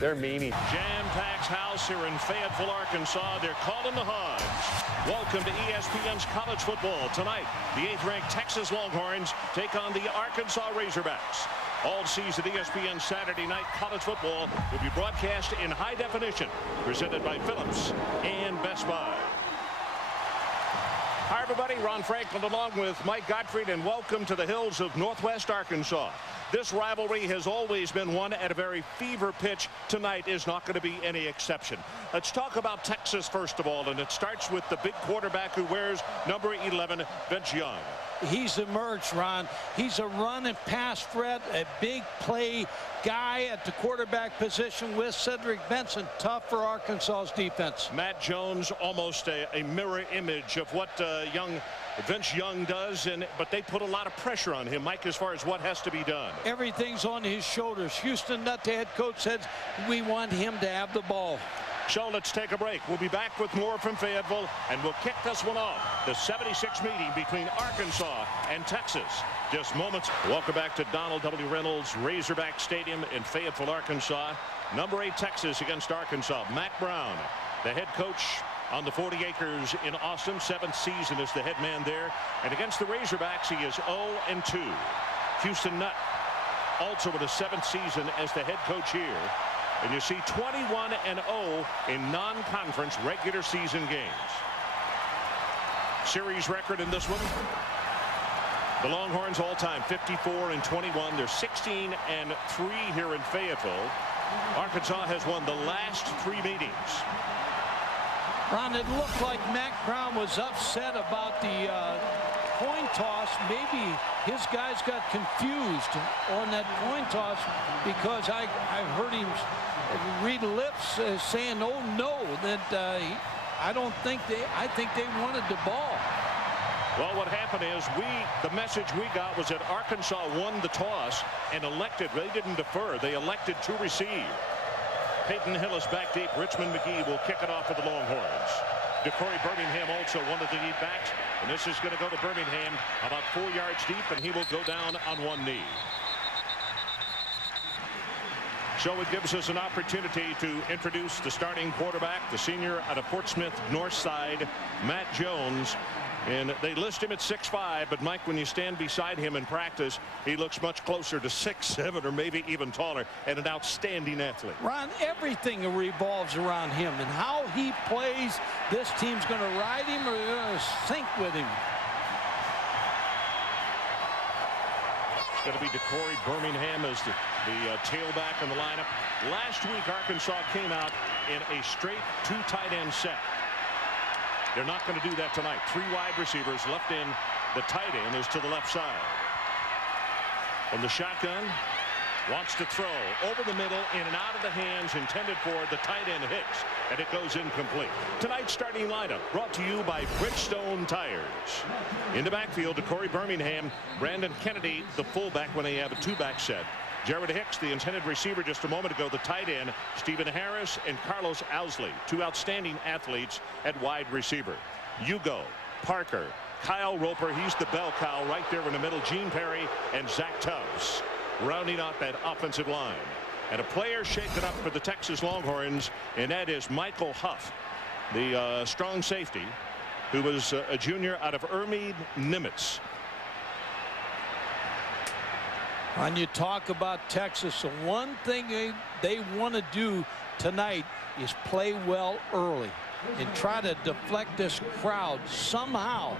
They're meanie. Jam-packed house here in Fayetteville, Arkansas. They're calling the Hogs. Welcome to ESPN's college football. Tonight, the 8th-ranked Texas Longhorns take on the Arkansas Razorbacks. All season ESPN Saturday Night College Football will be broadcast in high definition, presented by Phillips and Best Buy. Hi, everybody. Ron Franklin along with Mike Gottfried, and welcome to the hills of Northwest Arkansas. This rivalry has always been one at a very fever pitch. Tonight is not going to be any exception. Let's talk about Texas first of all, and it starts with the big quarterback who wears number 11, Vince Young. He's emerged, Ron. He's a run and pass threat, a big play guy at the quarterback position with Cedric Benson. Tough for Arkansas's defense. Matt Jones, almost a mirror image of what Vince Young does, but they put a lot of pressure on him, Mike, as far as what has to be done. Everything's on his shoulders. Houston Nutt, the head coach, said we want him to have the ball. So let's take a break. We'll be back with more from Fayetteville, and we'll kick this one off. The 76 meeting between Arkansas and Texas. Just moments. Welcome back to Donald W. Reynolds Razorback Stadium in Fayetteville, Arkansas. Number 8 Texas against Arkansas. Mack Brown, the head coach on the 40 acres in Austin. 7th season as the head man there. And against the Razorbacks, he is 0-2. Houston Nutt, also with a 7th season as the head coach here. And you see 21-0 in non-conference regular season games. Series record in this one. The Longhorns all-time 54-21. They're 16-3 here in Fayetteville. Arkansas has won the last 3 meetings. Ron, it looked like Mack Brown was upset about the coin toss. Maybe his guys got confused on that coin toss, because I heard him read lips saying, "Oh no," that I think they wanted the ball. Well, what happened is the message we got was that Arkansas won the toss and elected. They didn't defer. They elected to receive. Peyton Hillis back deep. Richmond McGee will kick it off for the Longhorns. DeCorey Birmingham also one of the deep backs, and this is going to go to Birmingham about 4 yards deep, and he will go down on one knee. So it gives us an opportunity to introduce the starting quarterback, the senior out of Fort Smith Northside, Matt Jones. And they list him at 6'5", but Mike, when you stand beside him in practice, he looks much closer to 6'7", or maybe even taller, and an outstanding athlete. Ron, everything revolves around him, and how he plays. This team's going to ride him or they're going to sink with him. It's going to be DeCorey Birmingham as the tailback in the lineup. Last week, Arkansas came out in a straight 2 tight end set. They're not going to do that tonight. 3 wide receivers. Left in, the tight end is to the left side. From the shotgun, wants to throw over the middle, in and out of the hands intended for the tight end Hicks, and it goes incomplete. Tonight's starting lineup brought to you by Bridgestone Tires. In the backfield, DeCorey Birmingham, Brandon Kennedy, the fullback when they have a 2-back set. Jared Hicks, the intended receiver just a moment ago, the tight end, Stephen Harris and Carlos Owsley, 2 outstanding athletes at wide receiver. Hugo, Parker, Kyle Roper, he's the bell cow right there in the middle, Gene Perry and Zach Tubbs, rounding out that offensive line. And a player shaken up for the Texas Longhorns, and that is Michael Huff, the strong safety, who was a junior out of Ermine Nimitz. When you talk about Texas, the one thing they want to do tonight is play well early and try to deflect this crowd somehow.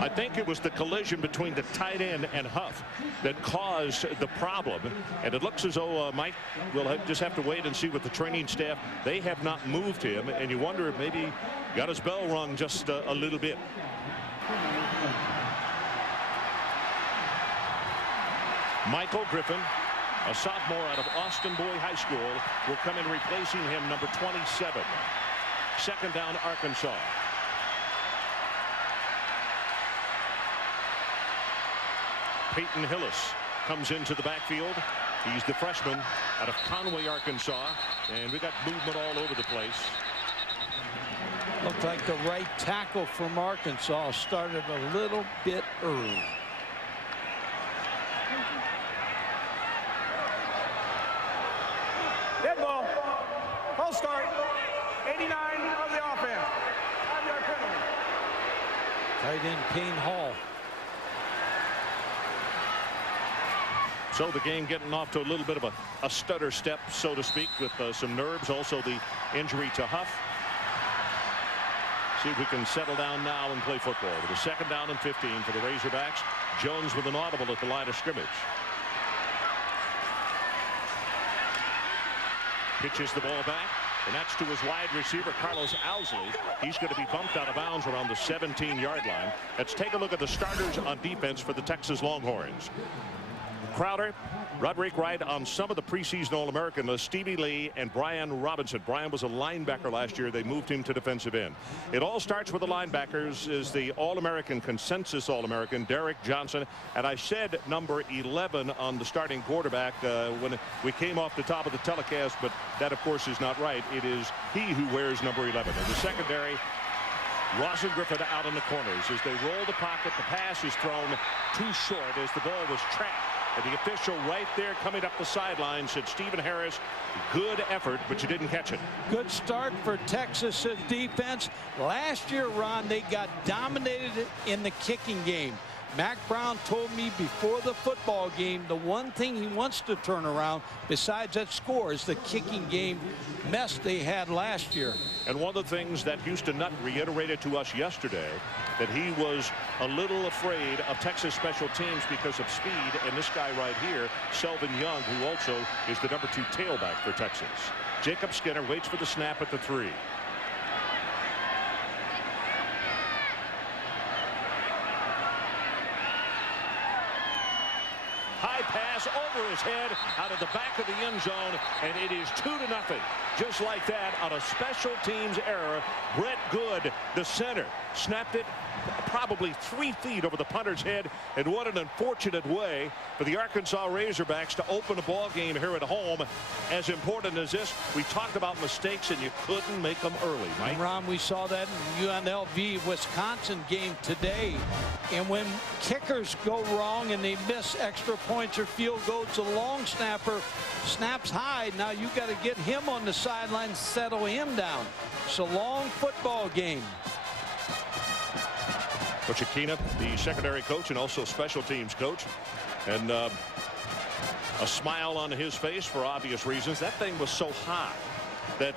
I think it was the collision between the tight end and Huff that caused the problem, and it looks as though Mike will just have to wait and see with the training staff. They have not moved him, and you wonder if maybe got his bell rung just a little bit. Michael Griffin, a sophomore out of Austin Boy High School, will come in replacing him, number 27. Second down, Arkansas. Peyton Hillis comes into the backfield. He's the freshman out of Conway, Arkansas, and we got movement all over the place. Looked like the right tackle from Arkansas started a little bit early. False start. 89 of the offense. 5-yard penalty. Tight end Kane Hall. So the game getting off to a little bit of a stutter step, so to speak, with some nerves. Also the injury to Huff. See if we can settle down now and play football. With a 2nd down and 15 for the Razorbacks. Jones with an audible at the line of scrimmage. Pitches the ball back, and that's to his wide receiver, Carlos Owsley. He's going to be bumped out of bounds around the 17-yard line. Let's take a look at the starters on defense for the Texas Longhorns. Crowder, Roderick Wright on some of the preseason All-American lists, Stevie Lee and Brian Robinson. Brian was a linebacker last year. They moved him to defensive end. It all starts with the linebackers. Is the All-American consensus All-American, Derek Johnson. And I said number 11 on the starting quarterback when we came off the top of the telecast, but that, of course, is not right. It is he who wears number 11. In the secondary, Ross and Griffin out in the corners. As they roll the pocket, the pass is thrown too short as the ball was trapped. And the official right there coming up the sideline said, Stephen Harris, good effort, but you didn't catch it. Good start for Texas's defense. Last year, Ron, they got dominated in the kicking game. Mack Brown told me before the football game the one thing he wants to turn around besides that score is the kicking game mess they had last year. And one of the things that Houston Nutt reiterated to us yesterday, that he was a little afraid of Texas special teams because of speed. And this guy right here, Selvin Young, who also is the number 2 tailback for Texas. Jacob Skinner waits for the snap at the 3. High pass over his head out of the back of the end zone, and it is 2-0. Just like that, on a special teams error, Brett Good, the center, snapped it probably 3 feet over the punter's head. And what an unfortunate way for the Arkansas Razorbacks to open a ball game here at home. As important as this, we talked about mistakes, and you couldn't make them early, Mike. And Ron, we saw that in UNLV Wisconsin game today. And when kickers go wrong and they miss extra points or field goals, the long snapper snaps high. Now you got to get him on the sideline and settle him down. It's a long football game. Coach Aquina, the secondary coach and also special teams coach, and a smile on his face for obvious reasons. That thing was so high that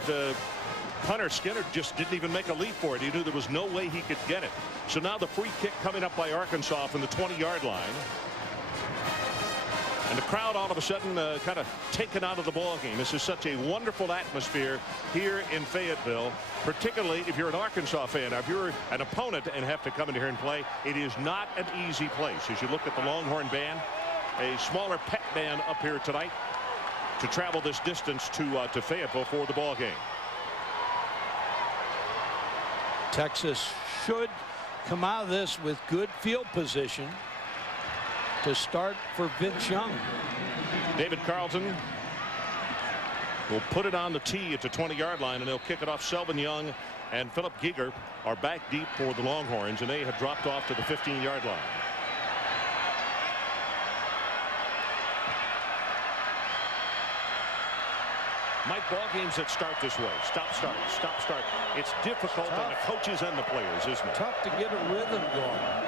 punter Skinner just didn't even make a leap for it. He knew there was no way he could get it. So now the free kick coming up by Arkansas from the 20-yard line. And the crowd all of a sudden kind of taken out of the ball game. This is such a wonderful atmosphere here in Fayetteville, particularly if you're an Arkansas fan. Now, if you're an opponent and have to come in here and play, it is not an easy place. As you look at the Longhorn band, a smaller pep band up here tonight to travel this distance to Fayetteville for the ball game. Texas should come out of this with good field position to start for Vince Young. David Carlton will put it on the tee at the 20-yard line, and they'll kick it off. Selvin Young and Philip Giger are back deep for the Longhorns, and they have dropped off to the 15-yard line. Mike, ball games that start this way, stop, start, stop, start. It's difficult on the coaches and the players, isn't it? Tough to get a rhythm going.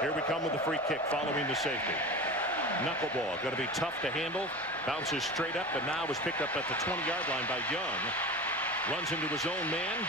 Here we come with the free kick following the safety. Knuckleball going to be tough to handle. Bounces straight up, and now is picked up at the 20-yard line by Young. Runs into his own man.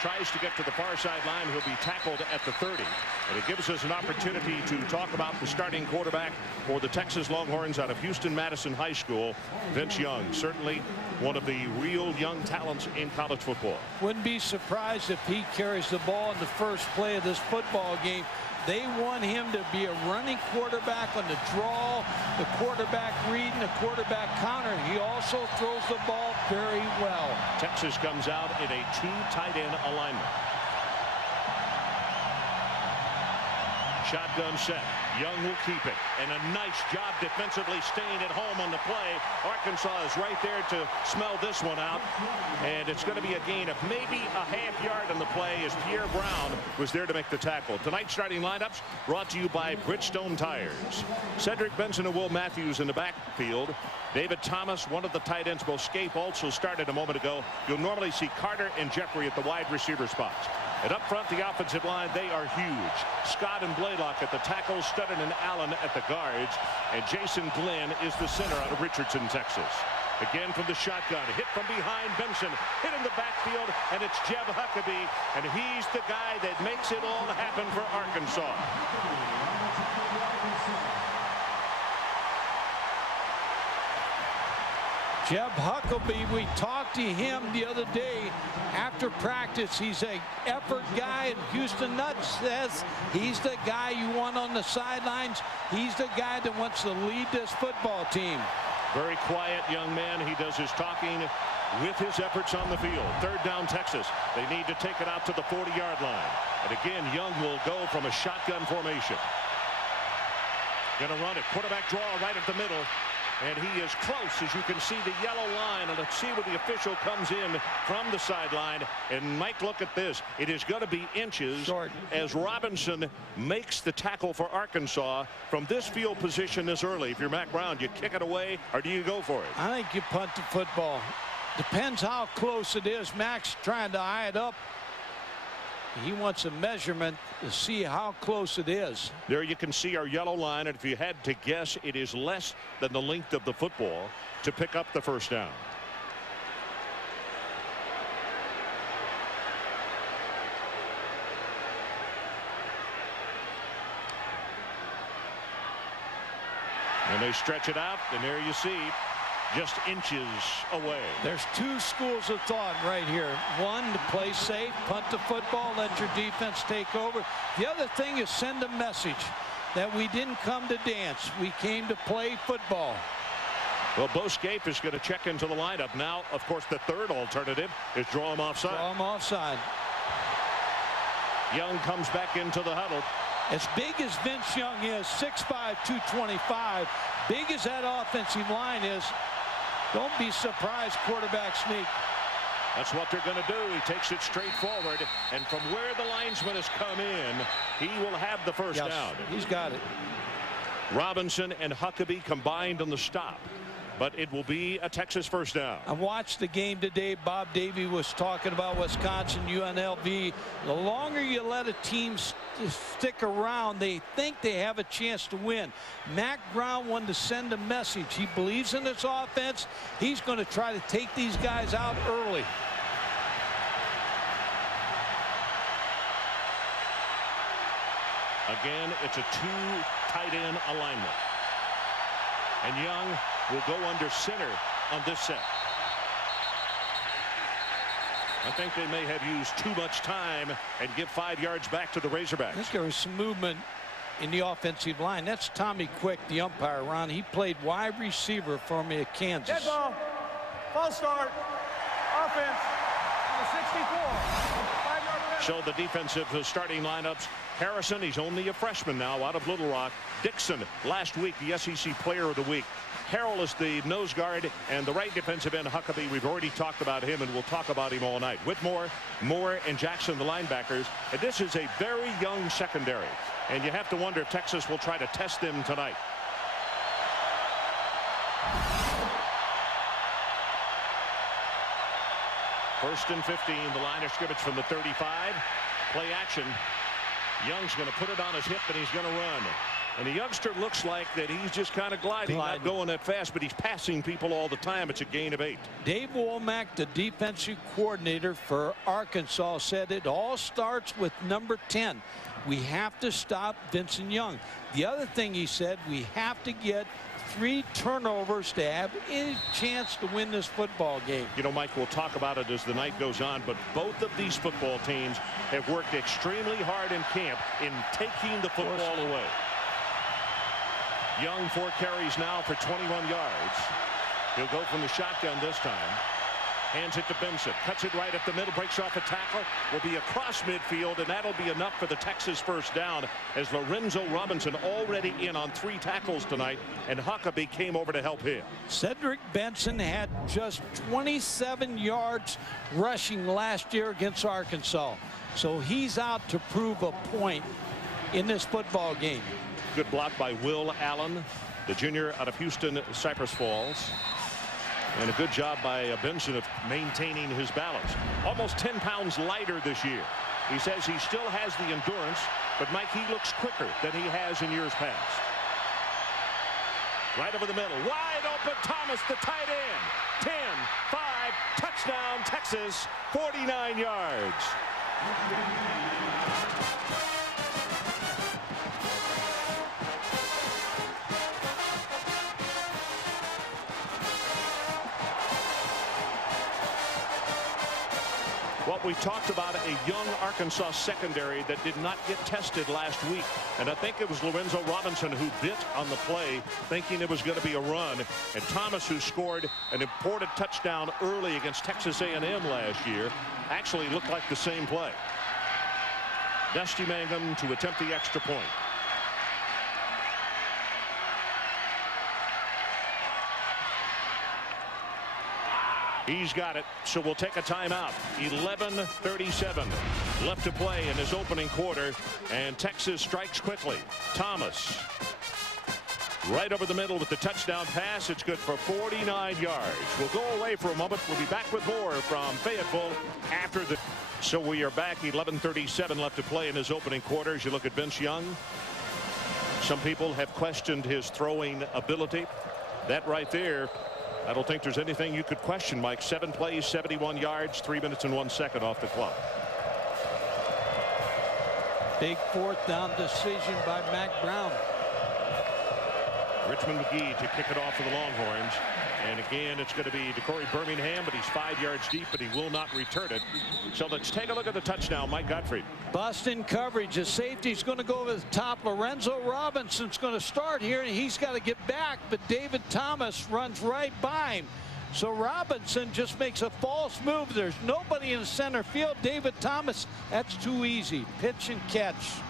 Tries to get to the far sideline. He'll be tackled at the 30. And it gives us an opportunity to talk about the starting quarterback for the Texas Longhorns out of Houston-Madison High School, Vince Young. Certainly one of the real young talents in college football. Wouldn't be surprised if he carries the ball in the first play of this football game. They want him to be a running quarterback on the draw, the quarterback read, and the quarterback counter. He also throws the ball very well. Texas comes out in a 2 tight end alignment. Shotgun set. Young will keep it. And a nice job defensively staying at home on the play. Arkansas is right there to smell this one out. And it's going to be a gain of maybe a half yard on the play as Pierre Brown was there to make the tackle. Tonight's starting lineups brought to you by Bridgestone Tires. Cedric Benson and Will Matthews in the backfield. David Thomas, one of the tight ends. Boskape also started a moment ago. You'll normally see Carter and Jeffrey at the wide receiver spots. And up front, the offensive line, they are huge. Scott and Blaylock at the tackles, Studden and Allen at the guards. And Jason Glenn is the center out of Richardson, Texas. Again from the shotgun, hit from behind Benson, hit in the backfield, and it's Jeb Huckabee, and he's the guy that makes it all happen for Arkansas. Jeb Huckabee, we talked to him the other day after practice. He's an effort guy, and Houston Nutt says he's the guy you want on the sidelines. He's the guy that wants to lead this football team. Very quiet young man. He does his talking with his efforts on the field. Third down, Texas. They need to take it out to the 40-yard line. And again, Young will go from a shotgun formation. Going to run it. Quarterback draw right at the middle. And he is close, as you can see the yellow line. And let's see where the official comes in from the sideline. And Mike, look at this. It is going to be inches short as Robinson makes the tackle for Arkansas from this field position this early. If you're Mack Brown, you kick it away or do you go for it? I think you punt the football. Depends how close it is. Mack's trying to eye it up. He wants a measurement to see how close it is. There you can see our yellow line, and if you had to guess, it is less than the length of the football to pick up the first down. And they stretch it out, and there you see just inches away. There's two schools of thought right here. One, to play safe, punt the football, let your defense take over. The other thing is send a message that we didn't come to dance. We came to play football. Well, Boskape is going to check into the lineup. Now, of course, the third alternative is draw him offside. Draw him offside. Young comes back into the huddle. As big as Vince Young is, 6'5", 225, big as that offensive line is, don't be surprised quarterback sneak. That's what they're going to do. He takes it straight forward, and from where the linesman has come in, he will have the first down. He's got it. Robinson and Huckabee combined on the stop, but it will be a Texas first down. I watched the game today. Bob Davie was talking about Wisconsin, UNLV. The longer you let a team stick around, they think they have a chance to win. Mack Brown wanted to send a message. He believes in this offense. He's going to try to take these guys out early. Again, it's a two tight end alignment. And Young will go under center on this set. I think they may have used too much time and give 5 yards back to the Razorbacks. I think there was some movement in the offensive line. That's Tommy Quick, the umpire, Ron. He played wide receiver for me at Kansas. Dead ball. False start. Offense. The 64. 5-yard penalty. So the defensive starting lineups. Harrison, he's only a freshman now out of Little Rock. Dixon, last week the SEC Player of the Week. Harrell is the nose guard, and the right defensive end, Huckabee, we've already talked about him, and we'll talk about him all night. Whitmore, Moore, and Jackson, the linebackers. And this is a very young secondary, and you have to wonder if Texas will try to test them tonight. First and 15, the line of scrimmage from the 35. Play action. Young's going to put it on his hip, and he's going to run. And the youngster looks like that he's just kind of gliding, not going that fast, but he's passing people all the time. It's a gain of 8. Dave Womack, the defensive coordinator for Arkansas, said it all starts with number 10. We have to stop Vincent Young. The other thing he said, we have to get 3 turnovers to have any chance to win this football game. You know, Mike, we'll talk about it as the night goes on, but both of these football teams have worked extremely hard in camp in taking the football away. Young 4 carries now for 21 yards. He'll go from the shotgun this time. Hands it to Benson. Cuts it right up the middle. Breaks off a tackle. Will be across midfield, and that'll be enough for the Texas first down, as Lorenzo Robinson already in on 3 tackles tonight, and Huckabee came over to help him. Cedric Benson had just 27 yards rushing last year against Arkansas. So he's out to prove a point in this football game. Good block by Will Allen, the junior out of Houston, Cypress Falls. And a good job by Benson of maintaining his balance. Almost 10 pounds lighter this year. He says he still has the endurance, but Mike, he looks quicker than he has in years past. Right over the middle. Wide open. Thomas, the tight end. 10, 5, touchdown, Texas, 49 yards. What we talked about, a young Arkansas secondary that did not get tested last week. And I think it was Lorenzo Robinson who bit on the play, thinking it was going to be a run. And Thomas, who scored an important touchdown early against Texas A&M last year, actually looked like the same play. Dusty Mangum to attempt the extra point. He's got it, so we'll take a timeout. 11:37 left to play in this opening quarter, and Texas strikes quickly. Thomas right over the middle with the touchdown pass. It's good for 49 yards. We'll go away for a moment. We'll be back with more from Fayetteville after the... So we are back. 11:37 left to play in his opening quarter. As you look at Vince Young, some people have questioned his throwing ability. That right there, I don't think there's anything you could question, Mike. 7 plays, 71 yards, 3 minutes and 1 second off the clock. Big 4th down decision by Mack Brown. Richmond McGee to kick it off for the Longhorns. And again, it's going to be DeCorey Birmingham, but he's 5 yards deep, but he will not return it. So let's take a look at the touchdown. Mike Gottfried. Boston coverage. The safety's going to go over the top. Lorenzo Robinson's going to start here, and he's got to get back, but David Thomas runs right by him. So Robinson just makes a false move. There's nobody in the center field. David Thomas, that's too easy. Pitch and catch.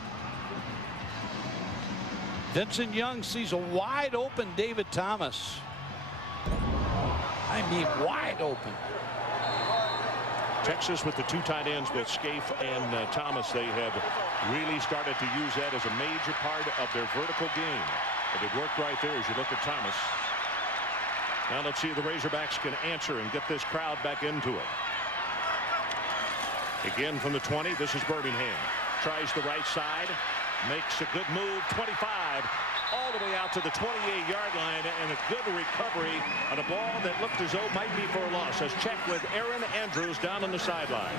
Vincent Young sees a wide open David Thomas. I mean, wide open. Texas with the 2 tight ends, both Scaife and Thomas, they have really started to use that as a major part of their vertical game. And it worked right there as you look at Thomas. Now let's see if the Razorbacks can answer and get this crowd back into it. Again from the 20, this is Birmingham. Tries the right side, makes a good move, 25. All the way out to the 28-yard line, and a good recovery on a ball that looked as though might be for a loss. As checked with Aaron Andrews down on the sideline.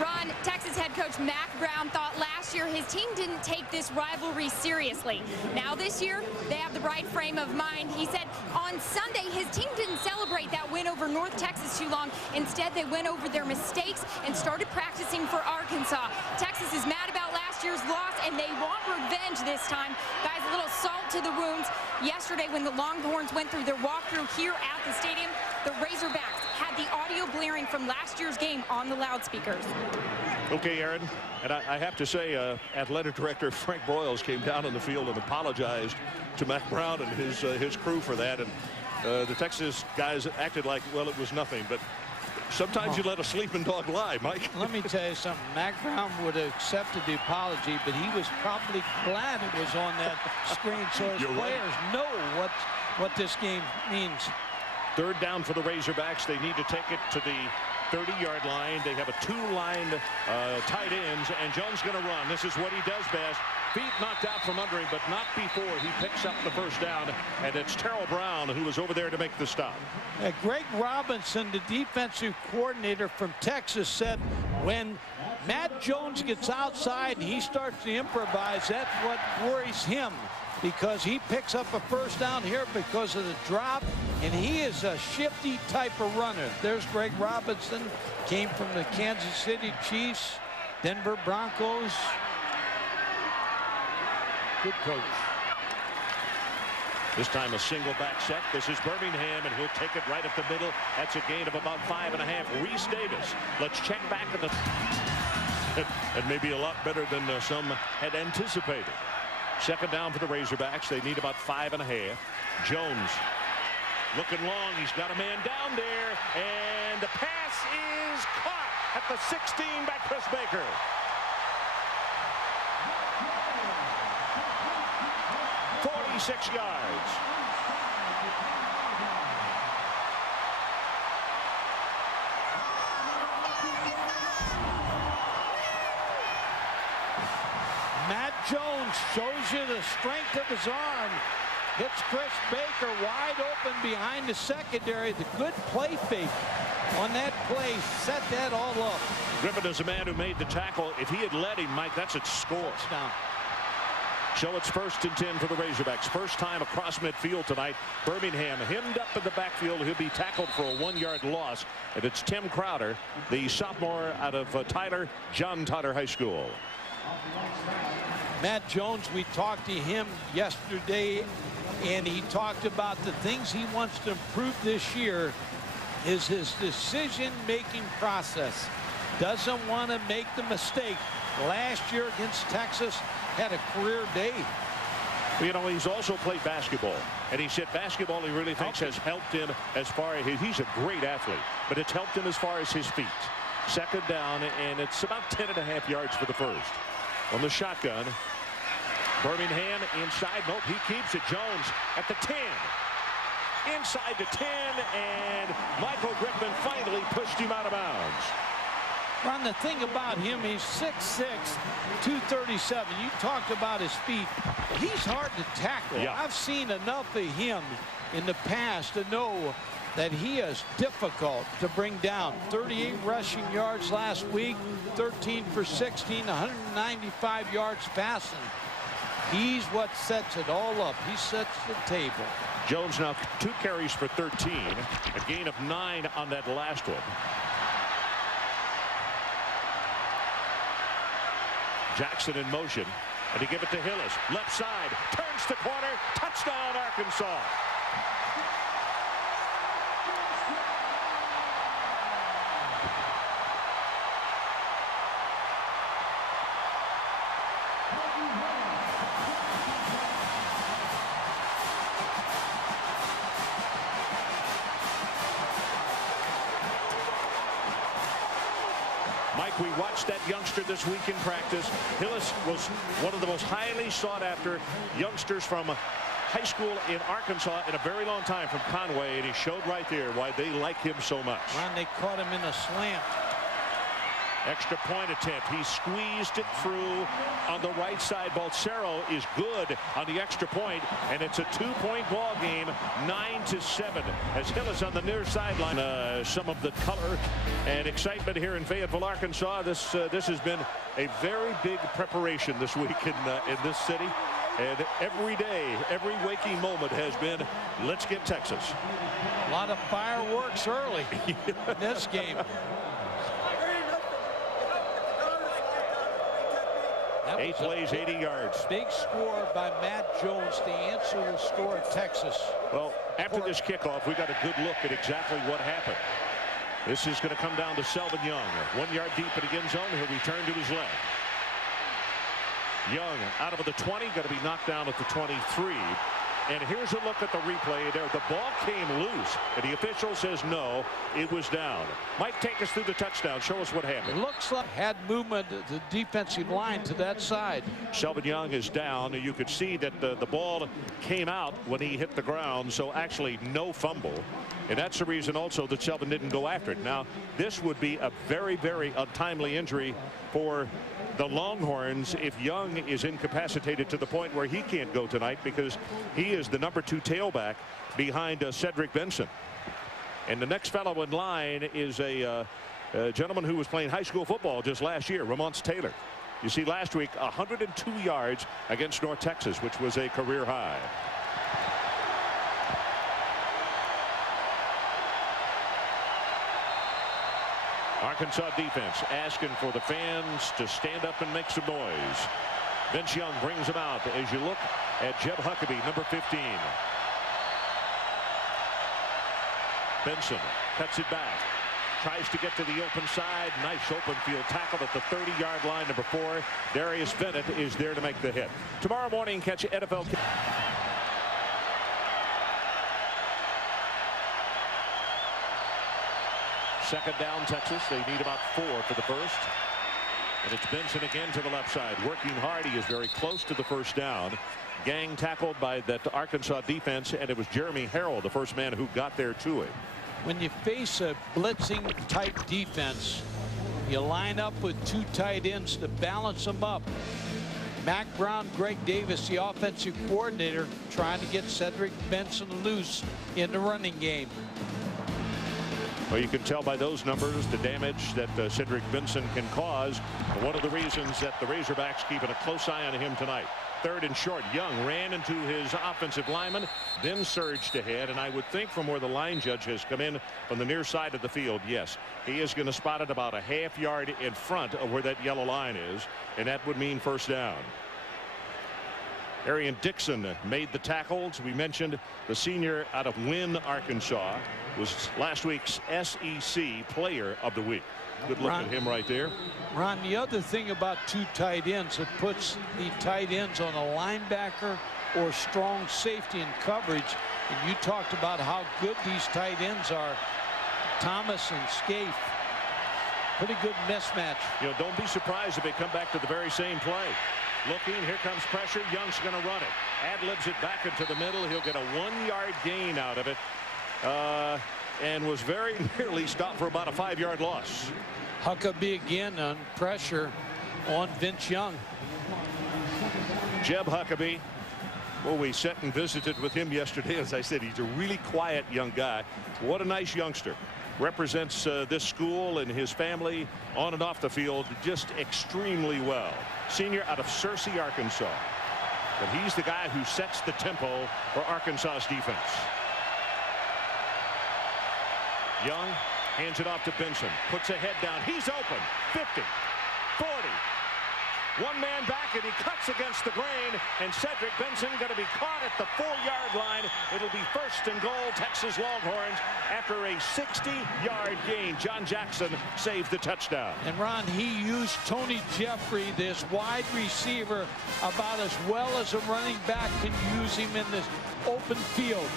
Ron, Texas head coach Mack Brown thought last year his team didn't take this rivalry seriously. Now this year, they have the right frame of mind. He said on Sunday his team didn't celebrate that win over North Texas too long. Instead, they went over their mistakes and started practicing for Arkansas. Texas is mad about last year's loss, and they want revenge this time. Guys, a little salt to the wounds. Yesterday, when the Longhorns went through their walkthrough here at the stadium, the Razorbacks had the audio blaring from last year's game on the loudspeakers. Okay, Aaron, and I have to say, athletic director Frank Broyles came down on the field and apologized to Mack Brown and his crew for that. And the Texas guys acted like, well, it was nothing. But sometimes you let a sleeping dog lie, Mike. Let me tell you something. Mack Brown would have accepted the apology, but he was probably glad it was on that screen so his players know what this game means. 3rd down for the Razorbacks. They need to take it to the 30-yard line. They have a 2-lined tight ends, and Jones going to run. This is what he does best. Feet knocked out from under him, but not before he picks up the first down, and it's Terrell Brown who was over there to make the stop. Greg Robinson, the defensive coordinator from Texas, said when Matt Jones gets outside and he starts to improvise, that's what worries him, because he picks up a first down here because of the drop, and he is a shifty type of runner. There's Greg Robinson, came from the Kansas City Chiefs, Denver Broncos. Good coach. This time a single back set. This is Birmingham, and he'll take it right up the middle. That's a gain of about 5.5. Reese Davis. Let's check back at the... and maybe a lot better than some had anticipated. Second down for the Razorbacks. They need about 5.5. Jones looking long. He's got a man down there, and the pass is caught at the 16 by Chris Baker. .46 yards. Matt Jones shows you the strength of his arm. Hits Chris Baker wide open behind the secondary. The good play fake on that play set that all up. Griffin is a man who made the tackle. If he had led him, Mike, that's a score. Now, So it's 1st and 10 for the Razorbacks. First time across midfield tonight. Birmingham hemmed up in the backfield. He'll be tackled for a 1-yard loss. And it's Tim Crowder, the sophomore out of John Tyler High School. Matt Jones, we talked to him yesterday, and he talked about the things he wants to improve this year is his decision-making process. Doesn't want to make the mistake. Last year against Texas, had a career day. You know, he's also played basketball, and he said basketball he really thinks has helped him as far as he's a great athlete, but it's helped him as far as his feet. Second down, and it's about 10.5 yards for the first. On the shotgun, Birmingham inside. Nope, he keeps it. Jones at the 10. Inside the 10, and Michael Griffin finally pushed him out of bounds. Ron, the thing about him, he's 6'6", 237. You talked about his feet. He's hard to tackle. Yeah. I've seen enough of him in the past to know that he is difficult to bring down. 38 rushing yards last week, 13 for 16, 195 yards passing. He's what sets it all up. He sets the table. Jones now 2 carries for 13, a gain of 9 on that last one. Jackson in motion, and he give it to Hillis. Left side, turns the corner, touchdown Arkansas. Mike, we watched that youngster this week in practice. Hillis was one of the most highly sought after youngsters from high school in Arkansas in a very long time, from Conway, and he showed right there why they like him so much. Ron, they caught him in a slant. Extra point attempt. He squeezed it through on the right side. Balsero is good on the extra point, and it's a 2-point ball game, 9-7. As Hillis on the near sideline. Some of the color and excitement here in Fayetteville, Arkansas. This has been a very big preparation this week in this city. And every day, every waking moment has been, let's get Texas. A lot of fireworks early in this game. 8 plays, 80 yards. Big score by Matt Jones to answer the score of Texas. Well, after this kickoff, we got a good look at exactly what happened. This is going to come down to Selvin Young. 1 yard deep in the end zone. He'll return to his left. Young out of the 20, going to be knocked down at the 23. And here's a look at the replay there. The ball came loose, and the official says no, it was down. Mike, take us through the touchdown. Show us what happened. It looks like had movement the defensive line to that side. Selvin Young is down. You could see that the ball came out when he hit the ground, so actually no fumble. And that's the reason also that Selvin didn't go after it. Now, this would be a very, very untimely injury for the Longhorns if Young is incapacitated to the point where he can't go tonight, because he is the number 2 tailback behind Cedric Benson. And the next fellow in line is a gentleman who was playing high school football just last year, Ramonce Taylor. You see, last week 102 yards against North Texas, which was a career high. Arkansas defense asking for the fans to stand up and make some noise. Vince Young brings them out as you look at Jeb Huckabee, number 15. Benson cuts it back. Tries to get to the open side. Nice open field tackle at the 30-yard line. Number 4, Darius Bennett is there to make the hit. Tomorrow morning, catch NFL. Second down, Texas. They need about 4 for the first. And it's Benson again to the left side. Working hard. He is very close to the first down. Gang tackled by that Arkansas defense, and it was Jeremy Harrell, the first man who got there to it. When you face a blitzing type defense, you line up with 2 tight ends to balance them up. Mack Brown, Greg Davis, the offensive coordinator, trying to get Cedric Benson loose in the running game. Well, you can tell by those numbers the damage that Cedric Benson can cause. One of the reasons that the Razorbacks keeping a close eye on him tonight. 3rd and short. Young ran into his offensive lineman, then surged ahead, and I would think from where the line judge has come in from the near side of the field, yes, he is going to spot it about a half yard in front of where that yellow line is, and that would mean first down. Arian Dixon made the tackles. We mentioned the senior out of Wynne, Arkansas, was last week's SEC Player of the Week. Good look at him right there. Ron, the other thing about 2 tight ends, it puts the tight ends on a linebacker or strong safety in coverage. And you talked about how good these tight ends are. Thomas and Scaife. Pretty good mismatch. You know, don't be surprised if they come back to the very same play. Looking, here comes pressure. Young's going to run it. Ad-libs it back into the middle. He'll get a 1-yard gain out of it. And was very nearly stopped for about a 5-yard loss. Huckabee again on pressure on Vince Young. Jeb Huckabee. Well, we sat and visited with him yesterday. As I said, he's a really quiet young guy. What a nice youngster. Represents this school and his family on and off the field just extremely well. Senior out of Searcy, Arkansas. But he's the guy who sets the tempo for Arkansas's defense. Young hands it off to Benson. Puts a head down. He's open. 50, 40. One man back, and he cuts against the grain. And Cedric Benson going to be caught at the 4-yard line. It'll be 1st and goal, Texas Longhorns, after a 60-yard gain. John Jackson saved the touchdown. And Ron, he used Tony Jeffrey, this wide receiver, about as well as a running back can use him in this open field.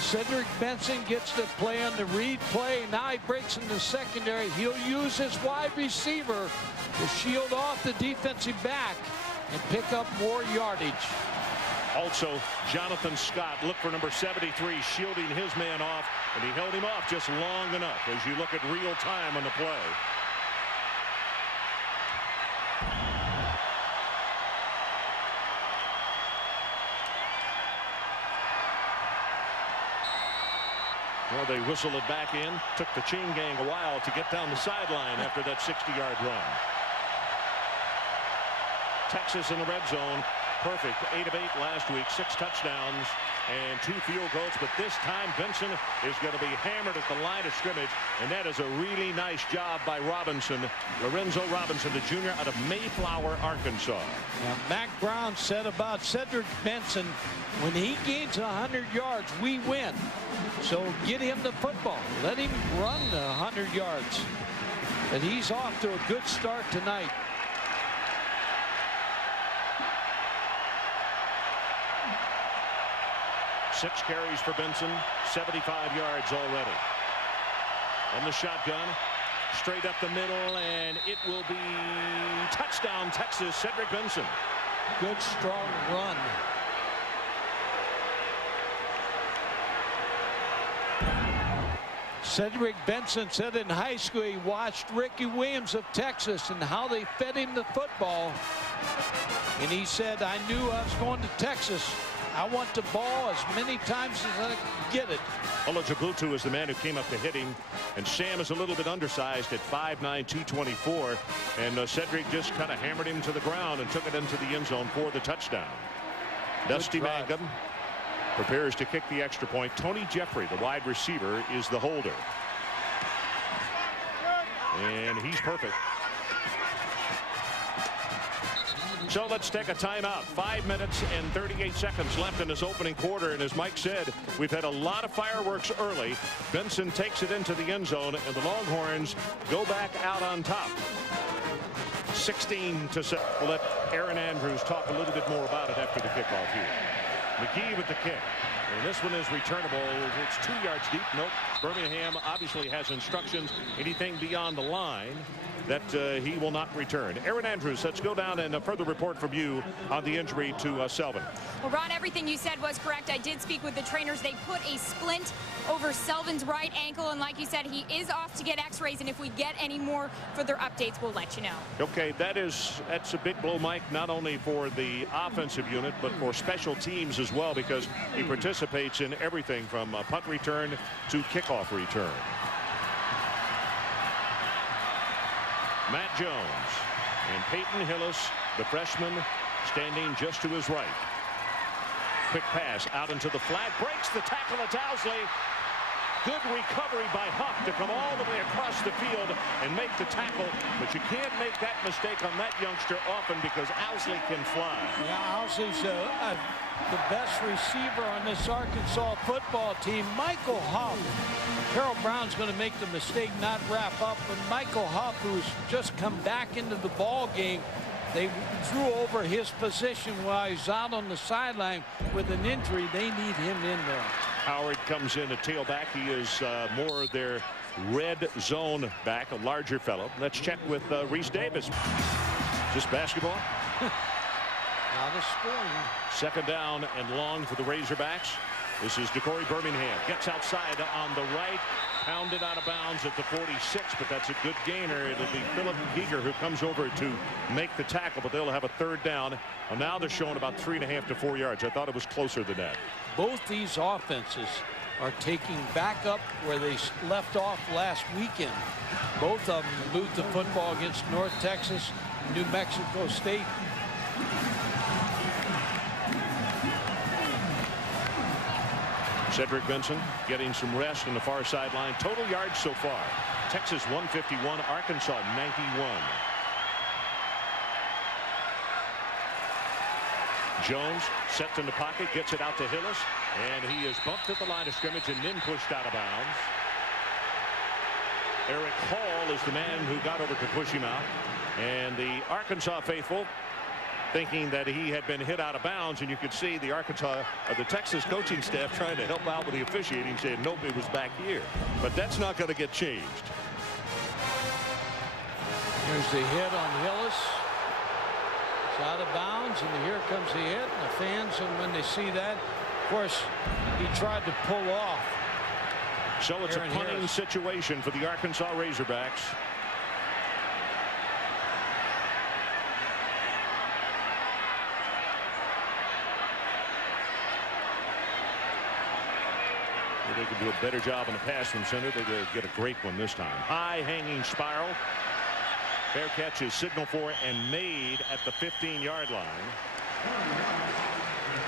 Cedric Benson gets to play on the read play. Now he breaks in the secondary. He'll use his wide receiver to shield off the defensive back and pick up more yardage. Also, Jonathan Scott looked for number 73, shielding his man off, and he held him off just long enough as you look at real time on the play. Well, they whistled it back in. Took the chain gang a while to get down the sideline after that 60-yard run. Texas in the red zone. Perfect. 8 of 8 last week. 6 touchdowns and 2 field goals. But this time, Benson is going to be hammered at the line of scrimmage. And that is a really nice job by Robinson. Lorenzo Robinson, the junior out of Mayflower, Arkansas. Now, Mack Brown said about Cedric Benson, when he gains 100 yards, we win. So get him the football. Let him run the 100 yards. And he's off to a good start tonight. Six carries for Benson, 75 yards already. On the shotgun, straight up the middle, and it will be touchdown, Texas. Cedric Benson. Good, strong run. Cedric Benson said in high school he watched Ricky Williams of Texas and how they fed him the football. And he said, I knew I was going to Texas. I want the ball as many times as I can get it. Olajubutu is the man who came up to hit him. And Sam is a little bit undersized at 5'9", 224. And Cedric just kind of hammered him to the ground and took it into the end zone for the touchdown. Dusty Mangum prepares to kick the extra point. Tony Jeffrey, the wide receiver, is the holder. And he's perfect. So let's take a timeout. 5 minutes and 38 seconds left in this opening quarter. And as Mike said, we've had a lot of fireworks early. Benson takes it into the end zone, and the Longhorns go back out on top. 16-7. We'll let Aaron Andrews talk a little bit more about it after the kickoff here. McGee with the kick. And this one is returnable. It's 2 yards deep. Nope. Birmingham obviously has instructions. Anything beyond the line that he will not return. Aaron Andrews, let's go down and a further report from you on the injury to Selvin. Well, Ron, everything you said was correct. I did speak with the trainers. They put a splint over Selvin's right ankle, and like you said, he is off to get x-rays, and if we get any more further updates, we'll let you know. Okay, that's a big blow, Mike, not only for the offensive unit, but for special teams as well, because he participates in everything from punt return to kickoff return. Matt Jones and Peyton Hillis, the freshman, standing just to his right. Quick pass out into the flat, breaks the tackle of Owsley. Good recovery by Huff to come all the way across the field and make the tackle, but you can't make that mistake on that youngster often because Owsley can fly. Yeah, Owsley's the best receiver on this Arkansas football team. Michael Huff. Carol Brown's going to make the mistake, not wrap up, but Michael Huff, who's just come back into the ball game, they threw over his position while he's out on the sideline with an injury. They need him in there. Howard comes in at tailback. He is more their red zone back, a larger fellow. Let's check with Reese Davis. Is this basketball? Not a scoring. Second down and long for the Razorbacks. This is DeCorey Birmingham. Gets outside on the right. Pounded out of bounds at the 46, but that's a good gainer. It'll be Philip Giger who comes over to make the tackle, but they'll have a third down. Well, now they're showing about 3.5 to 4 yards. I thought it was closer than that. Both these offenses are taking back up where they left off last weekend. Both of them moved the football against North Texas, New Mexico State. Cedric Benson getting some rest on the far sideline. Total yards so far. Texas 151, Arkansas 91. Jones sets in the pocket, gets it out to Hillis, and he is bumped at the line of scrimmage and then pushed out of bounds. Eric Hall is the man who got over to push him out, and the Arkansas faithful thinking that he had been hit out of bounds, and you could see the Texas coaching staff trying to help out with the officiating, saying nope, it was back here. But that's not going to get changed. Here's the hit on Hillis. It's out of bounds, and here comes the hit. And the fans, and when they see that, of course, he tried to pull off. So it's a punting situation for the Arkansas Razorbacks. They could do a better job on the pass from center. They get a great one this time. High hanging spiral. Fair catch is signaled for and made at the 15-yard line.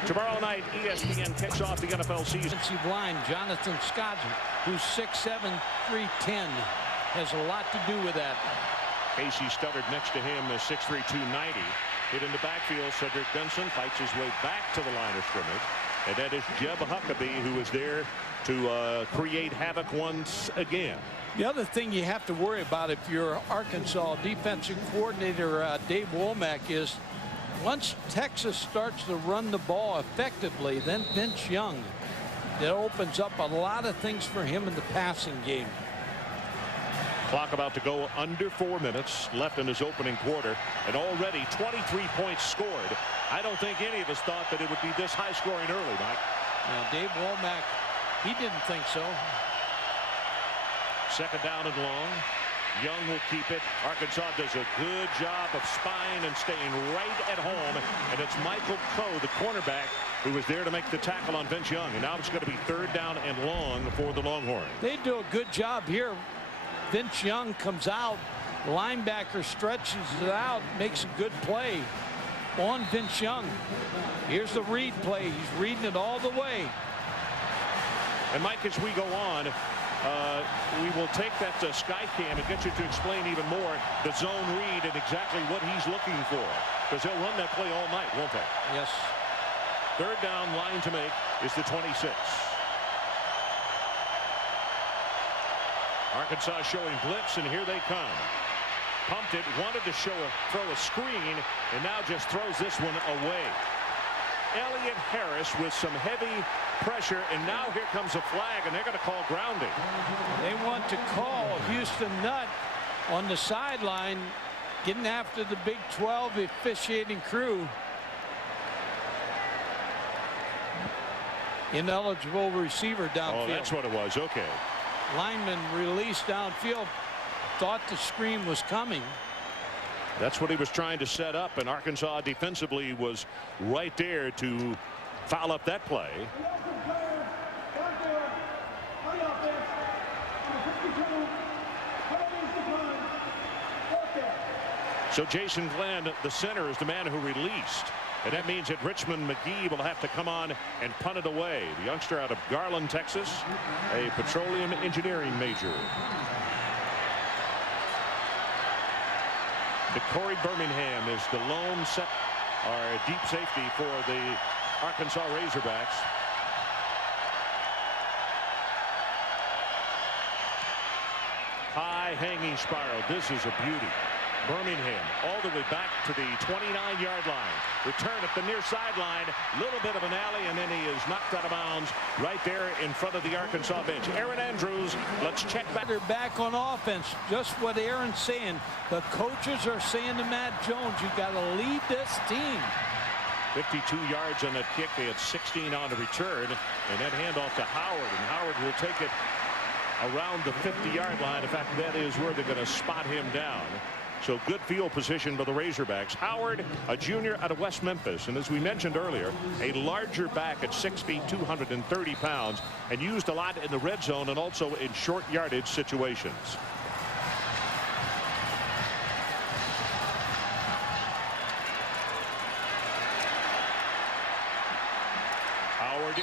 Tomorrow night, ESPN kicks off the NFL season. Defensive line, Jonathan Scott, who's 6'7", 310, has a lot to do with that. Casey Studdard next to him is 6'3", 290. Hit in the backfield. Cedric Benson fights his way back to the line of scrimmage. And that is Jeb Huckabee, who is there to create havoc once again. The other thing you have to worry about if you're Arkansas defensive coordinator Dave Womack is once Texas starts to run the ball effectively, then Vince Young, that opens up a lot of things for him in the passing game. Clock about to go under 4 minutes left in his opening quarter, and already 23 points scored. I don't think any of us thought that it would be this high scoring early, Mike. Now, Dave Womack, he didn't think so. Second down and long. Young will keep it. Arkansas does a good job of spying and staying right at home. And it's Michael Coe, the cornerback, who was there to make the tackle on Vince Young. And now it's going to be third down and long for the Longhorns. They do a good job here. Vince Young comes out. Linebacker stretches it out, makes a good play on Vince Young. Here's the read play. He's reading it all the way. And Mike, as we go on, we will take that sky cam and get you to explain even more the zone read and exactly what he's looking for, because they'll run that play all night, won't they? Yes. Third down, line to make is the 26. Arkansas showing blitz, and here they come. Pumped it, wanted to throw a screen, and now just throws this one away. Elliott Harris with some heavy pressure, and now here comes a flag, and they're going to call grounding. They want to call Houston Nutt on the sideline, getting after the Big 12 officiating crew. Ineligible receiver downfield. Oh, that's what it was. Okay. Lineman released downfield, thought the screen was coming. That's what he was trying to set up, and Arkansas defensively was right there to foul up that play. So Jason Glenn, the center, is the man who released. And that means that Richmond McGee will have to come on and punt it away. The youngster out of Garland, Texas, a petroleum engineering major. Corey Birmingham is the lone deep safety for the Arkansas Razorbacks. High hanging spiral. This is a beauty. Birmingham all the way back to the 29-yard line. Return at the near sideline. Little bit of an alley, and then he is knocked out of bounds right there in front of the Arkansas bench. Aaron Andrews, let's check back. They're back on offense. Just what Aaron's saying. The coaches are saying to Matt Jones, you got to lead this team. 52 yards on that kick. They had 16 on the return, and that handoff to Howard, and Howard will take it around the 50-yard line. In fact, that is where they're going to spot him down. So good field position by the Razorbacks. Howard, a junior out of West Memphis, and as we mentioned earlier, a larger back at 6 feet 230 pounds, and used a lot in the red zone and also in short yardage situations.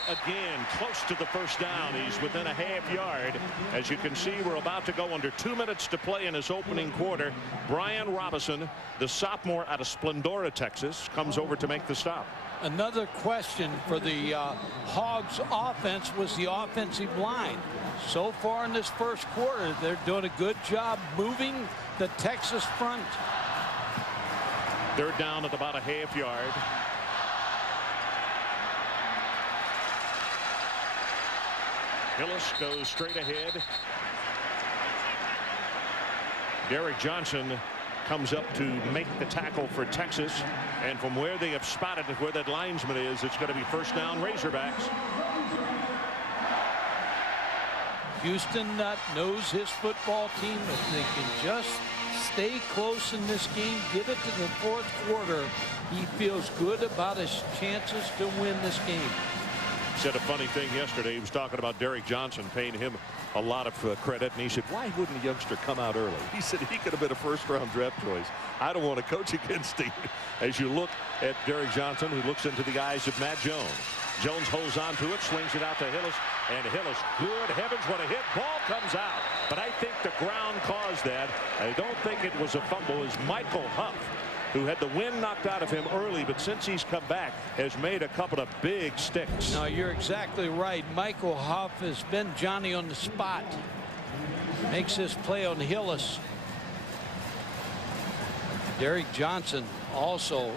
Again close to the first down. He's within a half yard. As you can see, we're about to go under 2 minutes to play in his opening quarter. Brian Robison, the sophomore out of Splendora, Texas, comes over to make the stop. Another question for the Hogs offense was the offensive line. So far in this first quarter, they're doing a good job moving the Texas front. Third down at about a half yard. Hillis goes straight ahead. Derek Johnson comes up to make the tackle for Texas, and from where they have spotted it, where that linesman is, it's going to be first down Razorbacks. Houston Nutt knows his football team. If they can just stay close in this game, get it to the fourth quarter, he feels good about his chances to win this game. Said a funny thing yesterday. He was talking about Derek Johnson, paying him a lot of credit, and he said, why wouldn't a youngster come out early? He said he could have been a first-round draft choice. I don't want to coach against him. As you look at Derek Johnson, who looks into the eyes of Matt Jones. Jones holds on to it, swings it out to Hillis, and Hillis, good heavens, what a hit. Ball comes out, but I think the ground caused that. I don't think it was a fumble. It was Michael Huff, who had the wind knocked out of him early, but since he's come back has made a couple of big sticks. No, you're exactly right. Michael Huff has been Johnny on the spot. Makes his play on Hillis. Derek Johnson also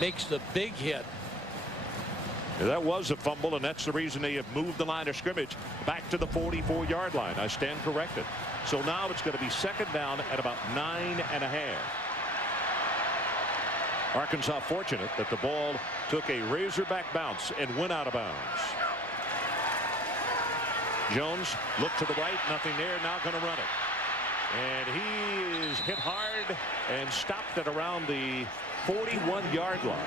makes the big hit. That was a fumble, and that's the reason they have moved the line of scrimmage back to the 44-yard line. I stand corrected. So now it's going to be second down at about 9.5. Arkansas fortunate that the ball took a Razorback bounce and went out of bounds. Jones looked to the right, nothing there, now going to run it. And he is hit hard and stopped at around the 41-yard line.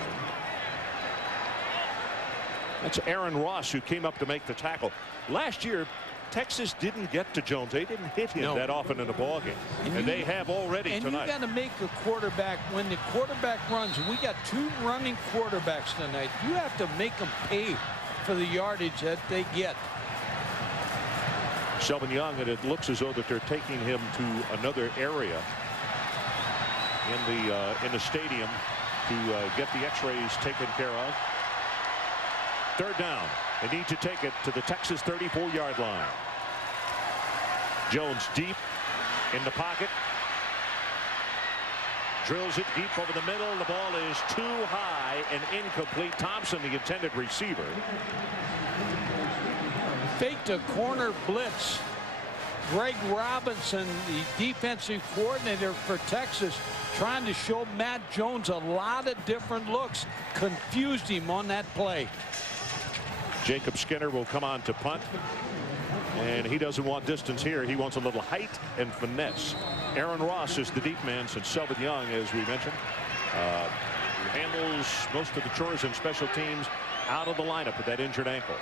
That's Aaron Ross, who came up to make the tackle. Last year, Texas didn't get to Jones. They didn't hit him that often in the ballgame. And they have already tonight. And you got to make a quarterback, when the quarterback runs, we got two running quarterbacks tonight. You have to make them pay for the yardage that they get. Selvin Young, and it looks as though that they're taking him to another area in the stadium to get the x-rays taken care of. Third down. They need to take it to the Texas 34-yard line. Jones deep in the pocket. Drills it deep over the middle. The ball is too high and incomplete. Thompson, the intended receiver. Faked a corner blitz. Greg Robinson, the defensive coordinator for Texas, trying to show Matt Jones a lot of different looks. Confused him on that play. Jacob Skinner will come on to punt. And he doesn't want distance here. He wants a little height and finesse. Aaron Ross is the deep man since Selvin Young, as we mentioned, handles most of the chores and special teams out of the lineup with that injured ankle.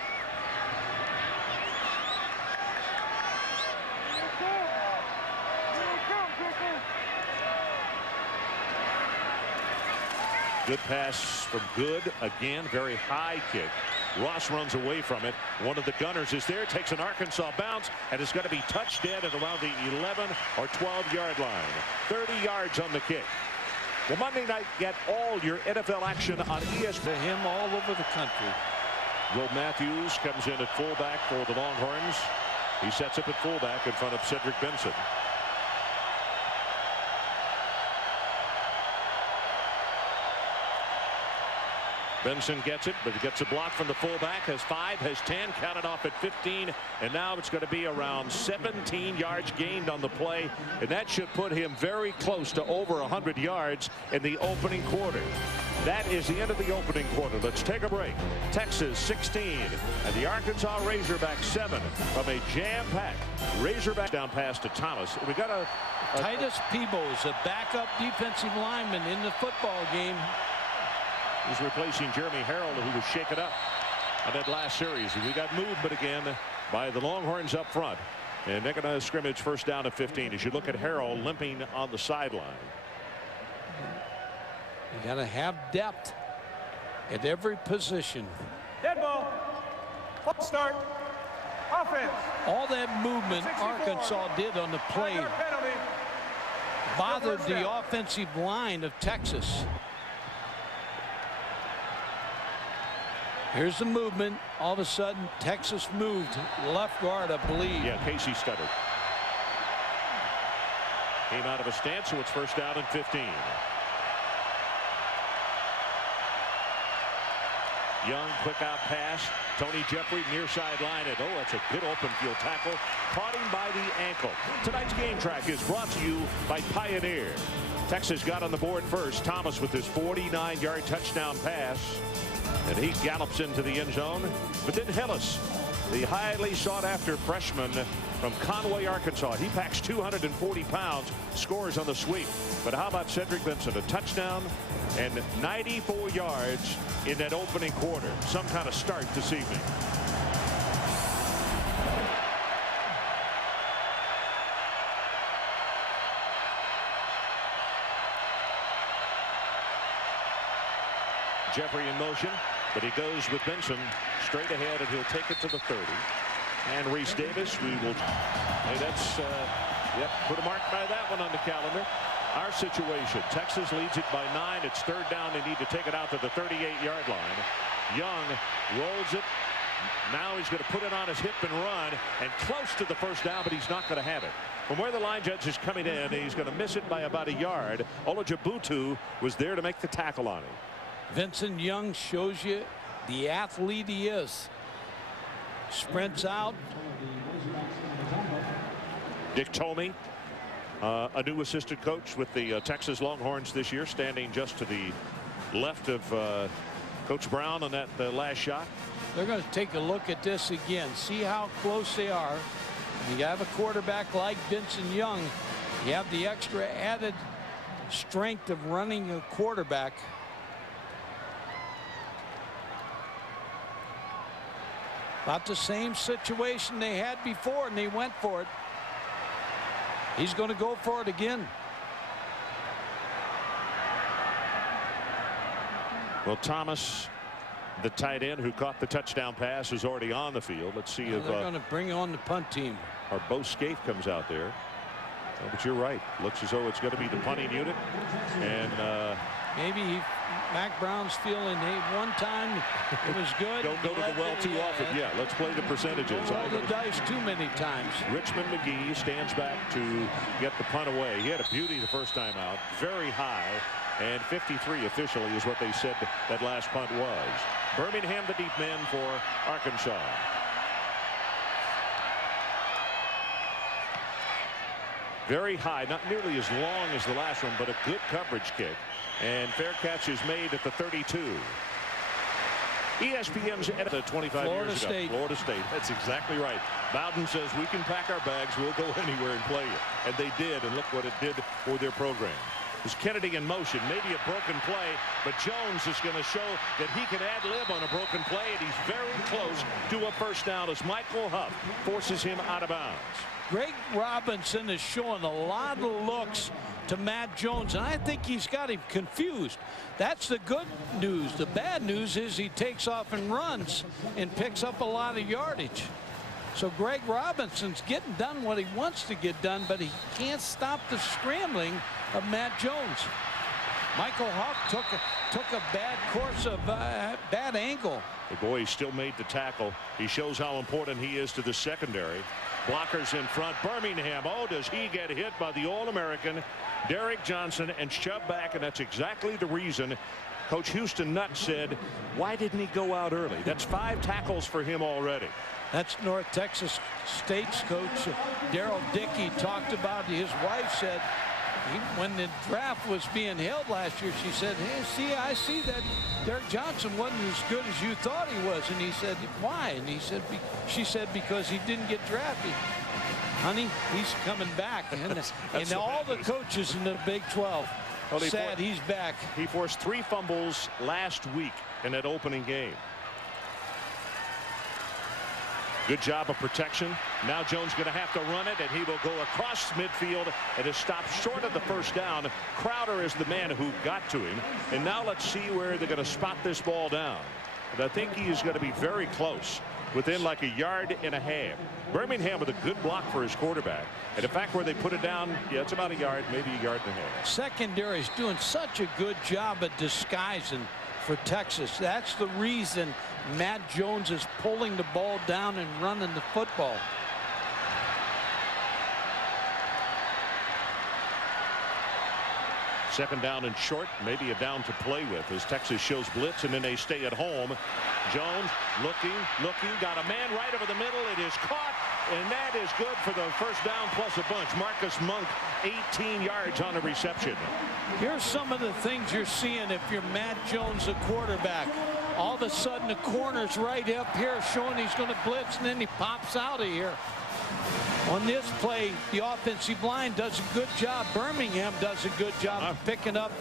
Good pass from Good. Again, very high kick. Ross runs away from it. One of the gunners is there, takes an Arkansas bounce, and it's going to be touched dead at around the 11 or 12-yard line. 30 yards on the kick. Well, Monday night, get all your NFL action on ESPN. To him all over the country. Will Matthews comes in at fullback for the Longhorns. He sets up at fullback in front of Cedric Benson. Benson gets it, but he gets a block from the fullback. Has 5, has 10, counted off at 15, and now it's going to be around 17 yards gained on the play, and that should put him very close to over 100 yards in the opening quarter. That is the end of the opening quarter. Let's take a break. Texas 16 and the Arkansas Razorbacks 7 from a jam-packed Razorback down pass to Thomas. We got a Titus Peebles, a backup defensive lineman in the football game. He's replacing Jeremy Harrell, who was shaken up on that last series. We got movement again by the Longhorns up front. And they're going to scrimmage first down at 15 as you look at Harrell limping on the sideline. You got to have depth at every position. Dead ball. False start. Offense. All that movement 64. Arkansas did on the play 5-yard penalty. bothered the offensive line of Texas. Here's the movement. All of a sudden, Texas moved left guard, I believe. Yeah, Casey stuttered. Came out of a stance, so it's first down and 15. Young, quick out pass. Tony Jeffrey near sideline. And oh, that's a good open field tackle. Caught him by the ankle. Tonight's game track is brought to you by Pioneer. Texas got on the board first. Thomas with his 49-yard touchdown pass. And he gallops into the end zone. But then Hillis, the highly sought-after freshman from Conway, Arkansas. He packs 240 pounds, scores on the sweep. But how about Cedric Benson? A touchdown and 94 yards in that opening quarter. Some kind of start this evening. Jeffrey in motion, but he goes with Benson straight ahead, and he'll take it to the 30. And Reese Davis, we will. Hey, that's yep, put a mark by that one on the calendar. Our situation, Texas leads it by 9. It's third down. They need to take it out to the 38-yard line. Young rolls it. Now he's going to put it on his hip and run, and close to the first down, but he's not going to have it. From where the line judge is coming in, he's going to miss it by about a yard. Olajubutu was there to make the tackle on him. Vincent Young shows you the athlete he is. Sprints out. Dick Tomey, a new assistant coach with the Texas Longhorns this year, standing just to the left of Coach Brown on that last shot. They're going to take a look at this again. See how close they are. You have a quarterback like Vincent Young. You have the extra added strength of running a quarterback. About the same situation they had before, and they went for it. He's going to go for it again. Well, Thomas The tight end who caught the touchdown pass is already on the field. Let's see if they're going to bring on the punt team. Or Bo Scaife comes out there. Oh, but you're right. Looks as though it's going to be the punting unit. And maybe Mac Brown's feeling, hey, one time it was good. Don't go to the well too often. Yeah, let's play the percentages. Roll the dice too many times. Richmond McGee stands back to get the punt away. He had a beauty the first time out. Very high. And 53 officially is what they said that last punt was. Birmingham, the deep man for Arkansas. Very high, not nearly as long as the last one, but a good coverage kick. And fair catch is made at the 32. ESPN's at the 25 Florida years State. ago. Florida State. That's exactly right. Bowden says we can pack our bags. We'll go anywhere and play it. And they did. And look what it did for their program. Is Kennedy in motion, maybe a broken play, but Jones is going to show that he can ad-lib on a broken play, and he's very close to a first down as Michael Huff forces him out of bounds. Greg Robinson is showing a lot of looks to Matt Jones, and I think he's got him confused. That's the good news. The bad news is he takes off and runs and picks up a lot of yardage. So Greg Robinson's getting done what he wants to get done, but he can't stop the scrambling of Matt Jones. Michael Huff took a bad course of bad angle. The boy still made the tackle. He shows how important he is to the secondary. Blockers in front. Birmingham. Oh, does he get hit by the All-American Derek Johnson and shoved back, and that's exactly the reason Coach Houston Nutt said, why didn't he go out early? That's 5 tackles for him already. That's North Texas State's coach Daryl Dickey talked about. His wife said when the draft was being held last year, she said, hey, I see that Derek Johnson wasn't as good as you thought he was. And he said, why? And she said, because he didn't get drafted. Honey, he's coming back. And all the coaches in the Big 12 said he's back. He forced 3 fumbles last week in that opening game. Good job of protection. Now Jones going to have to run it, and he will go across midfield and is stopped short of the first down. Crowder is the man who got to him. And now let's see where they're going to spot this ball down. And I think he is going to be very close, within like 1.5 yards. Birmingham with a good block for his quarterback. And in fact, where they put it down, yeah, it's about 1 yard, maybe 1.5 yards. Secondary is doing such a good job at disguising for Texas. That's the reason Matt Jones is pulling the ball down and running the football. Second down and short, maybe a down to play with as Texas shows blitz, and then they stay at home. Jones looking, got a man right over the middle. It is caught, and that is good for the first down plus a bunch. Marcus Monk, 18 yards on the reception. Here's some of the things you're seeing if you're Matt Jones, the quarterback. All of a sudden, the corner's right up here showing he's going to blitz, and then he pops out of here. On this play, the offensive line does a good job. Birmingham does a good job of picking up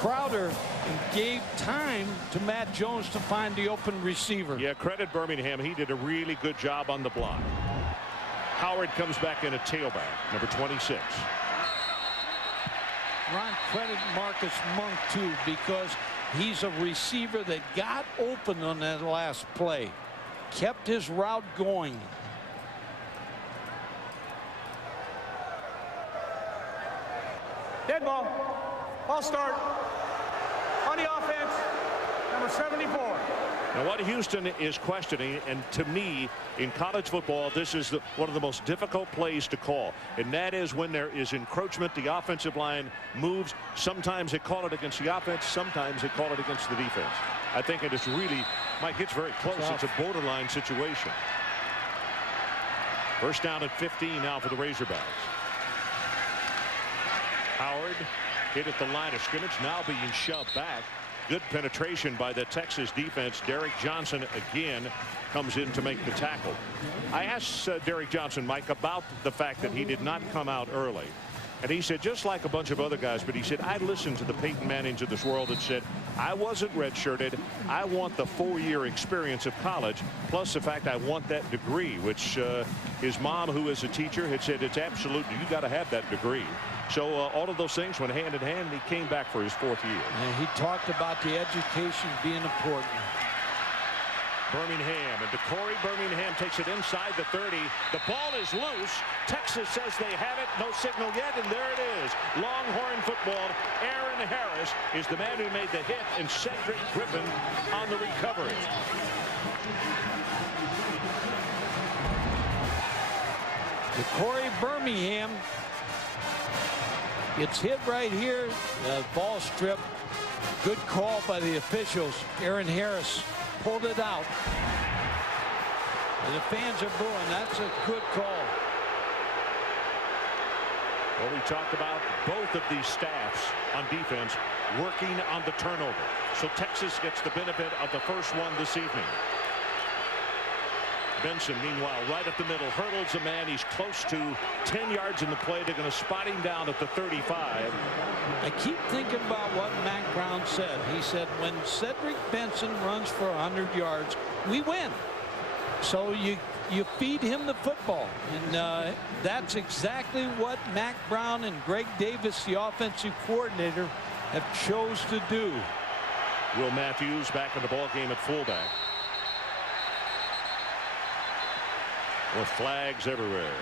Crowder and gave time to Matt Jones to find the open receiver. Yeah, credit Birmingham. He did a really good job on the block. Howard comes back in a tailback, number 26. Ron, credit Marcus Monk, too, because he's a receiver that got open on that last play. Kept his route going. Dead ball. Ball start. On the offense, number 74. Now what Houston is questioning, and to me in college football this is one of the most difficult plays to call, and that is when there is encroachment, the offensive line moves. Sometimes they call it against the offense, sometimes they call it against the defense. I think it is really, Mike, it's very close. It's a borderline situation. First down at 15 now for the Razorbacks. Howard hit at the line of scrimmage, now being shoved back. Good penetration by the Texas defense. Derek Johnson again comes in to make the tackle. I asked Derek Johnson, Mike, about the fact that he did not come out early. And he said, just like a bunch of other guys, but he said, I listened to the Peyton Mannings of this world and said, I wasn't redshirted. I want the 4-year experience of college, plus the fact I want that degree, which his mom, who is a teacher, had said, it's absolutely, you got to have that degree. So all of those things went hand in hand, and he came back for his 4th year. And he talked about the education being important. Birmingham, and DeCorey Birmingham takes it inside the 30. The ball is loose. Texas says they have it. No signal yet, and there it is. Longhorn football. Aaron Harris is the man who made the hit, and Cedric Griffin on the recovery. DeCorey Birmingham gets hit right here. The ball strip. Good call by the officials. Aaron Harris pulled it out. And the fans are booing. That's a good call. Well, we talked about both of these staffs on defense working on the turnover. So Texas gets the benefit of the first one this evening. Benson, meanwhile, right up the middle, hurdles a man. He's close to 10 yards in the play. They're going to spot him down at the 35. I keep thinking about what Mack Brown said. He said, when Cedric Benson runs for 100 yards, we win. So you feed him the football. And that's exactly what Mack Brown and Greg Davis, the offensive coordinator, have chose to do. Will Matthews back in the ball game at fullback. With flags everywhere.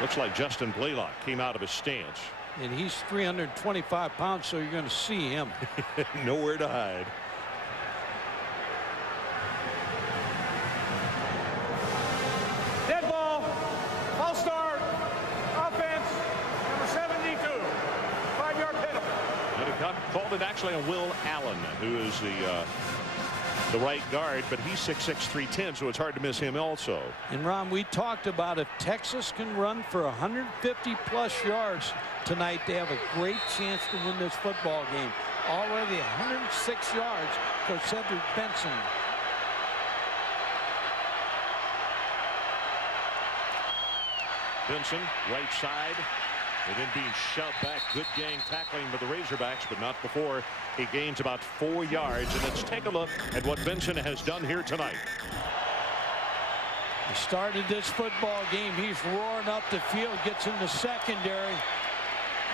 Looks like Justin Blaylock came out of his stance. And he's 325 pounds, so you're going to see him. Nowhere to hide. Dead ball. False start. Offense. Number 72. 5-yard penalty. And it called it actually on Will Allen, who is the right guard, but he's 6'6", 310, so it's hard to miss him also. And Ron, we talked about if Texas can run for 150 plus yards tonight, they have a great chance to win this football game. Already 106 yards for Cedric Benson. Benson, right side, and then being shoved back. Good gang tackling by the Razorbacks, but not before he gains about 4 yards. And let's take a look at what Benson has done here tonight. He started this football game. He's roaring up the field, gets in the secondary,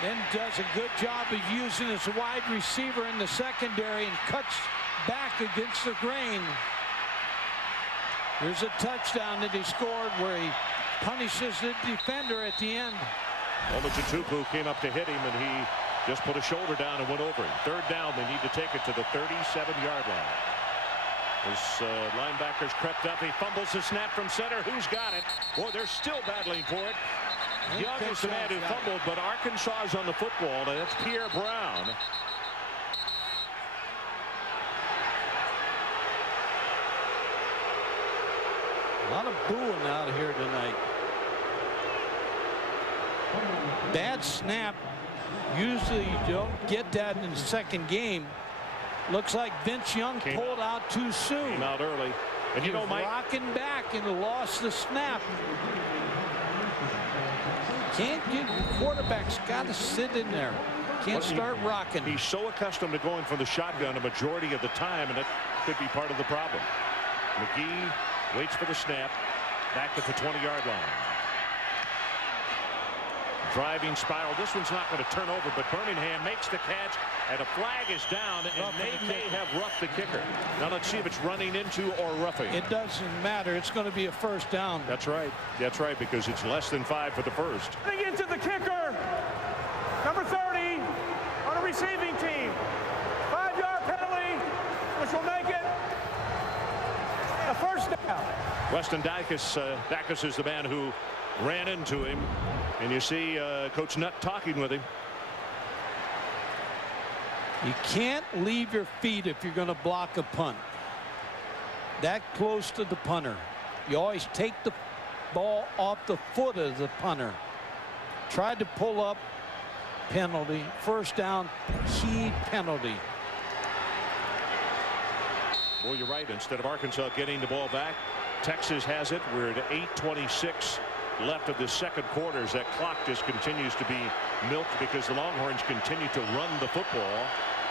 then does a good job of using his wide receiver in the secondary and cuts back against the grain. There's a touchdown that he scored where he punishes the defender at the end. Omachitupu came up to hit him, and he just put a shoulder down and went over him. Third down, they need to take it to the 37-yard line. His linebackers crept up. He fumbles the snap from center. Who's got it? Boy, they're still battling for it. Young is the man who fumbled, but Arkansas is on the football. And that's Pierre Brown. A lot of booing out here tonight. Bad snap. Usually you don't get that in the second game. Looks like Vince Young pulled out too soon. Came out early. And you know, Mike, rocking back and lost the snap. Can't get, quarterback's got to sit in there. Can't start rocking. He's so accustomed to going for the shotgun a majority of the time, and it could be part of the problem. McGee waits for the snap. Back at the 20-yard line. Driving spiral. This one's not going to turn over, but Birmingham makes the catch, and a flag is down, and they may have roughed the kicker. Now let's see if it's running into or roughing. It doesn't matter. It's going to be a first down. That's right. That's right, because it's less than 5 for the first. Running into the kicker. Number 30 on a receiving team. 5-yard penalty, which will make it a first down. Weston Dacus is the man who ran into him. And you see Coach Nutt talking with him. You can't leave your feet if you're going to block a punt. That close to the punter. You always take the ball off the foot of the punter. Tried to pull up, penalty. First down, key penalty. Well, you're right. Instead of Arkansas getting the ball back, Texas has it. We're at 8:26 left of the second quarter as that clock just continues to be milked because the Longhorns continue to run the football,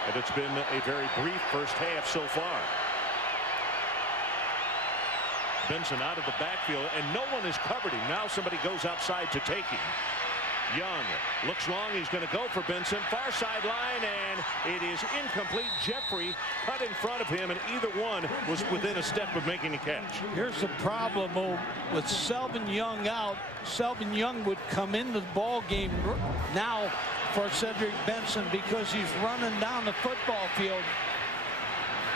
and it's been a very brief first half so far. Benson out of the backfield, and no one has covered him. Now somebody goes outside to take him. Young looks long. He's going to go for Benson. Far sideline, and it is incomplete. Jeffrey cut in front of him, and either one was within a step of making a catch. Here's the problem with Selvin Young out. Selvin Young would come into the ball game now for Cedric Benson because he's running down the football field.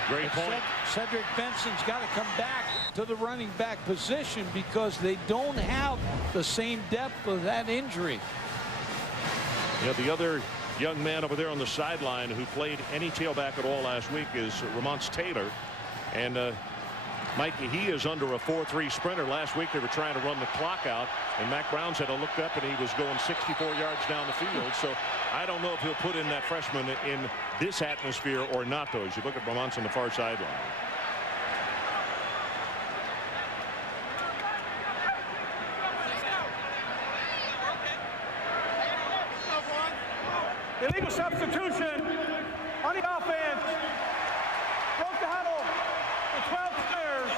Great point. Cedric Benson's got to come back to the running back position because they don't have the same depth of that injury. Yeah, the other young man over there on the sideline who played any tailback at all last week is Ramonce Taylor. And Mike, he is under a 4.3 sprinter. Last week they were trying to run the clock out, and Mac Brown said, I looked up and he was going 64 yards down the field. So I don't know if he'll put in that freshman in this atmosphere or not, though, as you look at Ramonce on the far sideline. Illegal substitution on the offense. Broke the huddle. The 12 players.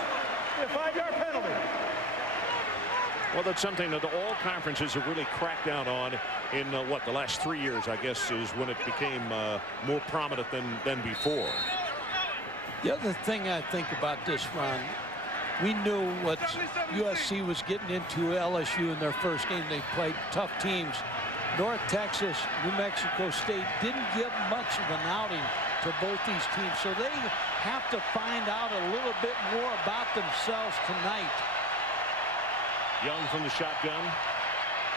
A 5-yard penalty. Well, that's something that all conferences have really cracked down on in the last 3 years, I guess, is when it became more prominent than before. The other thing I think about this, Ron, we knew what USC was getting into LSU in their first game. They played tough teams. North Texas, New Mexico State didn't give much of an outing to both these teams, so they have to find out a little bit more about themselves tonight. Young from the shotgun.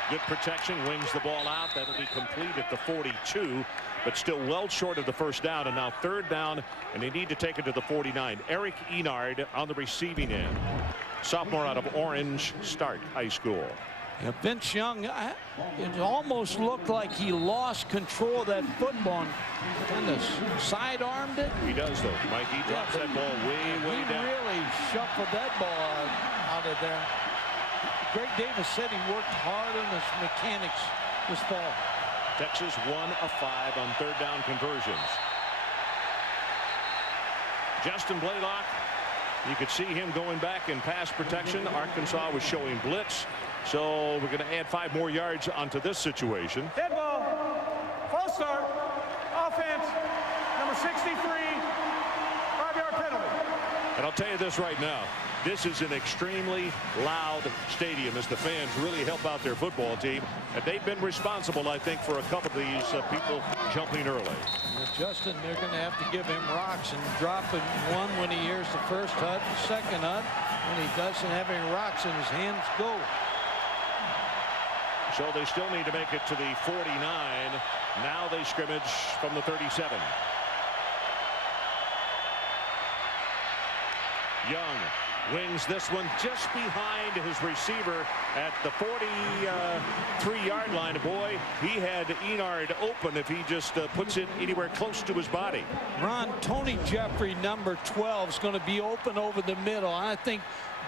Good protection, wings the ball out. That'll be complete at the 42, but still well short of the first down. And now third down, and they need to take it to the 49. Eric Enard on the receiving end. Sophomore out of Orange Start High School. Yeah, Vince Young, it almost looked like he lost control of that football and kind of side-armed it. He does, though, Mike. He drops that ball way down. He really shuffled that ball out of there. Greg Davis said he worked hard on his mechanics this fall. Texas 1 of 5 on third down conversions. Justin Blaylock, you could see him going back in pass protection. Arkansas was showing blitz. So we're going to add 5 more yards onto this situation. Dead ball. False start. Offense. Number 63. 5-yard penalty. And I'll tell you this right now. This is an extremely loud stadium as the fans really help out their football team. And they've been responsible, I think, for a couple of these people jumping early. Well, Justin, they're going to have to give him rocks and drop him one when he hears the first hut, the second hut. When he doesn't have any rocks in his hands, go. So they still need to make it to the 49. Now they scrimmage from the 37. Young wings this one just behind his receiver at the 43-yard line. Boy, he had Enard open if he just puts it anywhere close to his body. Ron, Tony Jeffrey, number 12, is going to be open over the middle. I think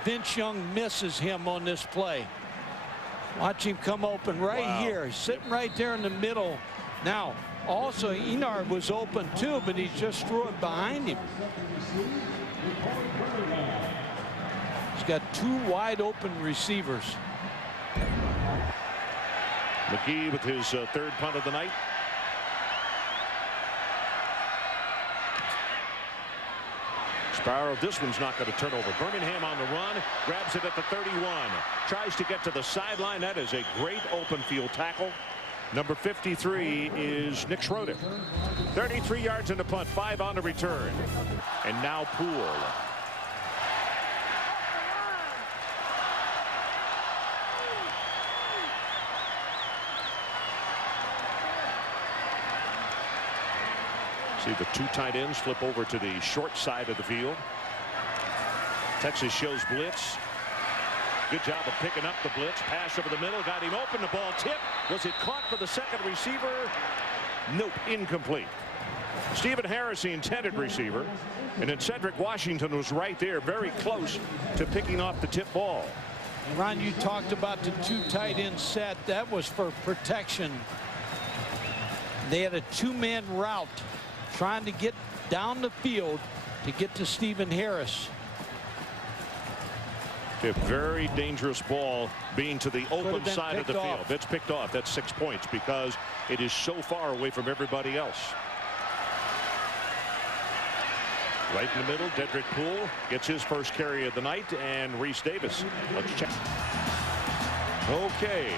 Vince Young misses him on this play. Watch him come open right here. He's sitting right there in the middle. Now, also, Enard was open too, but he just threw it behind him. He's got 2 wide open receivers. McGee with his third punt of the night. Sparrow, this one's not going to turn over. Birmingham on the run, grabs it at the 31, tries to get to the sideline. That is a great open field tackle. Number 53 is Nick Schroeder. 33 yards in the punt, 5 on the return. And now Poole. See the 2 tight ends flip over to the short side of the field. Texas shows blitz. Good job of picking up the blitz. Pass over the middle. Got him open. The ball tipped. Was it caught for the second receiver? Nope. Incomplete. Stephen Harris, the intended receiver. And then Cedric Washington was right there, very close to picking off the tip ball. Ron, you talked about the 2 tight end set. That was for protection. They had a 2-man route trying to get down the field to get to Stephen Harris. A very dangerous ball being to the open side of the field. Off. It's picked off. That's 6 points because it is so far away from everybody else. Right in the middle, Dedrick Poole gets his first carry of the night, and Reese Davis. Let's check. Okay.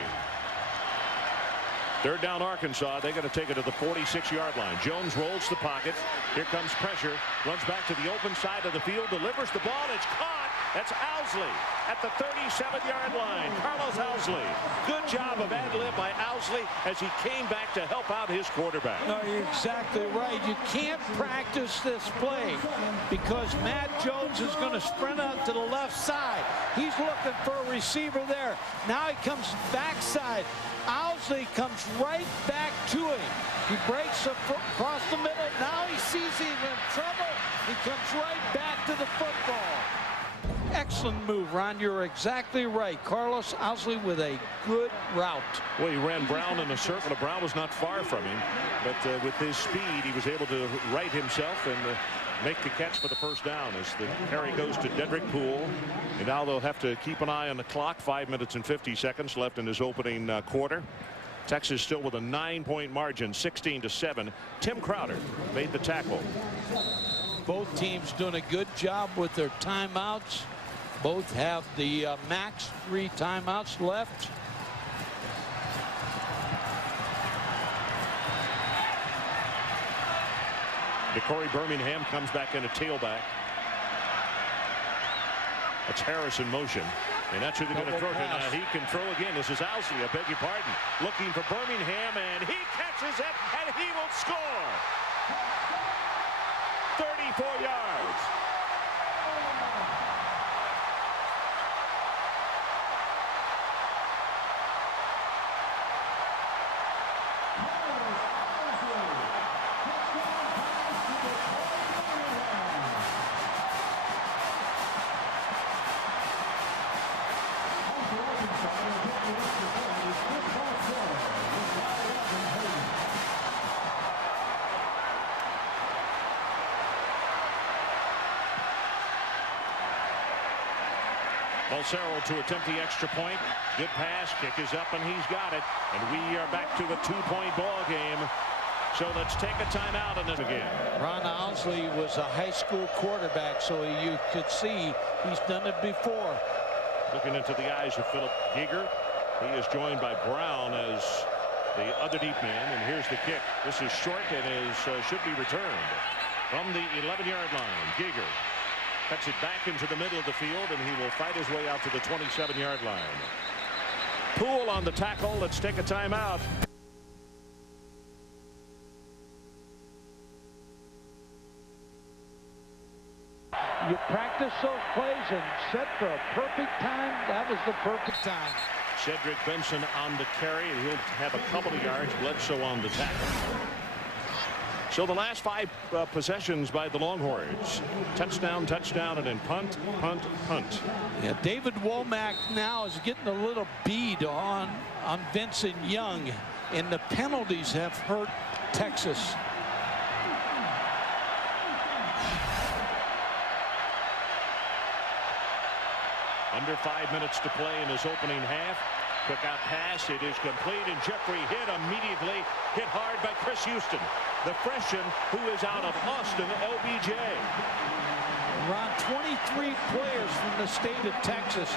Third down Arkansas. They got to take it to the 46-yard line. Jones rolls the pocket. Here comes pressure. Runs back to the open side of the field. Delivers the ball. It's caught. That's Owsley at the 37-yard line. Carlos Owsley. Good job of ad-lib by Owsley as he came back to help out his quarterback. No, you're exactly right. You can't practice this play because Matt Jones is going to sprint out to the left side. He's looking for a receiver there. Now he comes backside. Owsley comes right back to him. He breaks across the middle. Now he sees he's in trouble. He comes right back to the football. Excellent move, Ron. You're exactly right. Carlos Owsley with a good route. Well, he ran Brown in a circle. Brown was not far from him, but with his speed, he was able to right himself and make the catch for the first down as the carry goes to Dedrick Poole. And now they'll have to keep an eye on the clock. 5 minutes and 50 seconds left in his opening quarter. Texas still with a 9-point margin, 16-7. Tim Crowder made the tackle. Both teams doing a good job with their timeouts. Both have the max 3 timeouts left. DeCorey Birmingham comes back in a tailback. That's Harris in motion. And that's who they're going to throw to. Now he can throw again. This is Owsley, I beg your pardon. Looking for Birmingham, and he catches it, and he will score. 34 yards. Balsero to attempt the extra point. Good pass. Kick is up, and he's got it. And we are back to a 2-point ball game. So let's take a timeout and then again. Ron Owsley was a high school quarterback, so you could see he's done it before. Looking into the eyes of Philip Giger. He is joined by Brown as the other deep man. And here's the kick. This is short and should be returned from the 11-yard line. Giger cuts it back into the middle of the field, and he will fight his way out to the 27-yard line. Poole on the tackle. Let's take a timeout. You practice those plays and set for a perfect time. That was the perfect time. Cedric Benson on the carry, and he'll have a couple of yards. Bledsoe on the tackle. So the last 5 possessions by the Longhorns. Touchdown, touchdown, and then punt, punt, punt. Yeah, David Womack now is getting a little bead on Vincent Young, and the penalties have hurt Texas. Under 5 minutes to play in his opening half. Quick out pass. It is complete, and Jeffrey hit immediately. Hit hard by Chris Houston, the freshman who is out of Austin, LBJ. Around 23 players from the state of Texas.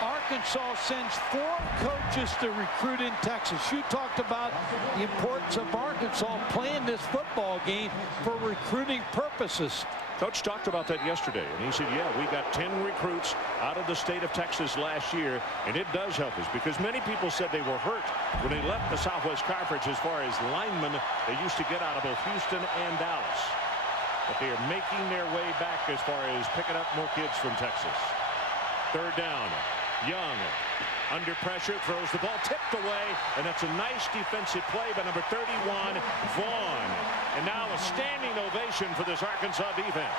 Arkansas sends 4 coaches to recruit in Texas. You talked about the importance of Arkansas playing this football game for recruiting purposes. Coach talked about that yesterday, and he said, yeah, we got 10 recruits out of the state of Texas last year, and it does help us because many people said they were hurt when they left the Southwest Conference as far as linemen they used to get out of both Houston and Dallas. But they are making their way back as far as picking up more kids from Texas. Third down. Young under pressure, throws the ball, tipped away, and that's a nice defensive play by number 31, Vaughn. And now a standing ovation for this Arkansas defense.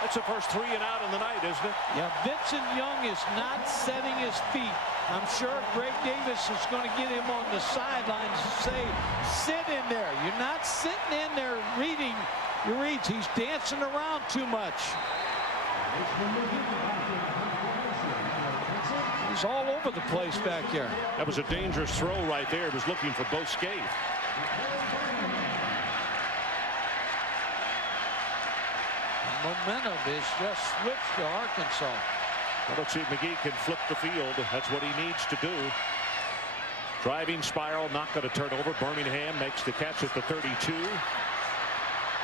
That's the first 3 and out in the night, isn't it? Yeah, Vincent Young is not setting his feet. I'm sure Greg Davis is going to get him on the sidelines and say, sit in there. You're not sitting in there reading your reads. He's dancing around too much. He's all over the place back here. That was a dangerous throw right there. He was looking for both Scaife. Momentum is just switched to Arkansas. Well, let's see if McGee can flip the field. That's what he needs to do. Driving spiral, not going to turn over. Birmingham makes the catch at the 32.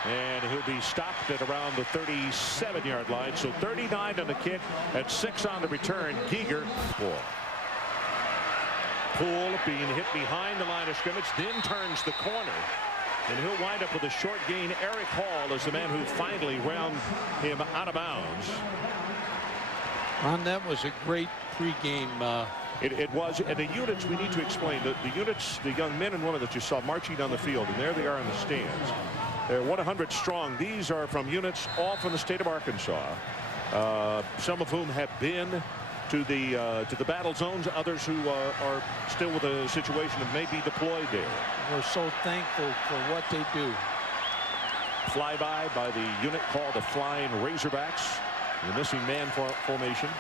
And he'll be stopped at around the 37-yard line. So 39 on the kick and 6 on the return. Giger. Poole being hit behind the line of scrimmage, then turns the corner. And he'll wind up with a short gain. Eric Hall is the man who finally round him out of bounds. Ron, that was a great pregame. It was, and the units we need to explain. The units, the young men and women that you saw marching down the field, and there they are in the stands. They're 100 strong. These are from units all from the state of Arkansas, some of whom have been to the battle zones, others who are still with a situation and may be deployed there. We're so thankful for what they do. Flyby by the unit called the Flying Razorbacks. The missing man formation.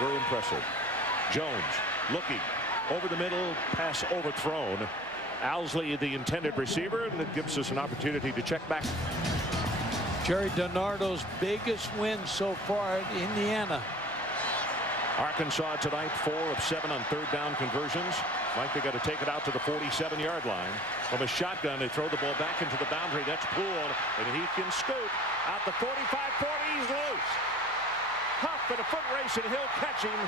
Very impressive. Jones looking over the middle, pass overthrown. Owsley, the intended receiver, and it gives us an opportunity to check back. Jerry DiNardo's biggest win so far at Indiana. Arkansas tonight 4 of 7 on third down conversions. Like they got to take it out to the 47-yard line. From a shotgun, they throw the ball back into the boundary. That's Poole, and he can scoop out the 45-40. He's loose. Huff in a foot race, and Hill catching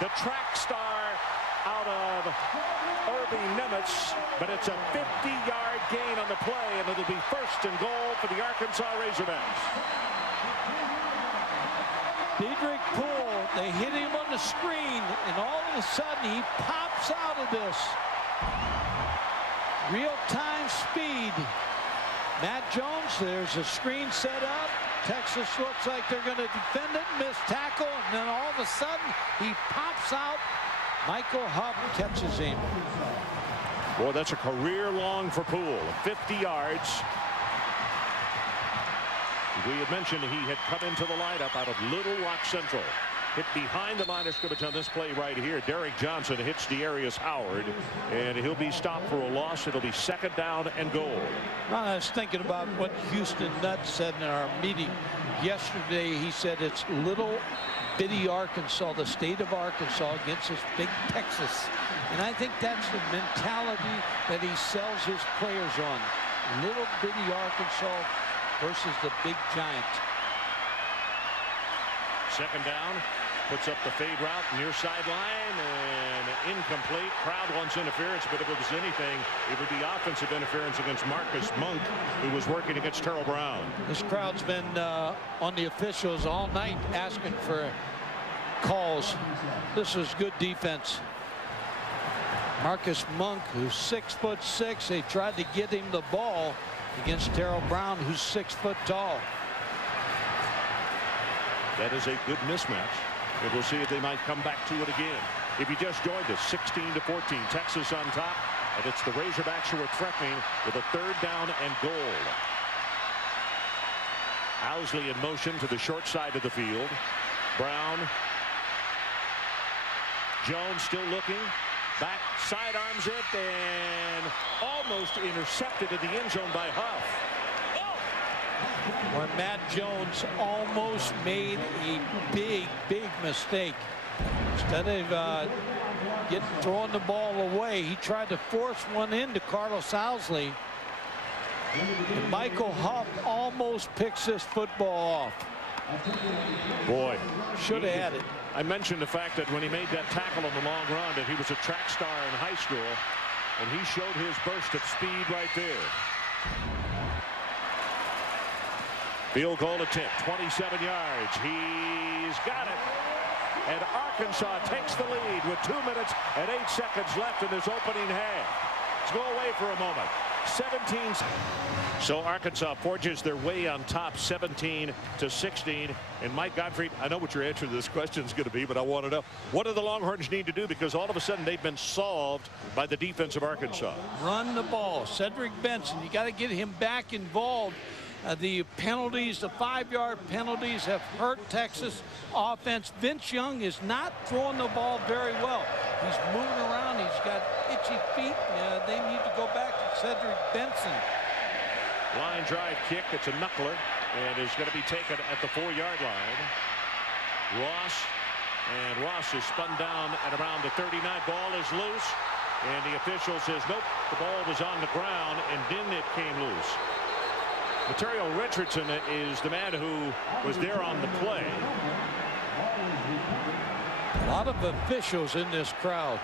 the track star out of Irving Nimitz, but it's a 50-yard gain on the play, and it'll be first and goal for the Arkansas Razorbacks. Dedrick Poole, they hit him on the screen, and all of a sudden he pops out of this. Real-time speed. Matt Jones, there's a screen set up. Texas looks like they're going to defend it, miss tackle, and then all of a sudden he pops out. Michael Huff catches him. Boy, that's a career long for Poole. 50 yards. We had mentioned he had come into the lineup out of Little Rock Central. Hit behind the line of scrimmage on this play right here. Derek Johnson hits Darius Howard, and he'll be stopped for a loss. It'll be second down and goal. I was thinking about what Houston Nutt said in our meeting yesterday. He said it's little bitty Arkansas, the state of Arkansas, against this big Texas. And I think that's the mentality that he sells his players on. Little bitty Arkansas versus the big giant. Second down, puts up the fade route near sideline, and incomplete. Crowd wants interference, but if it was anything, it would be offensive interference against Marcus Monk, who was working against Terrell Brown. This crowd's been on the officials all night asking for calls. This was good defense. Marcus Monk, who's 6'6", they tried to get him the ball against Terrell Brown, who's 6 foot tall. That is a good mismatch, and we'll see if they might come back to it again. If you just joined us, 16-14, Texas on top, and it's the Razorbacks who are threatening with a third down and goal. Owsley in motion to the short side of the field. Brown. Jones still looking. Back, sidearms it, and almost intercepted in the end zone by Huff. Where Matt Jones almost made a big mistake. Instead of throwing the ball away, he tried to force one into Carlos Owsley. And Michael Huff almost picks this football off. Boy, should have had it. I mentioned the fact that when he made that tackle on the long run, that he was a track star in high school, and he showed his burst of speed right there. Field goal attempt, 27 yards. He's got it. And Arkansas takes the lead with 2 minutes and 8 seconds left in this opening half. Let's go away for a moment. 17. So Arkansas forges their way on top, 17-16. And Mike Gottfried, I know what your answer to this question is going to be, but I want to know, what do the Longhorns need to do? Because all of a sudden they've been solved by the defense of Arkansas. Run the ball. Cedric Benson, you got to get him back involved. The penalties, the 5-yard penalties have hurt Texas offense. Vince Young is not throwing the ball very well. He's moving around. He's got itchy feet. They need to go back to Cedric Benson. Line drive kick. It's a knuckler and is going to be taken at the 4-yard line. Ross is spun down at around the 39. Ball is loose, and the official says nope, the ball was on the ground and then it came loose. Material Richardson is the man who was there on the play. A lot of officials in this crowd.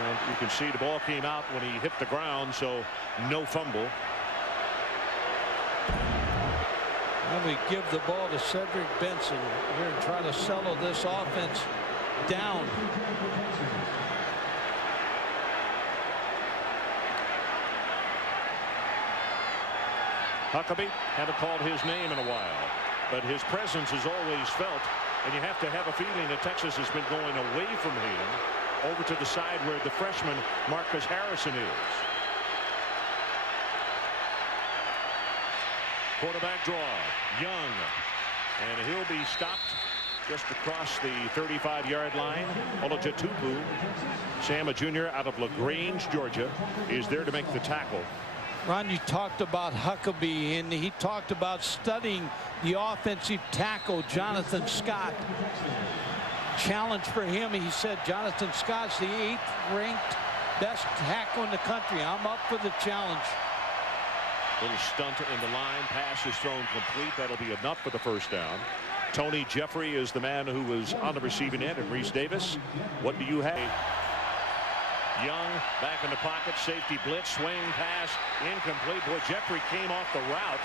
And you can see the ball came out when he hit the ground, so no fumble. And we give the ball to Cedric Benson here and try to settle this offense down. Huckabee, haven't called his name in a while, but his presence is always felt, and you have to have a feeling that Texas has been going away from him over to the side where the freshman Marcus Harrison is. Quarterback draw, Young, and he'll be stopped just across the 35-yard line. Olajatupu, Sam, a junior out of LaGrange, Georgia, is there to make the tackle. Ron, you talked about Huckabee, and he talked about studying the offensive tackle, Jonathan Scott. Challenge for him, he said, Jonathan Scott's the 8th ranked best tackle in the country. I'm up for the challenge. Little stunt in the line. Pass is thrown complete. That'll be enough for the first down. Tony Jeffrey is the man who was on the receiving end, and Reese Davis. What do you have? Young back in the pocket. Safety blitz. Swing pass. Incomplete. Boy, Jeffrey came off the route,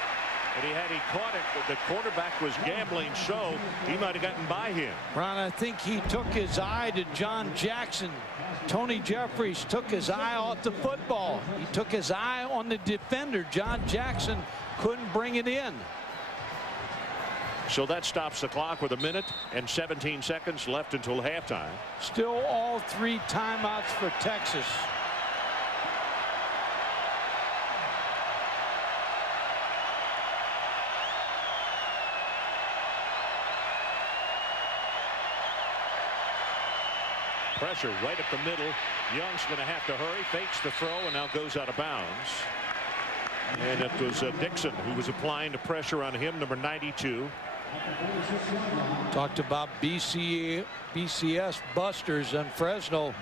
and he caught it. The quarterback was gambling, so he might have gotten by him. Ron, I think he took his eye to John Jackson. Tony Jeffries took his eye off the football. He took his eye on the defender. John Jackson couldn't bring it in. So that stops the clock with 1 minute and 17 seconds left until halftime. Still all 3 timeouts for Texas. Pressure right up the middle. Young's going to have to hurry. Fakes the throw and now goes out of bounds. And it was Dixon who was applying the pressure on him, number 92. Talked about BCS busters, and Fresno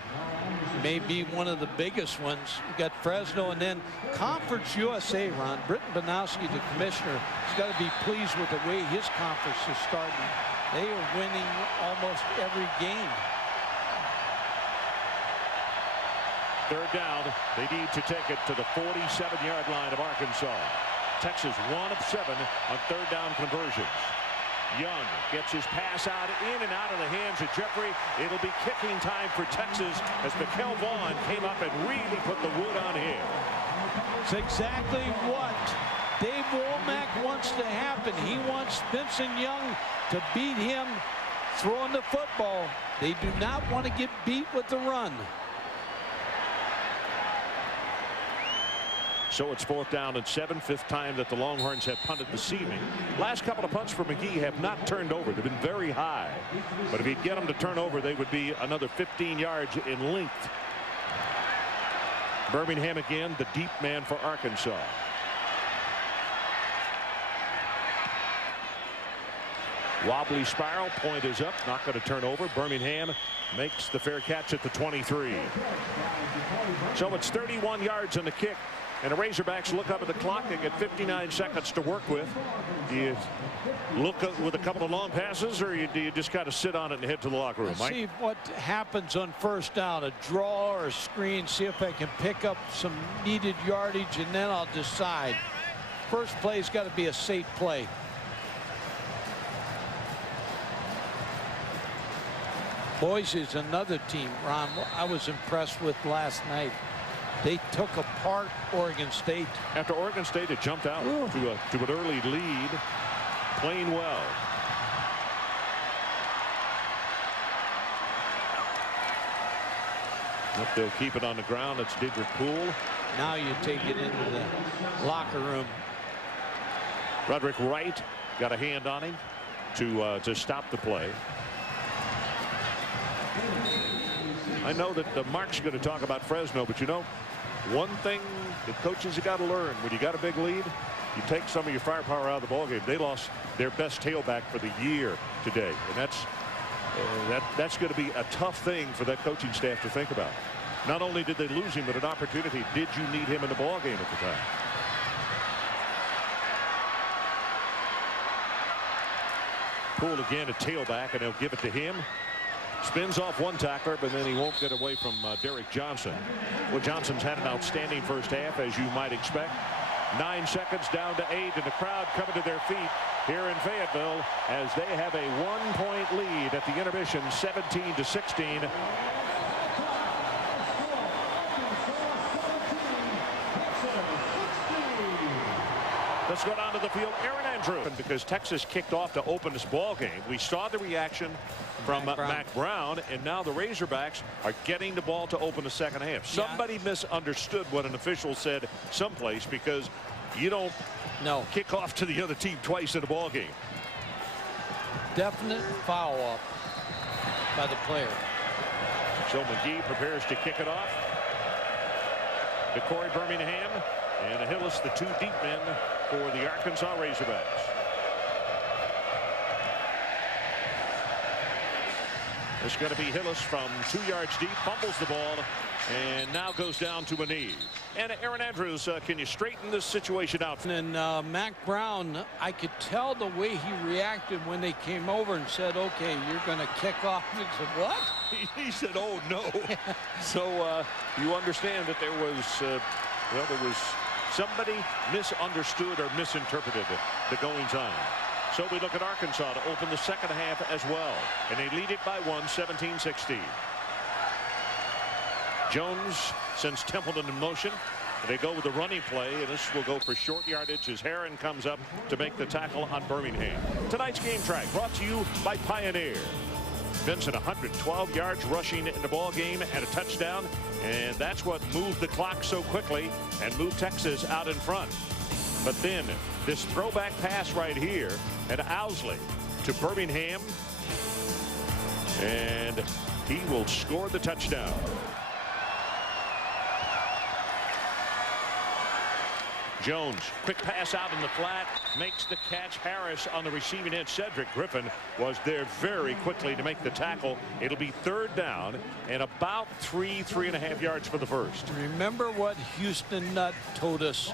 may be one of the biggest ones. You got Fresno, and then Conference USA, Ron. Britton Banowski, the commissioner, has got to be pleased with the way his conference is starting. They are winning almost every game. Third down. They need to take it to the 47-yard line of Arkansas. Texas 1 of 7 on third down conversions. Young gets his pass out in and out of the hands of Jeffrey. It'll be kicking time for Texas as Mikel Vaughn came up and really put the wood on him. It's exactly what Dave Womack wants to happen. He wants Vincent Young to beat him throwing the football. They do not want to get beat with the run. So it's 4th down and 7, 5th time that the Longhorns have punted this evening. Last couple of punts for McGee have not turned over. They've been very high. But if he'd get them to turn over, they would be another 15 yards in length. Birmingham again, the deep man for Arkansas. Wobbly spiral, point is up, not going to turn over. Birmingham makes the fair catch at the 23. So it's 31 yards on the kick. And the Razorbacks look up at the clock. They get 59 seconds to work with. Do you look with a couple of long passes, or do you just kind of sit on it and head to the locker room, Mike? See what happens on first down, a draw or a screen, see if I can pick up some needed yardage, and then I'll decide. First play's got to be a safe play. Boise is another team, Ron, I was impressed with last night. They took apart Oregon State. After Oregon State had jumped out to an early lead, playing well. If they'll keep it on the ground, it's Dedrick Poole. Now you take it into the locker room. Roderick Wright got a hand on him to stop the play. I know that Mark's going to talk about Fresno, but you know, one thing that coaches have got to learn: when you got a big lead, you take some of your firepower out of the ballgame. They lost their best tailback for the year today, and that's going to be a tough thing for that coaching staff to think about. Not only did they lose him, but an opportunity. Did you need him in the ballgame at the time? Poole again, a tailback, and they'll give it to him. Spins off one tackler, but then he won't get away from Derek Johnson. Well, Johnson's had an outstanding first half, as you might expect. 9 seconds down to 8, and the crowd coming to their feet here in Fayetteville as they have a 1-point lead at the intermission, 17-16. Let's go down to the field. Aaron Andrews, because Texas kicked off to open this ball game. We saw the reaction from Mack Brown, and now the Razorbacks are getting the ball to open the second half. Somebody misunderstood what an official said someplace, because you don't kick off to the other team twice in a ball game. Definite foul up by the player. So McGee prepares to kick it off. DeCorey Birmingham and Hillis, the 2 deep men for the Arkansas Razorbacks. It's going to be Hillis from 2 yards deep, fumbles the ball, and now goes down to a knee. And Aaron Andrews, can you straighten this situation out? And Mack Brown, I could tell the way he reacted when they came over and said, okay, you're going to kick off. He said, what? He said, oh, no. So you understand that there was somebody misunderstood or misinterpreted the goings-on. So we look at Arkansas to open the second half as well, and they lead it by 1, 17-16. Jones sends Templeton in motion. They go with the running play, and this will go for short yardage as Herron comes up to make the tackle on Birmingham. Tonight's game track brought to you by Pioneer. Vincent, 112 yards rushing in the ball game and a touchdown, and that's what moved the clock so quickly and moved Texas out in front. But then this throwback pass right here at Owsley to Birmingham, and he will score the touchdown. Jones, quick pass out in the flat, makes the catch. Harris on the receiving end. Cedric Griffin was there very quickly to make the tackle. It'll be 3rd down and about 3.5 yards for the first. Remember what Houston Nutt told us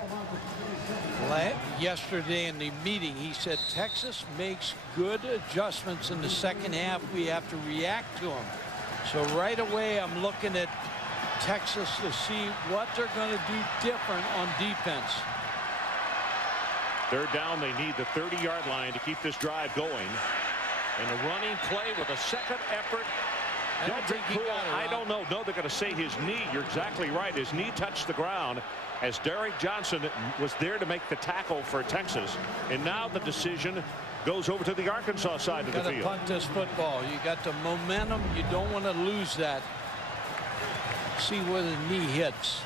yesterday in the meeting. He said Texas makes good adjustments in the second half. We have to react to them. So right away I'm looking at Texas to see what they're going to do different on defense. 3rd down, they need the 30-yard line to keep this drive going. And a running play with a second effort. I don't know. No, they're going to say his knee. You're exactly right. His knee touched the ground as Derek Johnson was there to make the tackle for Texas. And now the decision goes over to the Arkansas side of the field. You got to punt this football. You got the momentum. You don't want to lose that. See where the knee hits.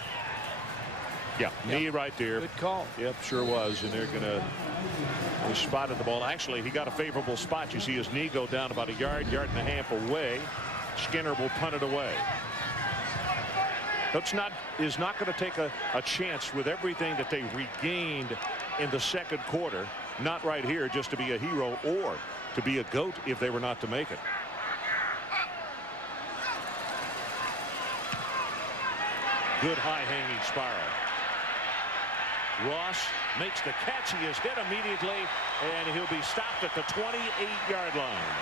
Yeah, knee right there. Good call. Yep, sure was. And they spotted the ball. Actually, he got a favorable spot. You see his knee go down about a yard and a half away. Skinner will punt it away. Coach is not going to take a chance with everything that they regained in the second quarter. Not right here just to be a hero or to be a GOAT if they were not to make it. Good high-hanging spiral. Ross makes the catch. He is hit immediately, and he'll be stopped at the 28-yard line.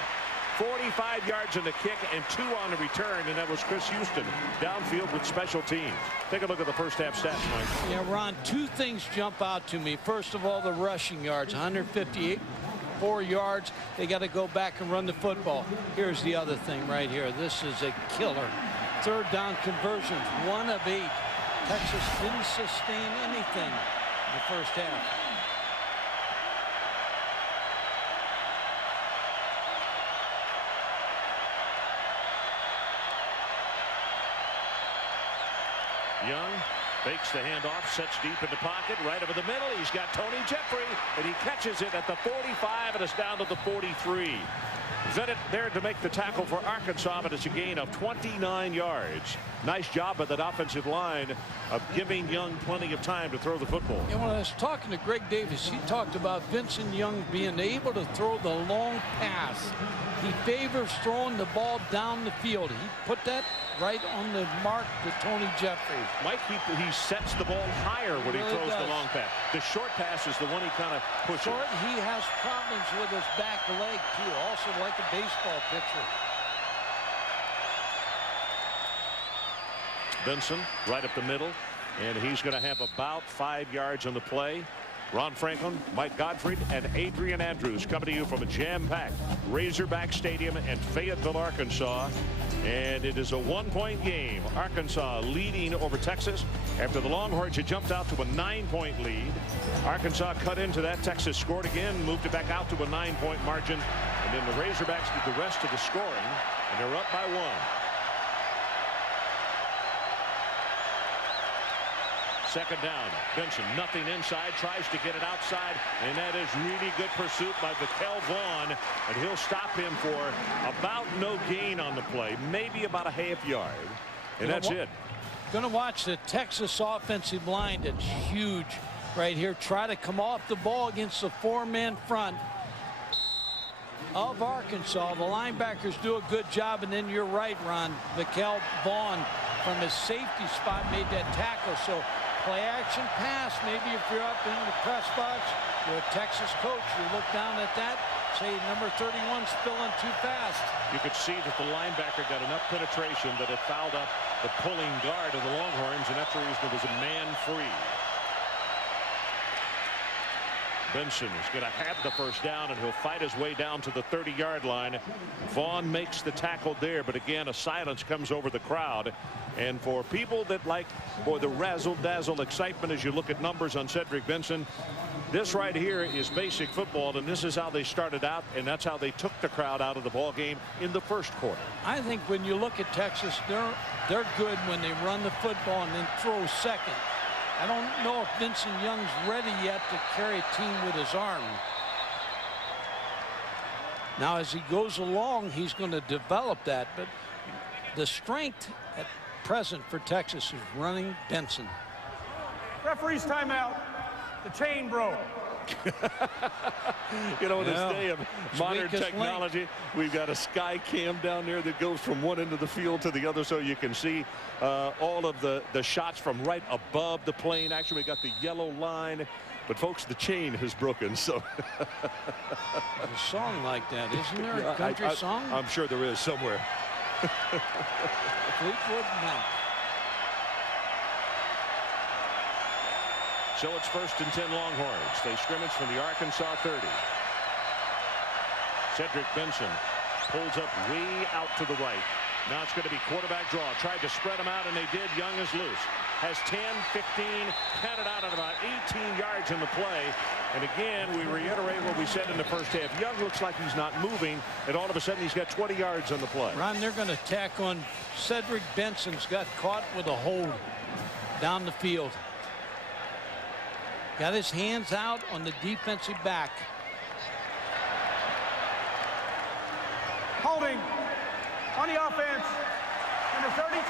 45 yards in the kick and 2 on the return, and that was Chris Houston downfield with special teams. Take a look at the first half stats, Mike. Yeah, Ron, 2 things jump out to me. First of all, the rushing yards, 154 yards. They got to go back and run the football. Here's the other thing right here. This is a killer. 3rd down conversions, 1 of 8. Texas didn't sustain anything in the first half. Young fakes the handoff, sets deep in the pocket, right over the middle. He's got Tony Jeffrey, and he catches it at the 45, and it's down to the 43. Zenit there to make the tackle for Arkansas, but it's a gain of 29 yards. Nice job by that offensive line of giving Young plenty of time to throw the football. And when I was talking to Greg Davis, he talked about Vincent Young being able to throw the long pass. He favors throwing the ball down the field. He put that right on the mark to Tony Jeffrey. Mike, he sets the ball higher when he throws the long pass. The short pass is the one he kind of pushes. Short, he has problems with his back leg, too, also like a baseball pitcher. Benson right up the middle, and he's going to have about 5 yards on the play. Ron Franklin, Mike Gottfried, and Adrian Andrews coming to you from a jam-packed Razorback Stadium in Fayetteville, Arkansas. And it is a one-point game. Arkansas leading over Texas after the Longhorns had jumped out to a 9-point lead. Arkansas cut into that. Texas scored again, moved it back out to a 9-point margin. And then the Razorbacks did the rest of the scoring, and they're up by 1. Second down. Benson, nothing inside, tries to get it outside, and that is really good pursuit by Vaquel Vaughn, and he'll stop him for about no gain on the play, maybe about a half yard, and that's it. Going to watch the Texas offensive line that's huge right here try to come off the ball against the 4-man front of Arkansas. The linebackers do a good job, and then you're right, Ron. Vaquel Vaughn from his safety spot made that tackle. So play action pass. Maybe if you're up in the press box, you're a Texas coach, you look down at that, say number 31's filling too fast. You could see that the linebacker got enough penetration that it fouled up the pulling guard of the Longhorns, and that's the reason there was a man free. Benson is going to have the first down, and he'll fight his way down to the 30-yard line. Vaughn makes the tackle there, but again, a silence comes over the crowd. And for people that like, boy, the razzle-dazzle excitement as you look at numbers on Cedric Benson, this right here is basic football, and this is how they started out, and that's how they took the crowd out of the ball game in the first quarter. I think when you look at Texas, they're good when they run the football and then throw second. I don't know if Vincent Young's ready yet to carry a team with his arm. Now, as he goes along, he's going to develop that, but the strength at present for Texas is running Benson. Referee's timeout. The chain broke. You know, in this day of modern technology, we've got a sky cam down there that goes from one end of the field to the other, so you can see all of the shots from right above the plane. Actually, we got the yellow line, but folks, the chain has broken. So there's a song like that, isn't there? A country song? I'm sure there is somewhere. Fleetwood Mac. So it's 1st and 10 Longhorns. They scrimmage from the Arkansas 30. Cedric Benson pulls up way out to the right. Now it's going to be quarterback draw. Tried to spread them out, and they did. Young is loose. Has 10, 15, counted out at about 18 yards in the play. And again, we reiterate what we said in the first half. Young looks like he's not moving, and all of a sudden he's got 20 yards on the play. Ron, they're going to tack on. Cedric Benson's got caught with a hold down the field. Got his hands out on the defensive back. Holding on the offense. Number 32.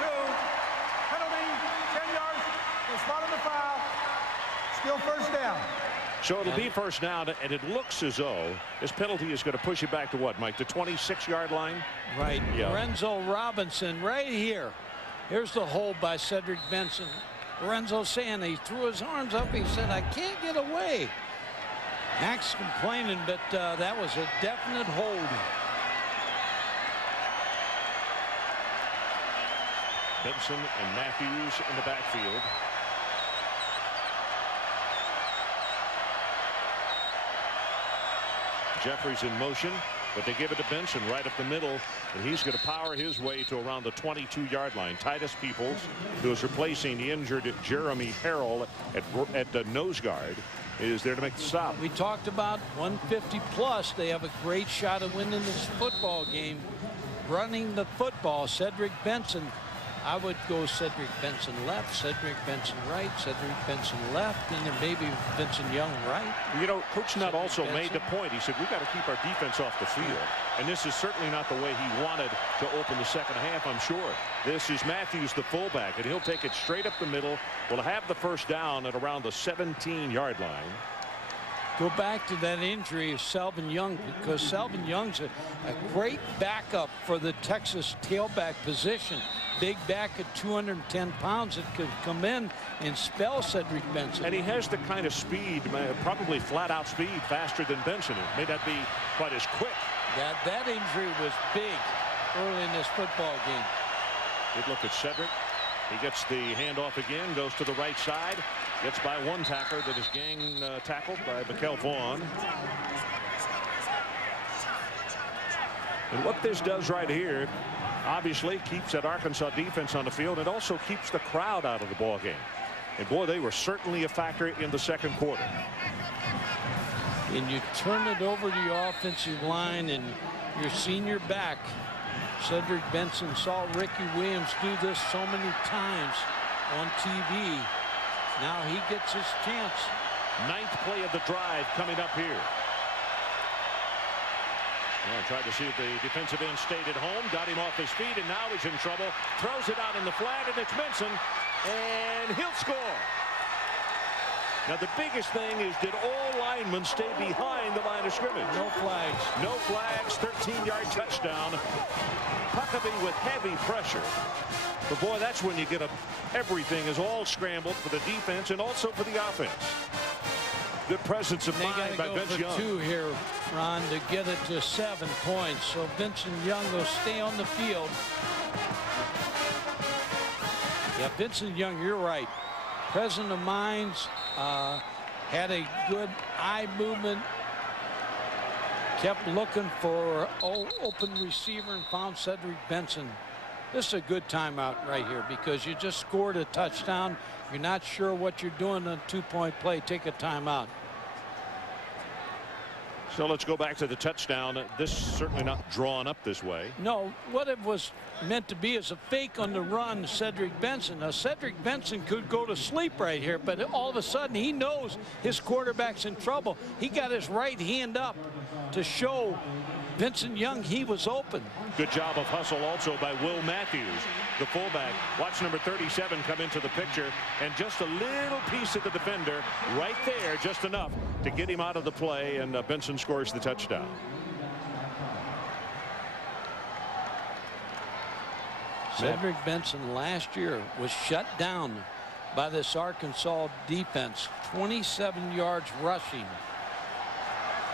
Penalty, 10 yards. The spot on the foul. Still first down. So it'll be first down, and it looks as though this penalty is going to push it back to what, Mike? The 26-yard line? Right. Yeah. Lorenzo Robinson right here. Here's the hold by Cedric Benson. Lorenzo saying he threw his arms up. He said, I can't get away. Max complaining, but that was a definite hold. Benson and Matthews in the backfield. Jeffries in motion, but they give it to Benson right up the middle, and he's going to power his way to around the 22-yard line. Titus Peoples, who is replacing the injured Jeremy Harrell at the nose guard, is there to make the stop. We talked about 150 plus. They have a great shot of winning this football game. Running the football, Cedric Benson I would go Cedric Benson left, Cedric Benson right, Cedric Benson left, and then maybe Vincent Young right. You know, Coach Nutt Cedric also Benson. made the point. He said, we've got to keep our defense off the field. And this is certainly not the way he wanted to open the second half, I'm sure. This is Matthews, the fullback, and he'll take it straight up the middle. Will have the first down at around the 17-yard line. Go back to that injury of Selvin Young, because Selvin Young's a great backup for the Texas tailback position. Big back at 210 pounds that could come in and spell Cedric Benson. And he has the kind of speed, probably flat-out speed, faster than Benson. It may not be quite as quick. That injury was big early in this football game. Good look at Cedric. He gets the handoff again, goes to the right side, gets by one tackler that is gang tackled by Mikel Vaughn. And what this does right here, obviously keeps that Arkansas defense on the field. It also keeps the crowd out of the ball game. And boy, they were certainly a factor in the second quarter. And you turn it over to your offensive line and your senior back. Cedric Benson saw Ricky Williams do this so many times on TV. Now he gets his chance. Ninth play of the drive coming up here. Well, tried to see if the defensive end stayed at home, got him off his feet, and now he's in trouble. Throws it out in the flat, and it's Benson, and he'll score. Now, the biggest thing is, did all linemen stay behind the line of scrimmage? No flags. No flags, 13-yard touchdown. Huckabee with heavy pressure. But, boy, that's when you get everything is all scrambled for the defense and also for the offense. Good presence of mind by Vince Young. 2 here, Ron, to get it to 7 points. So Vincent Young will stay on the field. Yeah, Vincent Young, you're right. Present of minds, had a good eye movement, kept looking for open receiver and found Cedric Benson. This is a good timeout right here because you just scored a touchdown. You're not sure what you're doing on a 2-point play. Take a timeout. So let's go back to the touchdown. This is certainly not drawn up this way. No, what it was meant to be is a fake on the run, Cedric Benson. Now, Cedric Benson could go to sleep right here, but all of a sudden he knows his quarterback's in trouble. He got his right hand up to show Vincent Young he was open. Good job of hustle also by Will Matthews, the fullback. Watch number 37 come into the picture, and just a little piece of the defender right there, just enough to get him out of the play, and Benson scores the touchdown. Cedric Benson last year was shut down by this Arkansas defense. 27 yards rushing.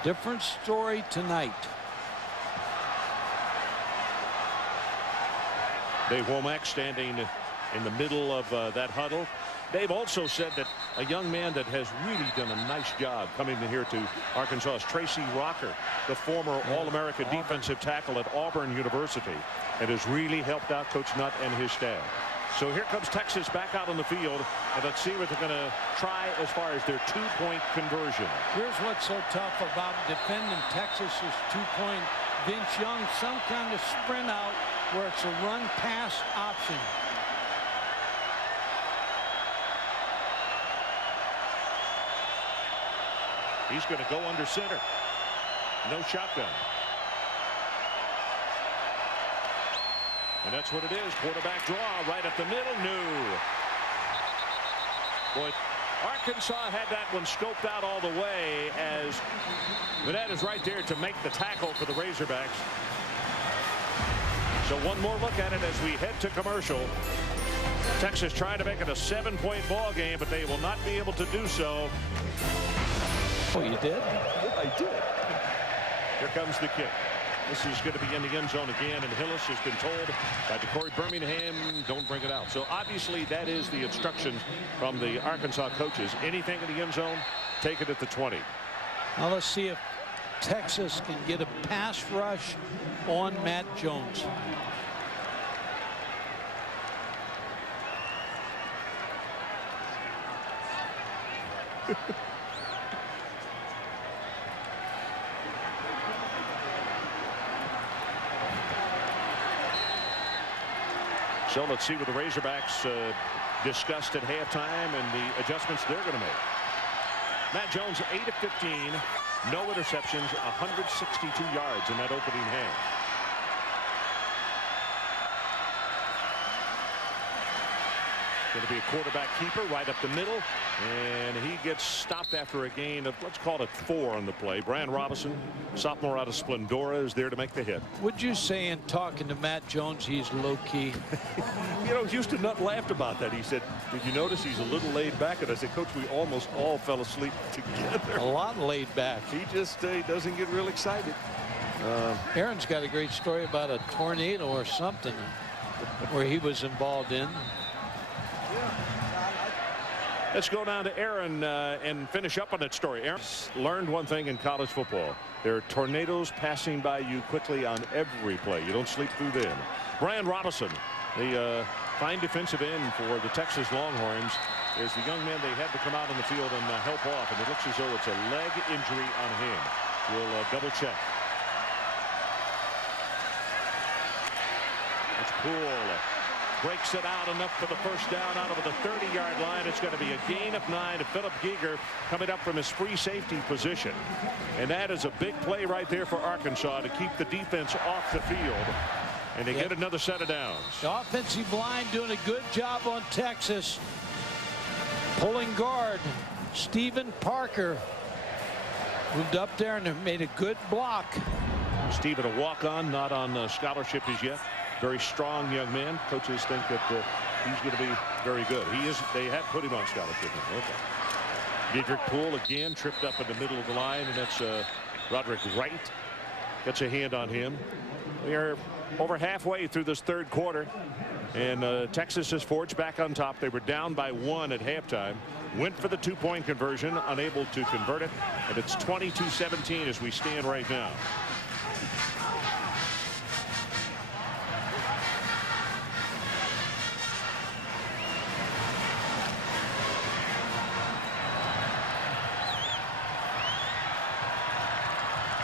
Different story tonight. Dave Womack standing in the middle of that huddle. Dave also said that a young man that has really done a nice job coming in here to Arkansas is Tracy Rocker, the former All-American defensive tackle at Auburn University, and has really helped out Coach Nutt and his staff. So here comes Texas back out on the field, and let's see what they're going to try as far as their 2-point conversion. Here's what's so tough about defending Texas's 2-point. Vince Young, some kind of sprint out where it's a run-pass option. He's going to go under center. No shotgun. And that's what it is. Quarterback draw right up the middle. No. Boy, Arkansas had that one scoped out all the way as Vanette is right there to make the tackle for the Razorbacks. So one more look at it as we head to commercial. Texas trying to make it a 7-point ball game, but they will not be able to do so. Oh, you did? I did. Here comes the kick. This is going to be in the end zone again, and Hillis has been told by DeCorey Birmingham, don't bring it out. So obviously that is the instruction from the Arkansas coaches. Anything in the end zone, take it at the 20. Now let's see if Texas can get a pass rush on Matt Jones. So let's see what the Razorbacks discussed at halftime and the adjustments they're going to make. Matt Jones, 8 of 15, no interceptions, 162 yards in that opening half. Going to be a quarterback keeper right up the middle, and he gets stopped after a gain of, let's call it 4 on the play. Brian Robinson, sophomore out of Splendora, is there to make the hit. Would you say in talking to Matt Jones he's low-key? You know, Houston Nutt laughed about that. He said, did you notice he's a little laid back? And I said, Coach, we almost all fell asleep together. A lot laid back. He just he doesn't get real excited. Aaron's got a great story about a tornado or something where he was involved in. Let's go down to Aaron and finish up on that story. Aaron learned one thing in college football. There are tornadoes passing by you quickly on every play. You don't sleep through them. Brian Robinson, the fine defensive end for the Texas Longhorns, is the young man they had to come out on the field and help off. And it looks as though it's a leg injury on him. We'll double check. It's Poole. Breaks it out enough for the first down out of the 30-yard line. It's going to be a gain of 9 to Philip Giger coming up from his free safety position. And that is a big play right there for Arkansas to keep the defense off the field. And they get another set of downs. The offensive line doing a good job on Texas. Pulling guard. Stephen Parker moved up there and made a good block. Stephen, a walk-on, not on scholarship as yet. Very strong young man. Coaches think that he's going to be very good. He is. They have put him on scholarship. Okay. Dedrick Poole again tripped up in the middle of the line, and that's Roderick Wright. Gets a hand on him. We are over halfway through this third quarter, and Texas is forged back on top. They were down by 1 at halftime. Went for the 2-point conversion, unable to convert it, and it's 22-17 as we stand right now.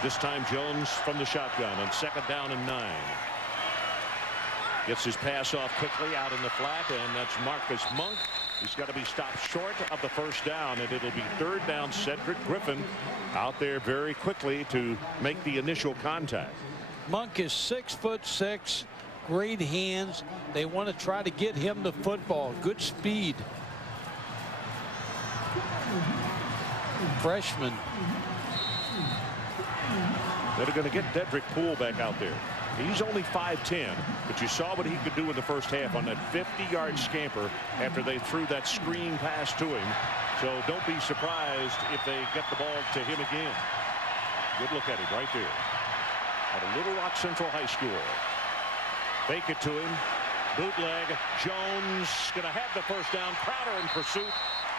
This time Jones from the shotgun on 2nd down and 9. Gets his pass off quickly out in the flat, and that's Marcus Monk. He's got to be stopped short of the first down, and it'll be 3rd down. Cedric Griffin out there very quickly to make the initial contact. Monk is 6'6", great hands. They want to try to get him the football. Good speed. Freshman. They're going to get Dedrick Poole back out there. He's only 5'10", but you saw what he could do in the first half on that 50-yard scamper after they threw that screen pass to him. So don't be surprised if they get the ball to him again. Good look at him right there. At a Little Rock Central High School. Fake it to him. Bootleg. Jones going to have the first down. Crowder in pursuit.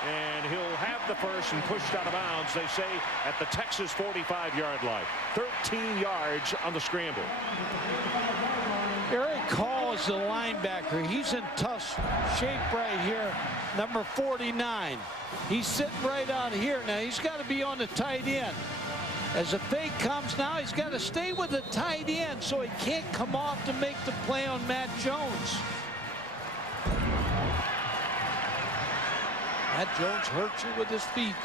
And he'll have the first and pushed out of bounds, they say, at the Texas 45-yard line. 13 yards on the scramble. Eric Hall is the linebacker. He's in tough shape right here. Number 49. He's sitting right out here. Now, he's got to be on the tight end. As the fake comes now, he's got to stay with the tight end so he can't come off to make the play on Matt Jones. Matt Jones hurts you with his feet.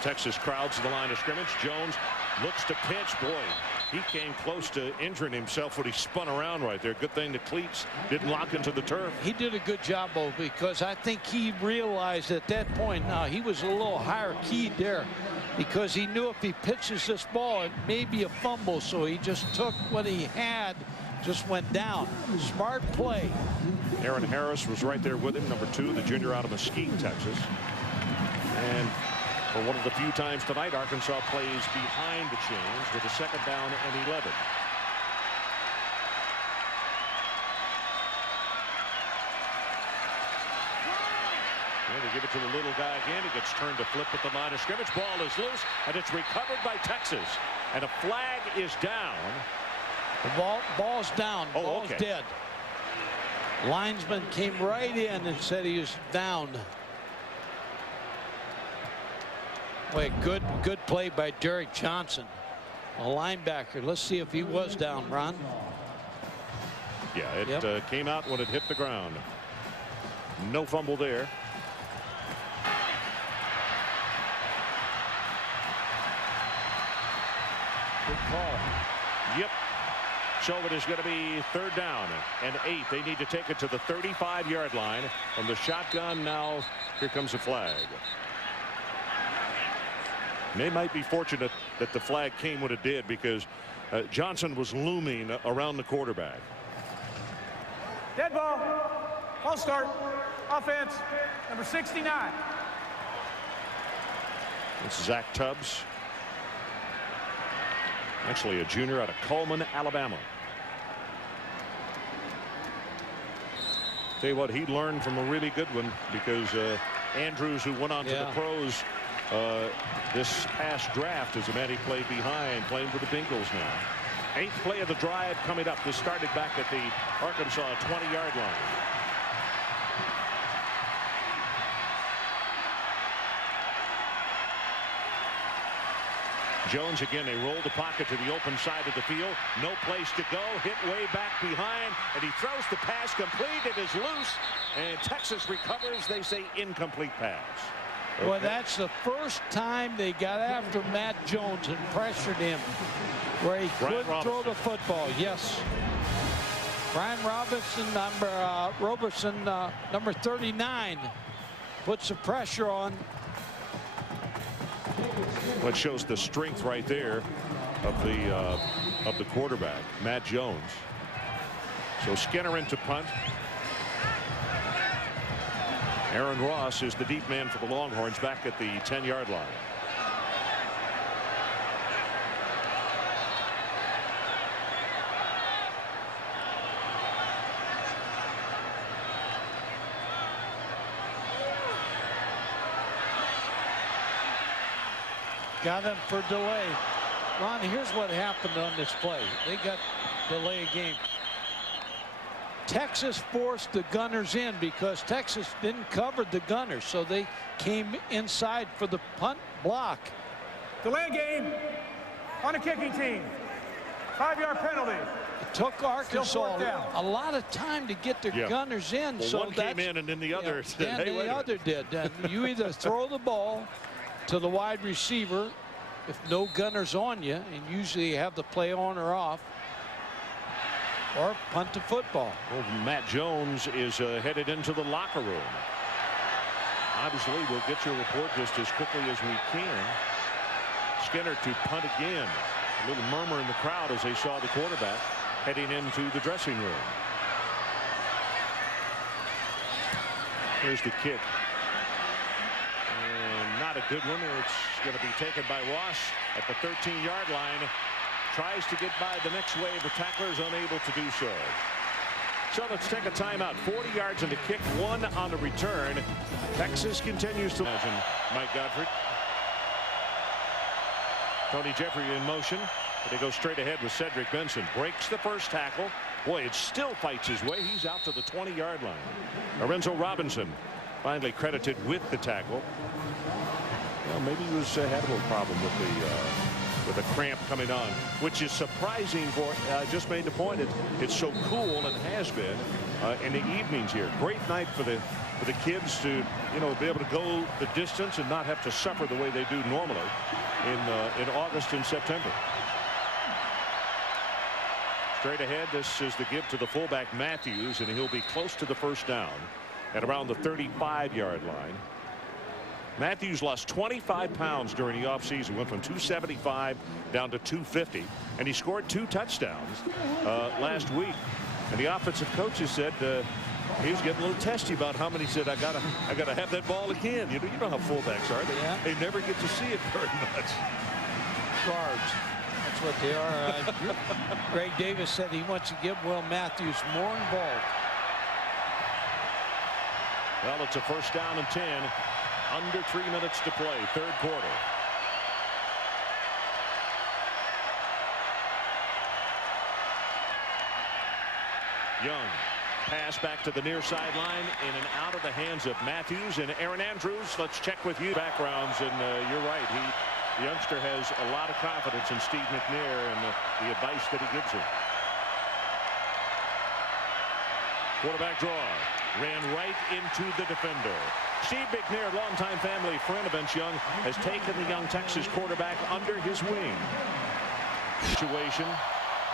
Texas crowds to the line of scrimmage. Jones looks to pitch. Boy, he came close to injuring himself when he spun around right there. Good thing the cleats didn't lock into the turf. He did a good job, though, because I think he realized at that point now he was a little higher keyed there because he knew if he pitches this ball, it may be a fumble. So he just took what he had, just went down. Smart play. Aaron Harris was right there with him, number 2, the junior out of Mesquite, Texas. And for one of the few times tonight, Arkansas plays behind the chains with a 2nd down and 11. And they give it to the little guy again. He gets turned to flip at the line of scrimmage. Ball is loose, and it's recovered by Texas. And a flag is down. The ball's down. Oh, ball's okay. Dead. Linesman came right in and said he was down. Wait, good play by Derek Johnson, a linebacker. Let's see if he was down, Ron. Yeah, it came out when it hit the ground. No fumble there. Good call. Yep. So it is going to be 3rd down and 8. They need to take it to the 35-yard line from the shotgun. Now here comes the flag. They might be fortunate that the flag came when it did, because Johnson was looming around the quarterback. Dead ball. False start. Offense, number 69. It's Zach Tubbs. Actually a junior out of Coleman, Alabama. Tell you what, he learned from a really good one, because Andrews, who went on to the pros this past draft, is a man he played behind, playing for the Bengals now. 8th play of the drive coming up. This started back at the Arkansas 20-yard line. Jones again. They roll the pocket to the open side of the field. No place to go. Hit way back behind, and he throws the pass complete. It is loose, and Texas recovers. They say incomplete pass. Okay. Well, that's the first time they got after Matt Jones and pressured him where he couldn't throw the football. Yes. Brian Robertson, number 39, puts the pressure on. What shows the strength right there of the quarterback, Matt Jones. So Skinner into punt. Aaron Ross is the deep man for the Longhorns back at the 10-yard line. Got him for delay. Ron, here's what happened on this play. They got delay of game. Texas forced the Gunners in because Texas didn't cover the Gunners, so they came inside for the punt block. Delay of game on a kicking team. 5-yard penalty. It took Arkansas a lot of time to get the Gunners in. Well, so one came in and then the other did. And the other did. And you either throw the ball to the wide receiver if no Gunners on you, and usually you have the play on or off, or punt the football. Well, Matt Jones is headed into the locker room. Obviously, we'll get your report just as quickly as we can. Skinner to punt again. A little murmur in the crowd as they saw the quarterback heading into the dressing room. Here's the kick. Not a good one. It's going to be taken by Ross at the 13-yard line. Tries to get by the next wave of tacklers, unable to do so. So let's take a timeout. 40 yards on the kick, 1 on the return. Texas continues to imagine Mike Godfrey. Tony Jeffrey in motion. They go straight ahead with Cedric Benson. Breaks the first tackle. Boy, it still fights his way. He's out to the 20-yard line. Lorenzo Robinson finally credited with the tackle. Well, maybe he was had a little problem with a cramp coming on, which is surprising for. I just made the point. It's so cool and has been in the evenings here. Great night for the kids to be able to go the distance and not have to suffer the way they do normally in August and September. Straight ahead, this is the give to the fullback Matthews, and he'll be close to the first down at around the 35-yard line. Matthews lost 25 pounds during the offseason, went from 275 down to 250, and he scored 2 touchdowns last week. And the offensive coaches said he was getting a little testy about how many. He said, I gotta have that ball again. You know how fullbacks are. They never get to see it very much. Guards. That's what they are. Greg Davis said he wants to give Will Matthews more involved. Well, it's a first down and 10. Under 3 minutes to play, third quarter. Young. Pass back to the near sideline, in and out of the hands of Matthews and Aaron Andrews. Let's check with you. Backgrounds, and you're right. The youngster has a lot of confidence in Steve McNair and the advice that he gives him. Quarterback draw. Ran right into the defender. Steve McNair, longtime family friend of Vince Young, has taken the young Texas quarterback under his wing. Situation.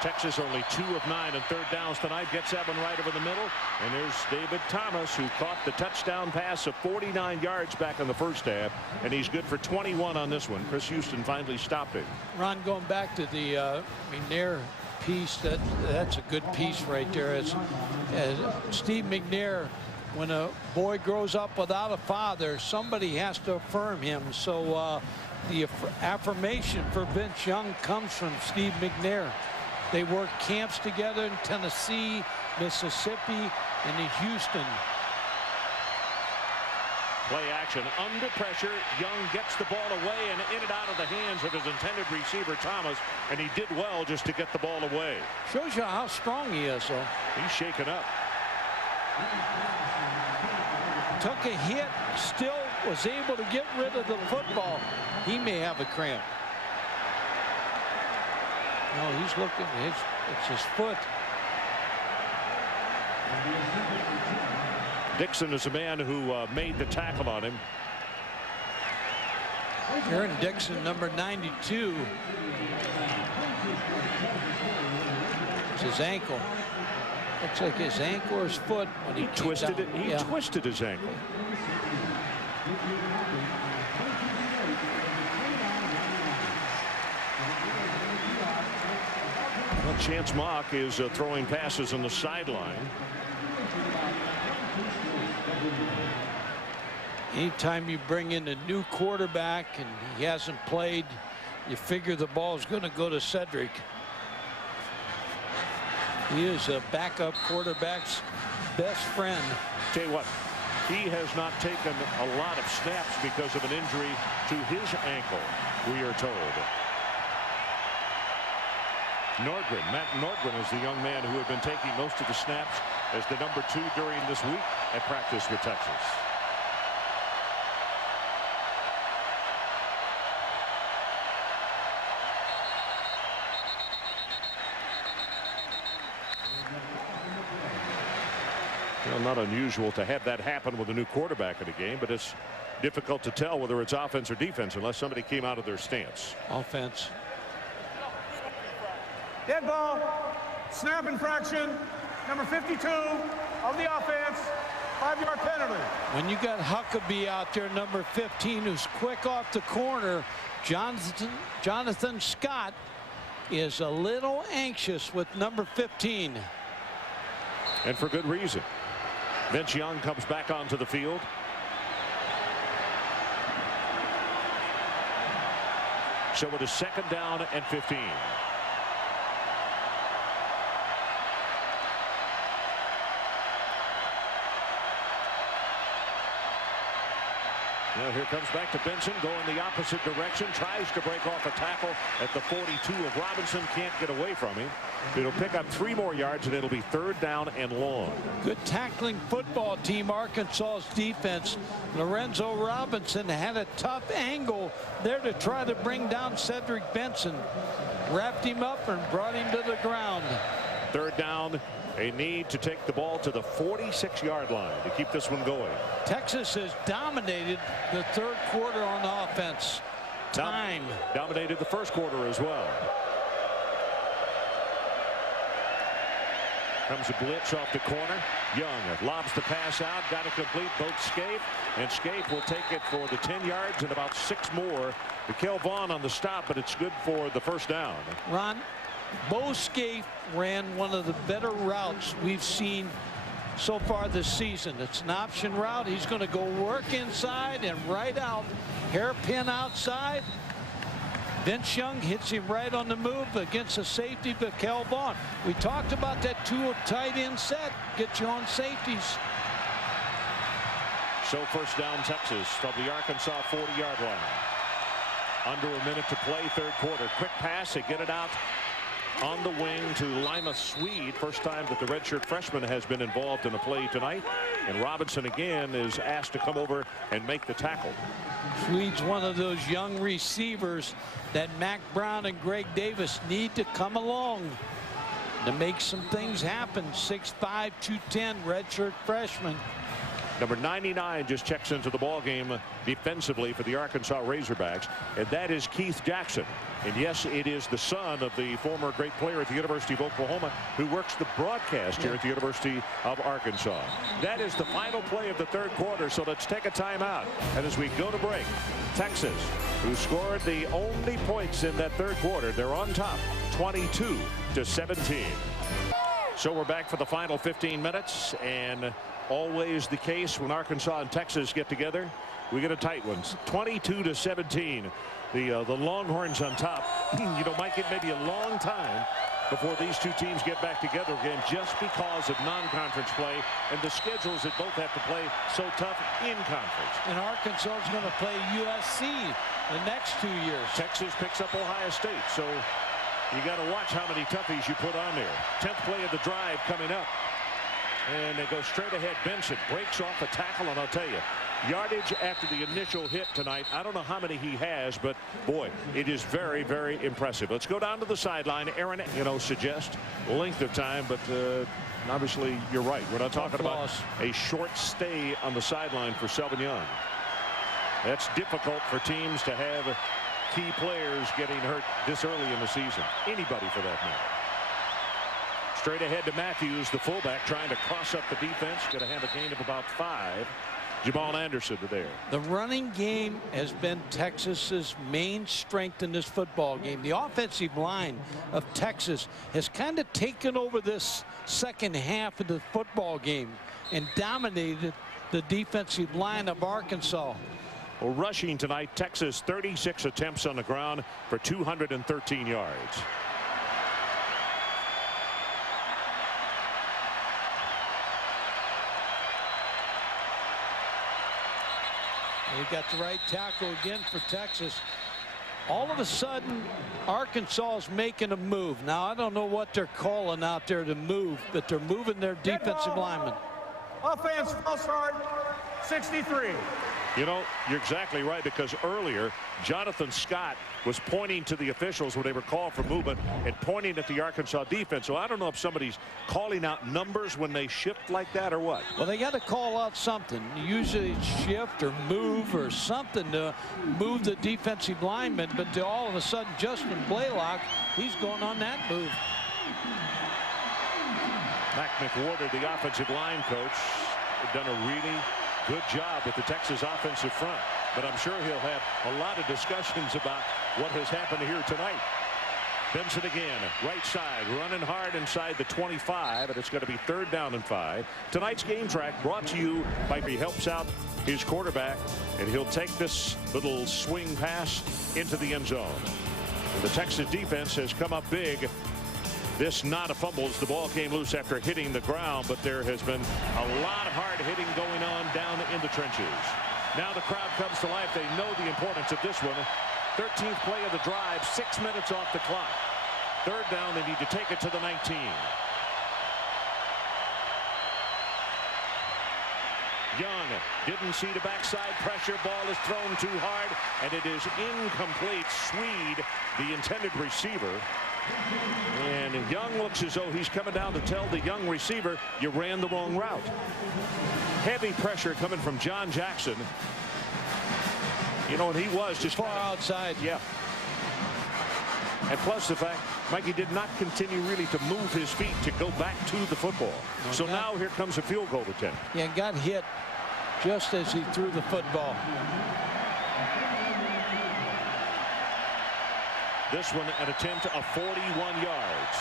Texas only 2 of 9 on third downs tonight. Gets that one right over the middle. And there's David Thomas, who caught the touchdown pass of 49 yards back in the first half. And he's good for 21 on this one. Chris Houston finally stopped it. Ron, going back to the McNair piece, that's a good piece right there. As Steve McNair, when a boy grows up without a father, somebody has to affirm him. So the affirmation for Vince Young comes from Steve McNair. They work camps together in Tennessee, Mississippi, and in Houston. Play action under pressure. Young gets the ball away and in and out of the hands of his intended receiver, Thomas, and he did well just to get the ball away. Shows you how strong he is, though. He's shaken up. Took a hit, still was able to get rid of the football. He may have a cramp. No, he's looking. It's his foot. Dixon is the man who made the tackle on him. Aaron Dixon, number 92. It's his ankle. Looks like his ankle or his foot when he twisted it. He twisted his ankle. Well, Chance Mock is throwing passes on the sideline. Anytime you bring in a new quarterback and he hasn't played, you figure the ball is going to go to Cedric. He is a backup quarterback's best friend. Tell you what, he has not taken a lot of snaps because of an injury to his ankle, we are told. Nordgren, Matt Nordgren is the young man who had been taking most of the snaps as the number 2 during this week at practice with Texas. Well, not unusual to have that happen with a new quarterback in a game, but it's difficult to tell whether it's offense or defense unless somebody came out of their stance. Offense. Dead ball. Snap infraction. Number 52 of the offense. 5-yard penalty. When you got Huckabee out there, number 15, who's quick off the corner, Jonathan Scott is a little anxious with number 15. And for good reason. Vince Young comes back onto the field. So it is 2nd down and 15. Now here comes back to Benson, going the opposite direction, tries to break off a tackle at the 42 of Robinson, can't get away from him. It'll pick up 3 more yards and it'll be 3rd down and long. Good tackling football team, Arkansas's defense. Lorenzo Robinson had a tough angle there to try to bring down Cedric Benson. Wrapped him up and brought him to the ground. 3rd down. A need to take the ball to the 46-yard line to keep this one going. Texas has dominated the 3rd quarter on offense. Dominated the 1st quarter as well. Comes a blitz off the corner. Young lobs the pass out, got it complete. Both Scaife, and Scaife will take it for the 10 yards and about 6 more. Mikael Vaughn on the stop, but it's good for the 1st down. Ron, Bo Scaife ran one of the better routes we've seen so far this season. It's an option route. He's going to go work inside and right out. Hairpin outside. Vince Young hits him right on the move against the safety, Mikael Vaughn. We talked about that 2 tight end set. Get you on safeties. So 1st down Texas from the Arkansas 40-yard line. Under a minute to play, 3rd quarter. Quick pass, they get it out on the wing to Lima Swede. First time that the redshirt freshman has been involved in a play tonight. And Robinson again is asked to come over and make the tackle. Swede's one of those young receivers that Mack Brown and Greg Davis need to come along. to make some things happen. 6'5", 210, redshirt freshman. Number 99 just checks into the ball game defensively for the Arkansas Razorbacks, and that is Keith Jackson. And yes, it is the son of the former great player at the University of Oklahoma who works the broadcast here at the University of Arkansas. That is the final play of the third quarter, so let's take a timeout. And as we go to break, Texas, who scored the only points in that third quarter, they're on top 22-17. So we're back for the final 15 minutes, and always the case when Arkansas and Texas get together, we get a tight one. 22-17. The Longhorns on top. You know, Mike, it may be a long time before these two teams get back together again, just because of non-conference play and the schedules that both have to play so tough in conference. And Arkansas is going to play USC the next 2 years. Texas picks up Ohio State, so you got to watch how many toughies you put on there. 10th play of the drive coming up. And they go straight ahead. Benson breaks off a tackle, and I'll tell you, yardage after the initial hit tonight, I don't know how many he has, but boy, it is very, very impressive. Let's go down to the sideline. Aaron, you know, suggest length of time, but obviously you're right. We're not talking about a short stay on the sideline for Selvin Young. That's difficult for teams to have key players getting hurt this early in the season. Anybody for that matter. Straight ahead to Matthews, the fullback, trying to cross up the defense. Going to have a gain of about 5. Jamal Anderson to there. The running game has been Texas's main strength in this football game. The offensive line of Texas has kind of taken over this second half of the football game and dominated the defensive line of Arkansas. Well, rushing tonight, Texas 36 attempts on the ground for 213 yards. They got the right tackle again for Texas. All of a sudden, Arkansas is making a move. Now, I don't know what they're calling out there to move, but they're moving their defensive linemen. Offense, false start, 63. You know, you're exactly right, because earlier Jonathan Scott was pointing to the officials when they were called for movement and pointing at the Arkansas defense. So I don't know if somebody's calling out numbers when they shift like that or what. Well, they got to call out something. Usually it's shift or move or something to move the defensive lineman. But all of a sudden, Justin Blaylock, he's going on that move. Mac McWhorter, the offensive line coach, has done a really good job with the Texas offensive front, but I'm sure he'll have a lot of discussions about what has happened here tonight. Benson again, right side, running hard inside the 25, and it's going to be 3rd down and 5. Tonight's game track brought to you by he helps out his quarterback, and he'll take this little swing pass into the end zone. And the Texas defense has come up big. This not a fumble as the ball came loose after hitting the ground, but there has been a lot of hard hitting going on down in the trenches. Now the crowd comes to life. They know the importance of this one. 13th play of the drive, 6 minutes off the clock. 3rd down, they need to take it to the 19. Young didn't see the backside pressure. Ball is thrown too hard, and it is incomplete. Swede, the intended receiver. And Young looks as though he's coming down to tell the young receiver, you ran the wrong route. Heavy pressure coming from John Jackson. You know, and he was just far outside. Yeah. And plus the fact Mikey did not continue really to move his feet to go back to the football. So now here comes a field goal attempt. Yeah, got hit just as he threw the football. This one an attempt of 41 yards.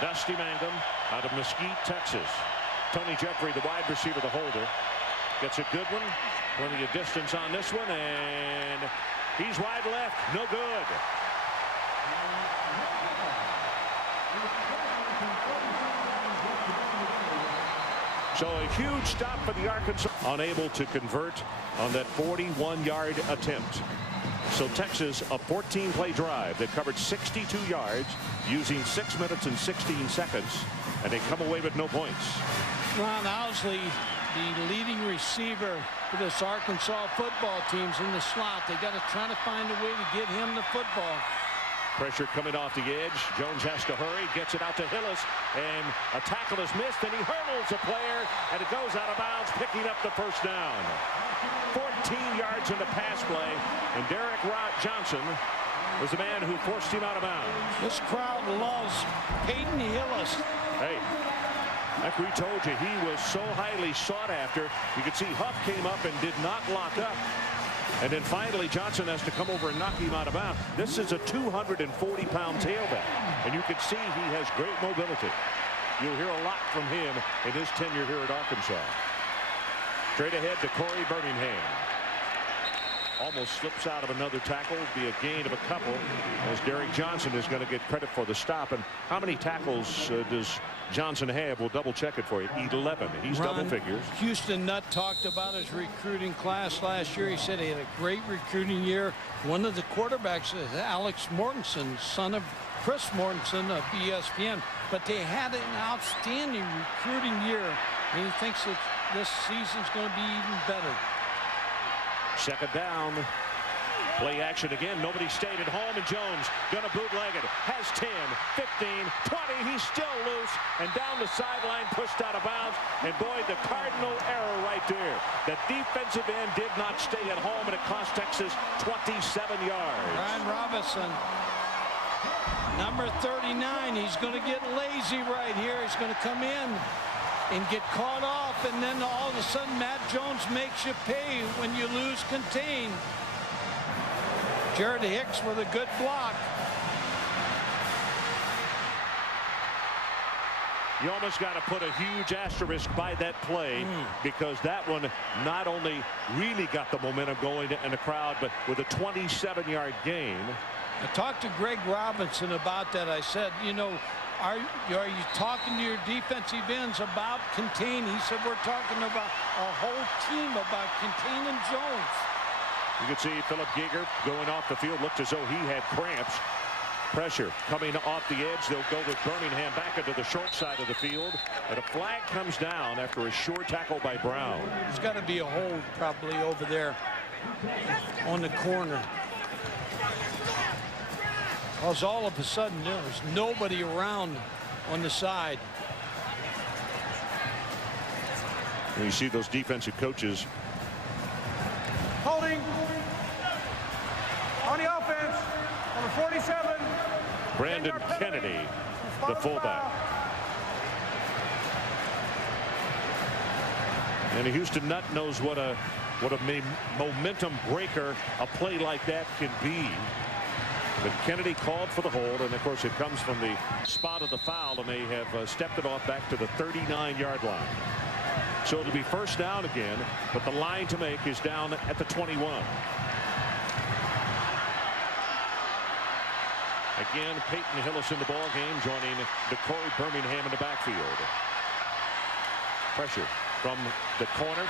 Dusty Mangum out of Mesquite, Texas. Tony Jeffrey, the wide receiver, the holder, gets a good one. Plenty of distance on this one, and he's wide left. No good. So a huge stop for the Arkansas. Unable to convert on that 41-yard attempt. So Texas, a 14-play drive that covered 62 yards using 6 minutes and 16 seconds, and they come away with no points. Ron Owsley, the leading receiver for this Arkansas football team's in the slot. They got to try to find a way to get him the football. Pressure coming off the edge. Jones has to hurry, gets it out to Hillis, and a tackle is missed, and he hurdles a player, and it goes out of bounds, picking up the first down. 14 yards in the pass play, and Derek Johnson was the man who forced him out of bounds. This crowd loves Peyton Hillis. Hey, like we told you, he was so highly sought after. You could see Huff came up and did not lock up. And then finally, Johnson has to come over and knock him out of bounds. This is a 240-pound tailback, and you can see he has great mobility. You'll hear a lot from him in his tenure here at Arkansas. Straight ahead to Corey Birmingham. Almost slips out of another tackle. Be a gain of a couple, as Derek Johnson is going to get credit for the stop. And how many tackles does Johnson have? We'll double check it for you. 11. He's double figures. Houston Nutt talked about his recruiting class last year. He said he had a great recruiting year. One of the quarterbacks is Alex Mortensen, son of Chris Mortensen of ESPN. But they had an outstanding recruiting year, and he thinks that this season's going to be even better. Second down. Play action again. Nobody stayed at home, and Jones gonna bootleg it. Has 10, 15, 20. He's still loose, and down the sideline, pushed out of bounds. And boy, the cardinal error right there. The defensive end did not stay at home, and it cost Texas 27 yards. Ryan Robinson, number 39. He's going to get lazy right here. He's going to come in and get caught off, and then all of a sudden Matt Jones makes you pay when you lose contain. Jared Hicks with a good block. You almost got to put a huge asterisk by that play, because that one not only really got the momentum going in the crowd, but with a 27-yard gain. I talked to Greg Robinson about that. I said, you know, are you talking to your defensive ends about contain? He said, we're talking about our whole team about containing Jones. You can see Philip Giger going off the field. Looked as though he had cramps. Pressure coming off the edge. They'll go with Birmingham back into the short side of the field. And a flag comes down after a short tackle by Brown. There's got to be a hold probably over there on the corner. Because all of a sudden there's nobody around on the side. And you see those defensive coaches. Holding on the offense, number 47. Brandon Kennedy, the fullback. And Houston Nutt knows what a momentum breaker a play like that can be. But Kennedy called for the hold, and of course it comes from the spot of the foul, and they have stepped it off back to the 39-yard line. So it'll be first down again, but the line to make is down at the 21. Again, Peyton Hillis in the ball game, joining Corey Birmingham in the backfield. Pressure from the corner.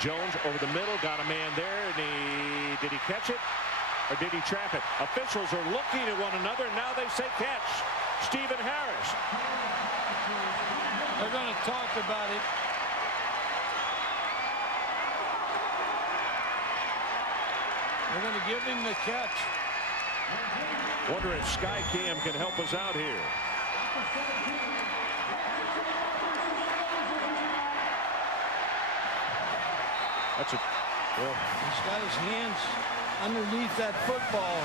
Jones over the middle, got a man there, and did he catch it? Or did he trap it? Officials are looking at one another, and now they say catch. Stephen Harris. They're going to talk about it. They're going to give him the catch. Wonder if Skycam can help us out here. That's a, well, he's got his hands underneath that football.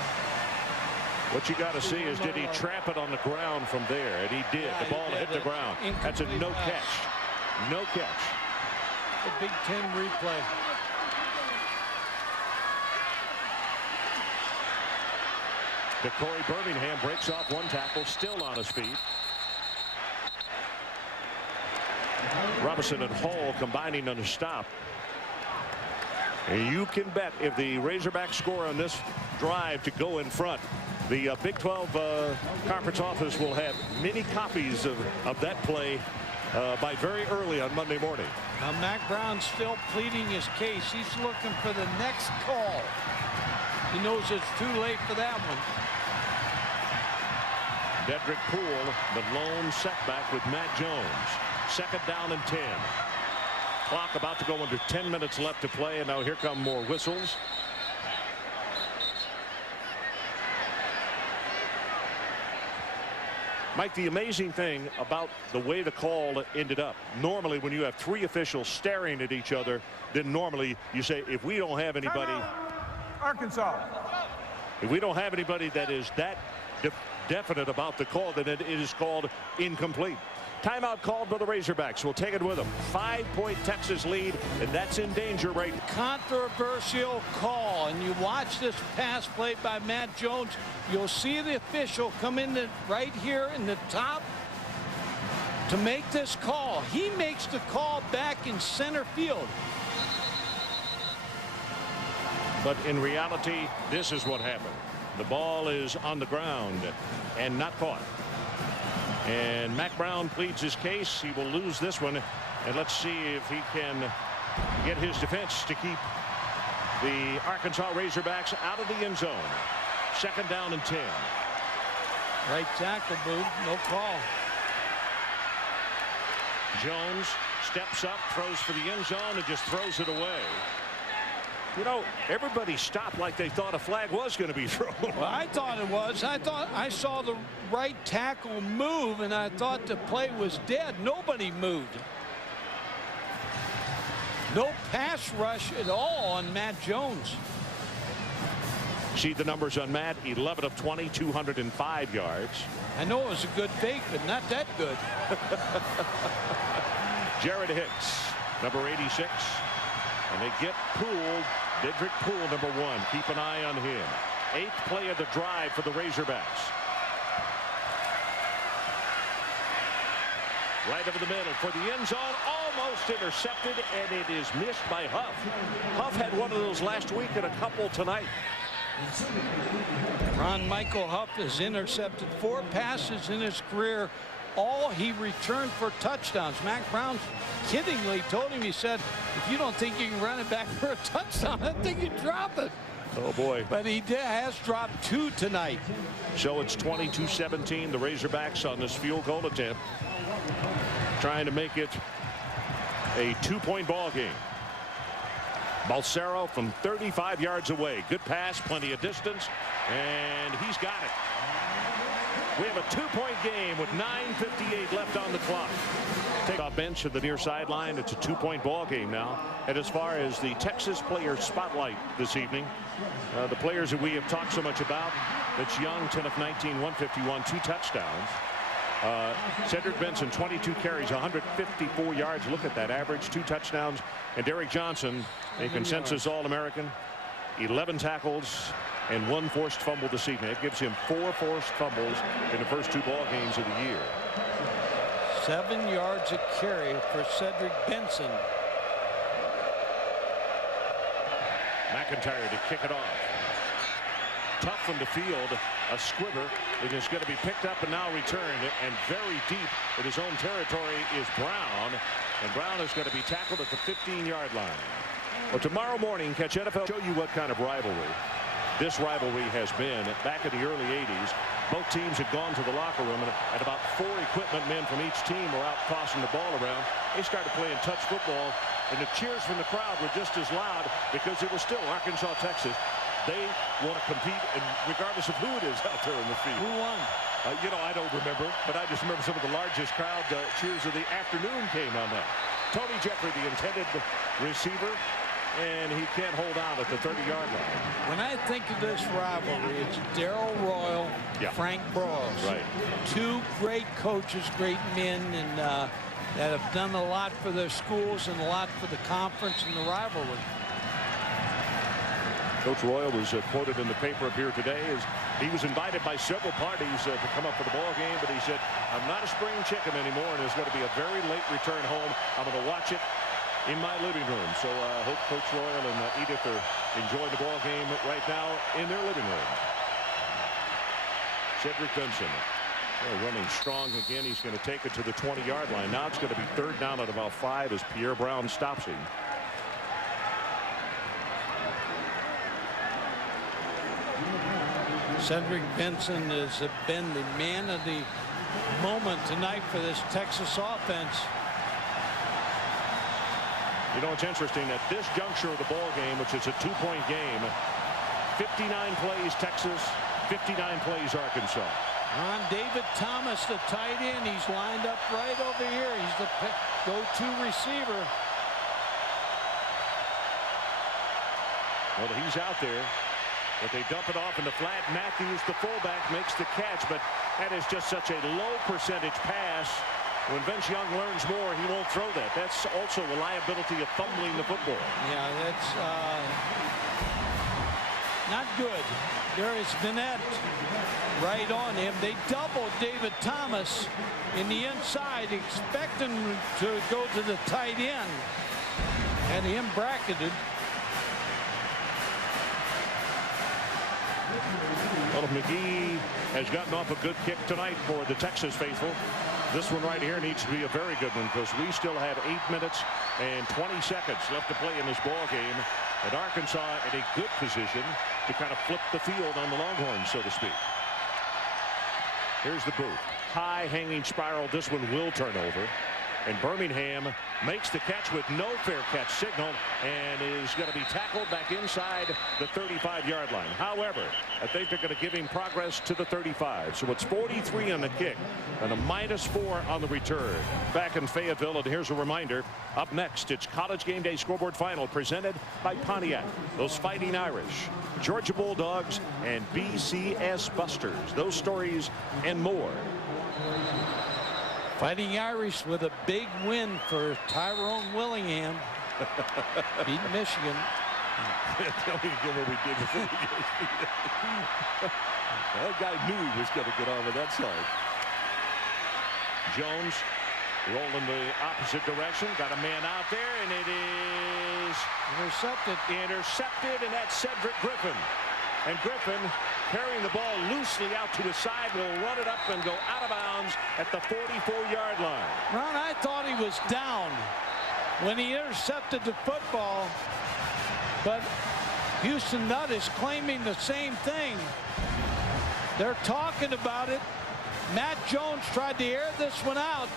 What you got to see is, did he trap it on the ground from there? And he did. Yeah, the ball hit the ground. That's a no catch. No catch. The Big Ten replay. Corey Birmingham breaks off one tackle, still on his feet. Robinson and Hall combining on a stop. And you can bet if the Razorbacks score on this drive to go in front, the Big 12 conference office will have many copies of that play by very early on Monday morning. Now Mack Brown's still pleading his case. He's looking for the next call. He knows it's too late for that one. Dedrick Poole, the lone setback with Matt Jones. Second down and 10. Clock about to go under 10 minutes left to play, and now here come more whistles. Mike, the amazing thing about the way the call ended up, normally when you have three officials staring at each other, then normally you say, if we don't have anybody, Arkansas. if we don't have anybody that is that definite about the call, then it is called incomplete. Timeout called by the Razorbacks. We'll take it with them. 5-point Texas lead, and that's in danger right now. Controversial call, and you watch this pass played by Matt Jones. You'll see the official come in right here in the top to make this call. He makes the call back in center field. But in reality, this is what happened. The ball is on the ground and not caught. And Mack Brown pleads his case. He will lose this one. And let's see if he can get his defense to keep the Arkansas Razorbacks out of the end zone. 2nd down and 10. Right tackle, Boog. No call. Jones steps up, throws for the end zone, and just throws it away. You know, everybody stopped like they thought a flag was going to be thrown. Well, I thought it was. I saw the right tackle move, and I thought the play was dead. Nobody moved. No pass rush at all on Matt Jones. See the numbers on Matt. 11 of 20, 205 yards. I know it was a good fake, but not that good. Jared Hicks, number 86. And they get Poole, Dedrick Poole, number 1. Keep an eye on him. 8th play of the drive for the Razorbacks. Right over the middle for the end zone. Almost intercepted, and it is missed by Huff. Huff had one of those last week and a couple tonight. Ron Michael Huff has intercepted 4 passes in his career. All he returned for touchdowns. Mack Brown kiddingly told him, he said, if you don't think you can run it back for a touchdown, I think you drop it. Oh, boy. But he has dropped 2 tonight. So it's 22-17, the Razorbacks on this field goal attempt, trying to make it a 2-point ball game. Balsero from 35 yards away. Good pass, plenty of distance, and he's got it. We have a 2-point game with 9:58 left on the clock. Take off bench at the near sideline. It's a 2-point ball game now. And as far as the Texas player spotlight this evening, the players that we have talked so much about, that's Young, 10 of 19, 151, 2 touchdowns. Cedric Benson, 22 carries, 154 yards. Look at that average, 2 touchdowns. And Derek Johnson, a consensus All-American, 11 tackles and 1 forced fumble this evening. It gives him 4 forced fumbles in the first 2 ball games of the year. 7 yards a carry for Cedric Benson. McIntyre to kick it off. Tough from the field. A squiver. It is going to be picked up and now returned. And very deep in his own territory is Brown. And Brown is going to be tackled at the 15-yard line. Well, tomorrow morning, catch NFL. Show you what kind of rivalry this rivalry has been. Back in the early 80s, both teams had gone to the locker room, and about 4 equipment men from each team were out tossing the ball around. They started playing touch football, and the cheers from the crowd were just as loud because it was still Arkansas, Texas. They want to compete, and regardless of who it is out there in the field. Who won? You know, I don't remember, but I just remember some of the largest crowd cheers of the afternoon came on that. Tony Jeffrey, the intended receiver, and he can't hold on at the 30-yard line. When I think of this rivalry, it's Darrell Royal, Frank Broyles. Right. 2 great coaches, great men, and that have done a lot for their schools and a lot for the conference and the rivalry. Coach Royal was quoted in the paper up here today as he was invited by several parties to come up for the ball game, but he said, I'm not a spring chicken anymore, and it's going to be a very late return home. I'm going to watch it in my living room. So I hope Coach Royal and Edith are enjoying the ball game right now in their living room. Cedric Benson running strong again. He's going to take it to the 20-yard line. Now it's going to be 3rd down at about 5 as Pierre Brown stops him. Cedric Benson has been the man of the moment tonight for this Texas offense. You know, it's interesting at this juncture of the ball game, which is a 2-point game, 59 plays Texas, 59 plays Arkansas. On David Thomas, the tight end. He's lined up right over here. He's the go-to receiver. Well, he's out there, but they dump it off in the flat. Matthews, the fullback, makes the catch, but that is just such a low percentage pass. When Vince Young learns more, he won't throw that. That's also a liability of fumbling the football. Yeah, that's not good. There is Bennett right on him. They doubled David Thomas in the inside, expecting to go to the tight end. Had him bracketed. Well, McGee has gotten off a good kick tonight for the Texas faithful. This one right here needs to be a very good one because we still have 8 minutes and 20 seconds left to play in this ball game. And Arkansas in a good position to kind of flip the field on the Longhorns, so to speak. Here's the boot. High hanging spiral. This one will turn over. And Birmingham makes the catch with no fair catch signal and is going to be tackled back inside the 35-yard line. However, I think they're going to give him progress to the 35. So it's 43 on the kick and a -4 on the return. Back in Fayetteville, and here's a reminder. Up next, it's College Game Day Scoreboard Final presented by Pontiac. Those Fighting Irish, Georgia Bulldogs, and BCS Busters. Those stories and more. Fighting Irish with a big win for Tyrone Willingham. Beat Michigan. Tell me again what we did before we That guy knew he was going to get on with that side. Jones rolling the opposite direction. Got a man out there, and it is intercepted, and that's Cedric Griffin. And Griffin, carrying the ball loosely out to his side, will run it up and go out of bounds at the 44-yard line. Ron, I thought he was down when he intercepted the football, but Houston Nutt is claiming the same thing. They're talking about it. Matt Jones tried to air this one out.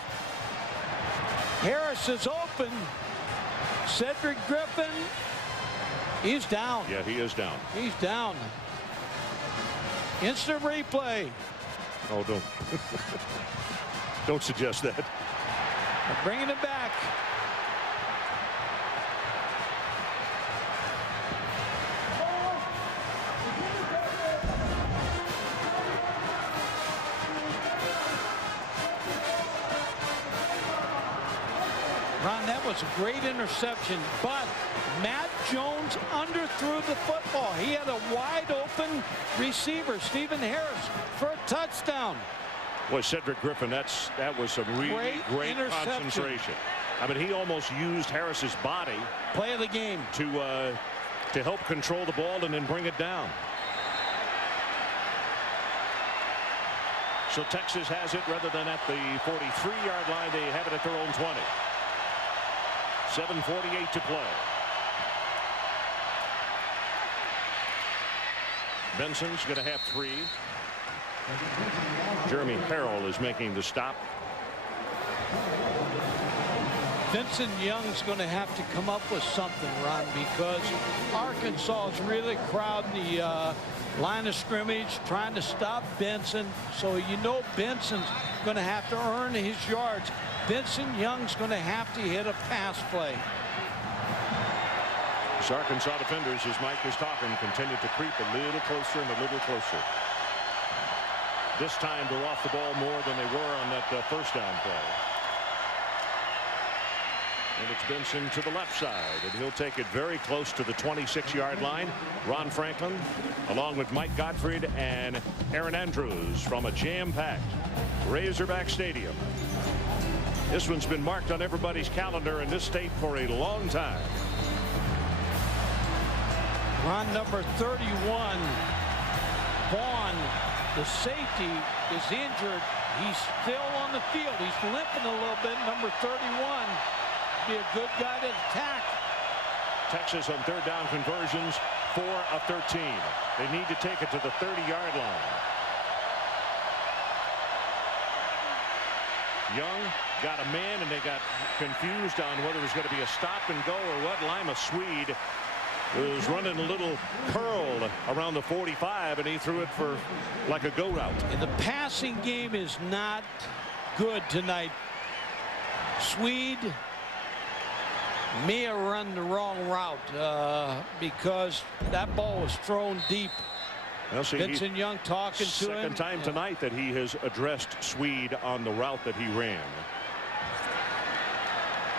Harris is open. Cedric Griffin, he's down. Yeah, he is down. He's down. Instant replay. Oh, don't suggest that. They're bringing it back. Ron, that was a great interception, but Matt Jones underthrew the football. He had a wide open receiver, Stephen Harris, for a touchdown. Boy, Cedric Griffin, that was some really great concentration. I mean, he almost used Harris's body. Play of the game. To help control the ball and then bring it down. So Texas has it rather than at the 43-yard line. They have it at their own 20. 7:48 to play. Benson's going to have 3. Jeremy Harrell is making the stop. Vincent Young's going to have to come up with something, Ron, because Arkansas is really crowding the line of scrimmage, trying to stop Benson. So you know Benson's going to have to earn his yards. Vincent Young's going to have to hit a pass play. These Arkansas defenders, as Mike is talking, continue to creep a little closer and a little closer. This time they're off the ball more than they were on that first down play. And it's Benson to the left side, and he'll take it very close to the 26-yard line. Ron Franklin, along with Mike Gottfried and Aaron Andrews from a jam-packed Razorback Stadium. This one's been marked on everybody's calendar in this state for a long time. Ron, number 31, Vaughn, the safety, is injured. He's still on the field. He's limping a little bit. Number 31, be a good guy to attack. Texas on third down conversions, 4 of 13. They need to take it to the 30-yard line. Young got a man, and they got confused on whether it was going to be a stop and go or what. Lima Swede was running a little curl around the 45, and he threw it for like a go route. And the passing game is not good tonight. Swede may have run the wrong route because that ball was thrown deep. Well, see, Vincent Young talking to him. Second time tonight that he has addressed Swede on the route that he ran.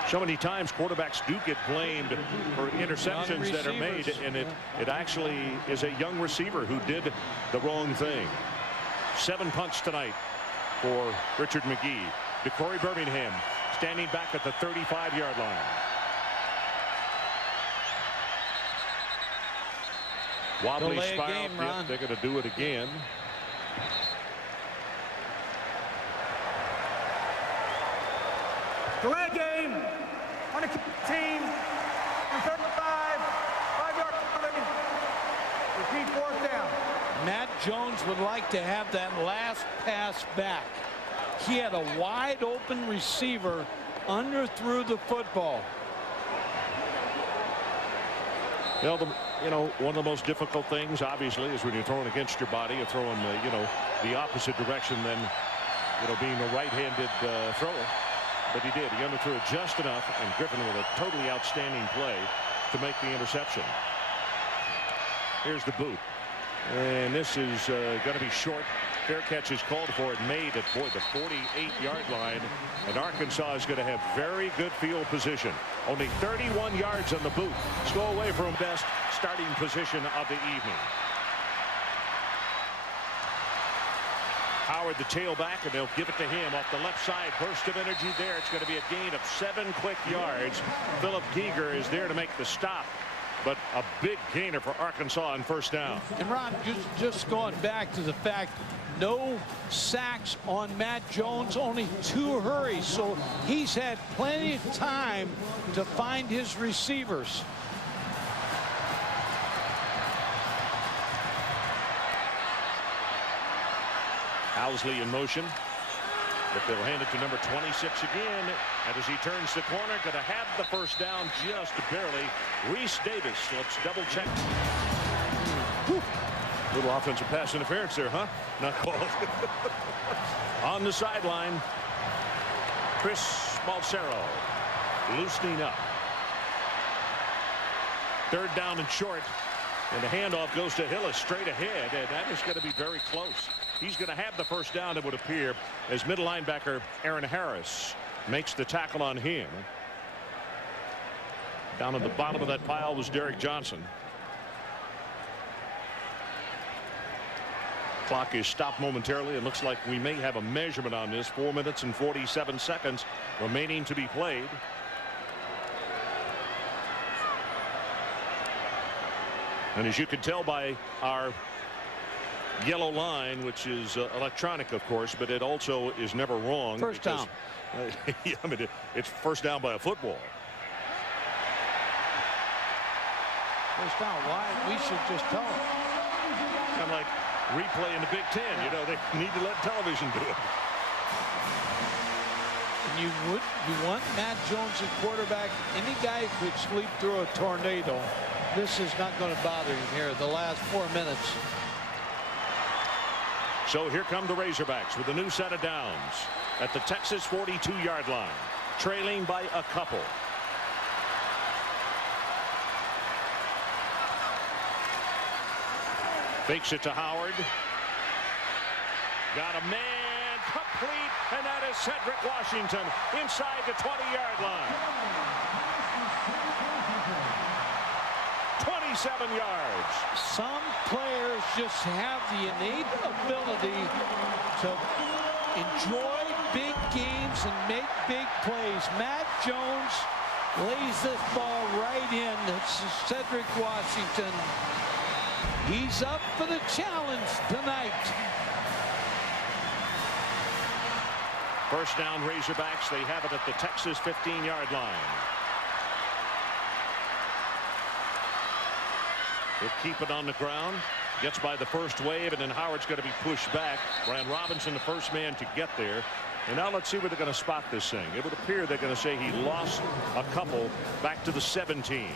So many times quarterbacks do get blamed for interceptions that are made, and it actually is a young receiver who did the wrong thing. 7 punts tonight for Richard McGee. DeCorey Birmingham standing back at the 35-yard line. Wobbly Delay spiral. game, Ron. Yep, they're going to do it again. Delay game on the team. 35. 5-yard penalty. Repeat, 4th down. Matt Jones would like to have that last pass back. He had a wide open receiver, underthrew the football. Well, one of the most difficult things, obviously, is when you're throwing against your body, you're throwing, the opposite direction than, being a right-handed thrower. But he did. He underthrew it just enough, and Griffin with a totally outstanding play to make the interception. Here's the boot. And this is going to be short. Fair catch is called for it, made at the 48-yard line, and Arkansas is going to have very good field position. Only 31 yards on the boot. Let's go away from best starting position of the evening. Howard, the tailback, and they'll give it to him off the left side. Burst of energy there. It's going to be a gain of 7 quick yards. Philip Giger is there to make the stop, but a big gainer for Arkansas on 1st down. And Ron, just going back to the fact, no sacks on Matt Jones, only 2 hurries, so he's had plenty of time to find his receivers. Owsley in motion, but they'll hand it to number 26 again, and as he turns the corner, going to have the 1st down just barely. Reese Davis. Let's double check. Little offensive pass interference there, huh? Not called. On the sideline, Chris Balsero loosening up. 3rd down and short, and the handoff goes to Hillis straight ahead, and that is going to be very close. He's going to have the 1st down, it would appear, as middle linebacker Aaron Harris makes the tackle on him. Down at the bottom of that pile was Derek Johnson. Clock is stopped momentarily. It looks like we may have a measurement on this. 4 minutes and 47 seconds remaining to be played. And as you can tell by our yellow line, which is electronic, of course, but it also is never wrong. 1st down. Yeah, I mean, it's 1st down by a football. 1st down. Why? We should just tell them. Kind of like replay in the Big Ten. They need to let television do it. And you want Matt Jones at quarterback. Any guy could sleep through a tornado. This is not going to bother him here the last 4 minutes. So here come the Razorbacks with a new set of downs at the Texas 42-yard line, trailing by a couple. Fakes it to Howard. Got a man complete, and that is Cedric Washington inside the 20-yard line. 27 yards. Some players just have the innate ability to enjoy big games and make big plays. Matt Jones lays this ball right in. It's Cedric Washington. He's up for the challenge tonight. 1st down Razorbacks. They have it at the Texas 15-yard line. He'll keep it on the ground. Gets by the 1st wave, and then Howard's going to be pushed back. Brian Robinson, the 1st man to get there. And now let's see where they're going to spot this thing. It would appear they're going to say he lost a couple back to the 17.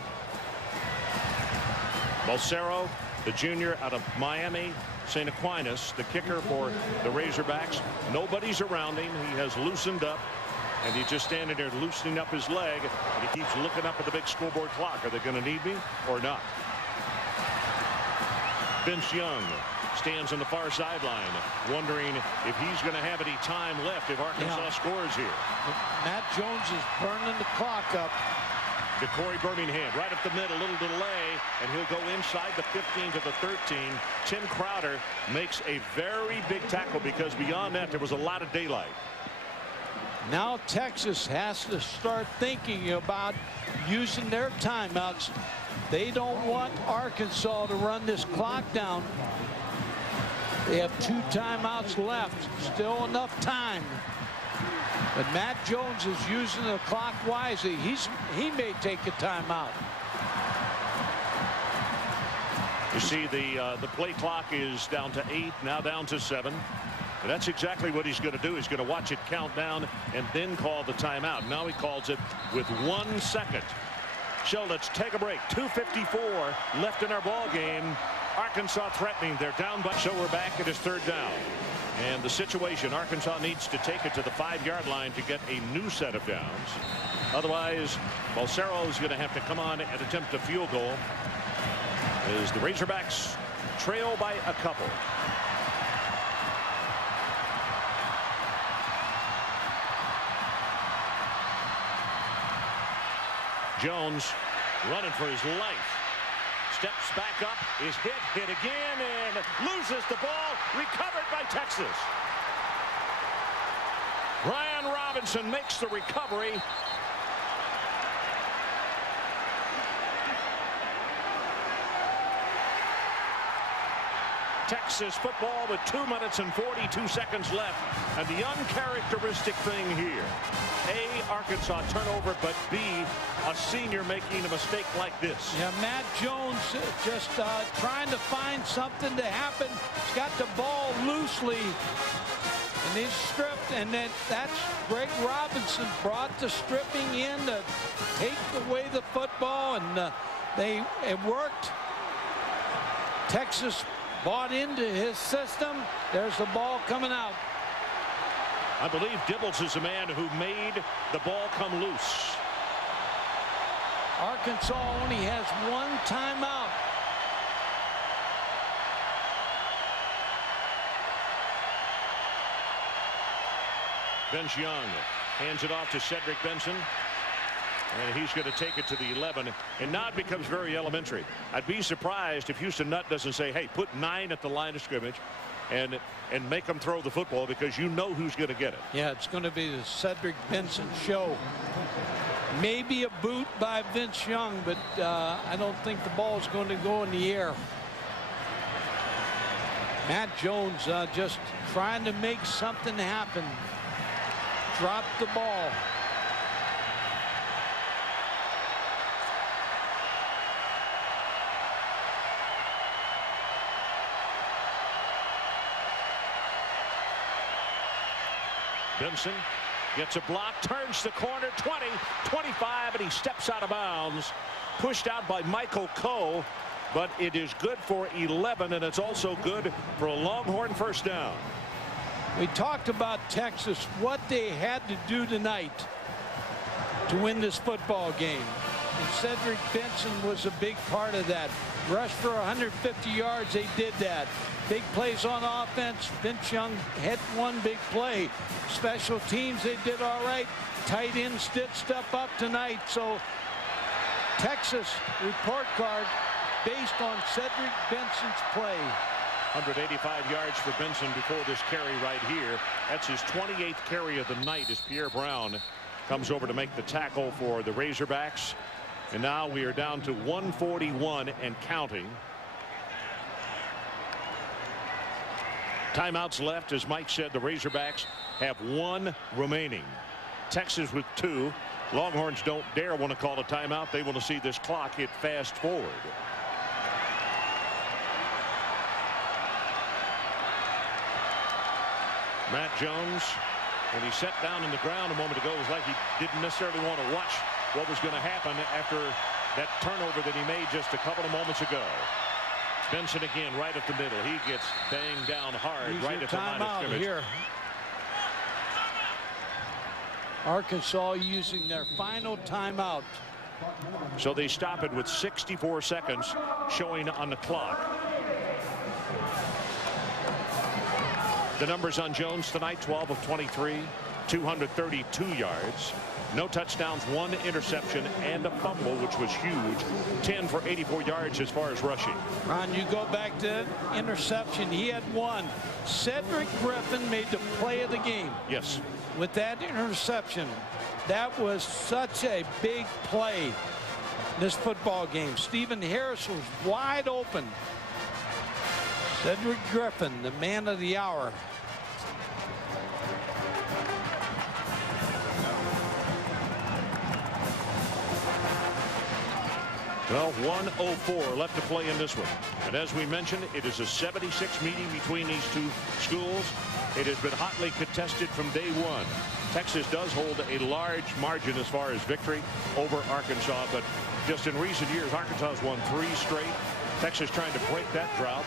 Balsero, the junior out of Miami St. Aquinas, the kicker for the Razorbacks. Nobody's around him. He has loosened up, and he's just standing there loosening up his leg, and he keeps looking up at the big scoreboard clock. Are they going to need me or not? Vince Young stands on the far sideline, wondering if he's going to have any time left if Arkansas scores here. Matt Jones is burning the clock up. DeCorey Birmingham right up the middle, a little delay, and he'll go inside the 15 to the 13. Tim Crowder makes a very big tackle because beyond that there was a lot of daylight. Now Texas has to start thinking about using their timeouts. They don't want Arkansas to run this clock down. They have 2 timeouts left. Still enough time. But Matt Jones is using the clock wisely. He may take a timeout. You see the play clock is down to 8, now down to 7. And that's exactly what he's going to do. He's going to watch it count down and then call the timeout. Now he calls it with 1 second. So let's take a break. 2:54 left in our ball game. Arkansas threatening. They're down by. So we're back at his 3rd down. And the situation, Arkansas needs to take it to the 5-yard line to get a new set of downs. Otherwise, Balsero is going to have to come on and attempt a field goal as the Razorbacks trail by a couple. Jones running for his life. Steps back up, is hit again, and loses the ball. Recovered by Texas. Ryan Robinson makes the recovery. Texas football with 2 minutes and 42 seconds left. And the uncharacteristic thing here, A, Arkansas turnover, but B, a senior making a mistake like this. Yeah, Matt Jones just trying to find something to happen. He's got the ball loosely, and he's stripped, and then that's Greg Robinson brought the stripping in to take away the football, and it worked. Texas bought into his system. There's the ball coming out. I believe Dibbles is the man who made the ball come loose. Arkansas only has 1 timeout. Vince Young hands it off to Cedric Benson. And he's going to take it to the 11. And now it becomes very elementary. I'd be surprised if Houston Nutt doesn't say, hey, put 9 at the line of scrimmage and make them throw the football, because you know who's going to get it. Yeah, it's going to be the Cedric Benson show. Maybe a boot by Vince Young, but I don't think the ball is going to go in the air. Matt Jones just trying to make something happen. Dropped the ball. Benson gets a block, turns the corner, 20, 25, and he steps out of bounds. Pushed out by Michael Coe, but it is good for 11, and it's also good for a Longhorn first down. We talked about Texas, what they had to do tonight to win this football game. And Cedric Benson was a big part of that. Rush for 150 yards, they did that. Big plays on offense. Vince Young had 1 big play. Special teams, they did all right. Tight ends did step up tonight. So Texas report card based on Cedric Benson's play. 185 yards for Benson before this carry right here. That's his 28th carry of the night as Pierre Brown comes over to make the tackle for the Razorbacks. And now we are down to 141 and counting. Timeouts left. As Mike said, the Razorbacks have 1 remaining. Texas with 2. Longhorns don't dare want to call a timeout. They want to see this clock hit fast forward. Matt Jones, when he sat down on the ground a moment ago, it was like he didn't necessarily want to watch what was going to happen after that turnover that he made just a couple of moments ago. Benson again right at the middle. He gets banged down hard right at the line of scrimmage. Here. Arkansas using their final timeout. So they stop it with 64 seconds showing on the clock. The numbers on Jones tonight: 12 of 23, 232 yards. No touchdowns, 1 interception, and a fumble, which was huge. 10 for 84 yards as far as rushing. Ron, you go back to that interception. He had 1. Cedric Griffin made the play of the game. Yes. With that interception. That was such a big play in this football game. Stephen Harris was wide open. Cedric Griffin, the man of the hour. Well, 1:04 left to play in this one. And as we mentioned, it is a 76 meeting between these two schools. It has been hotly contested from day one. Texas does hold a large margin as far as victory over Arkansas, but just in recent years, Arkansas has won 3 straight. Texas trying to break that drought.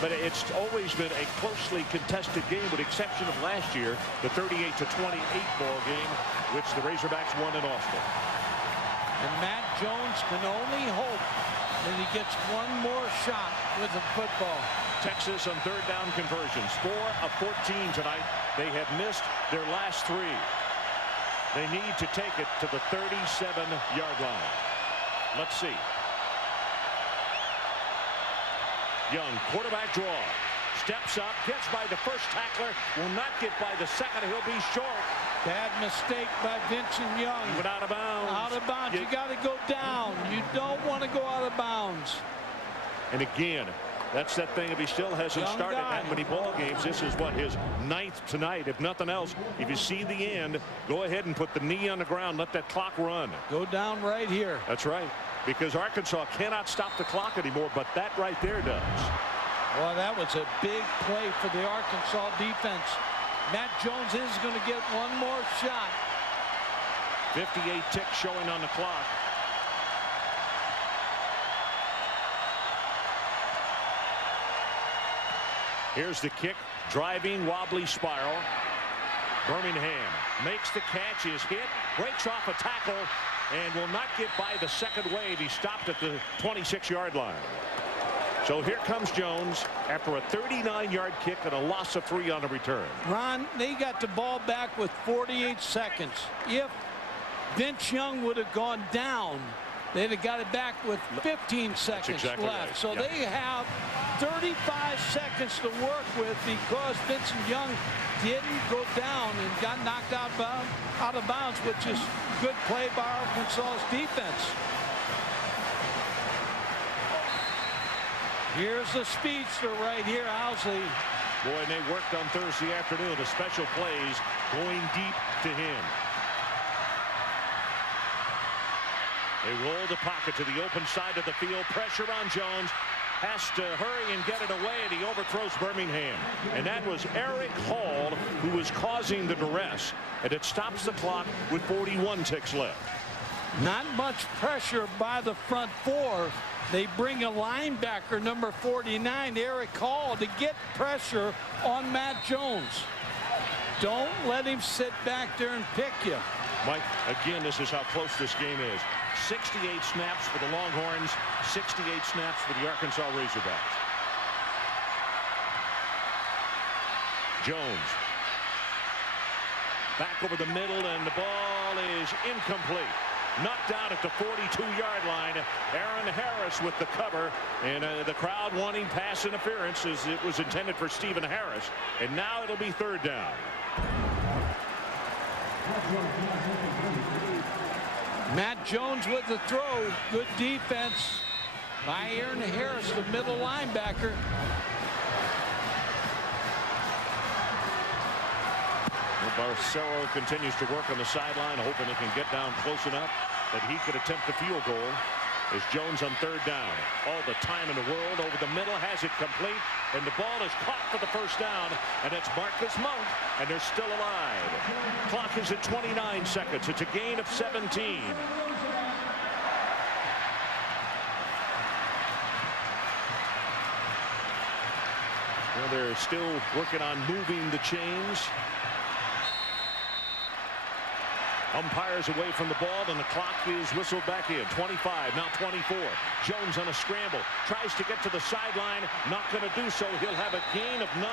But it's always been a closely contested game, with the exception of last year, the 38-28 ball game, which the Razorbacks won in Austin. And Matt Jones can only hope that he gets one more shot with the football. Texas on third down conversions, 4 of 14 tonight. They have missed their last 3. They need to take it to the 37-yard line. Let's see. Young, quarterback draw. Steps up, gets by the first tackler, will not get by the second. He'll be short. Bad mistake by Vincent Young. He went out of bounds. Out of bounds. You got to go down. You don't want to go out of bounds. And again, that's that thing. If he still hasn't started that many ball games, this is what, his 9th tonight. If nothing else, if you see the end, go ahead and put the knee on the ground. Let that clock run. Go down right here. That's right. Because Arkansas cannot stop the clock anymore, but that right there does. Well, that was a big play for the Arkansas defense. Matt Jones is going to get one more shot. 58 ticks showing on the clock. Here's the kick. Driving, wobbly spiral. Birmingham makes the catch, is hit, breaks off a tackle, and will not get by the second wave. He stopped at the 26-yard line. So here comes Jones after a 39-yard kick and a loss of 3 on the return. Ron, they got the ball back with 48 seconds. If Vince Young would have gone down, they'd have got it back with 15 seconds exactly left. right. So Yep. they have 35 seconds to work with because Vincent Young didn't go down and got knocked out of bounds, which is good play by Arkansas's defense. Here's the speedster right here, Owsley. Boy, and they worked on Thursday afternoon. The special plays going deep to him. They roll the pocket to the open side of the field. Pressure on Jones. Has to hurry and get it away, and he overthrows Birmingham. And that was Eric Hall who was causing the duress. And it stops the clock with 41 ticks left. Not much pressure by the front 4. They bring a linebacker, number 49, Eric Hall, to get pressure on Matt Jones. Don't let him sit back there and pick you. Mike, again, this is how close this game is. 68 snaps for the Longhorns, 68 snaps for the Arkansas Razorbacks. Jones. Back over the middle, and the ball is incomplete. Knocked out at the 42-yard line. Aaron Harris with the cover, and the crowd wanting pass interference as it was intended for Stephen Harris. And now it'll be third down. Matt Jones with the throw. Good defense by Aaron Harris, the middle linebacker. Barcelo continues to work on the sideline, hoping he can get down close enough that he could attempt the field goal. As Jones on third down. All the time in the world over the middle, has it complete, and the ball is caught for the first down, and it's Marcus Monk, and they're still alive. Clock is at 29 seconds. It's a gain of 17. Well, they're still working on moving the chains. Umpires away from the ball, and the clock is whistled back in. 25, now 24. Jones on a scramble, tries to get to the sideline, not going to do so. He'll have a gain of 9.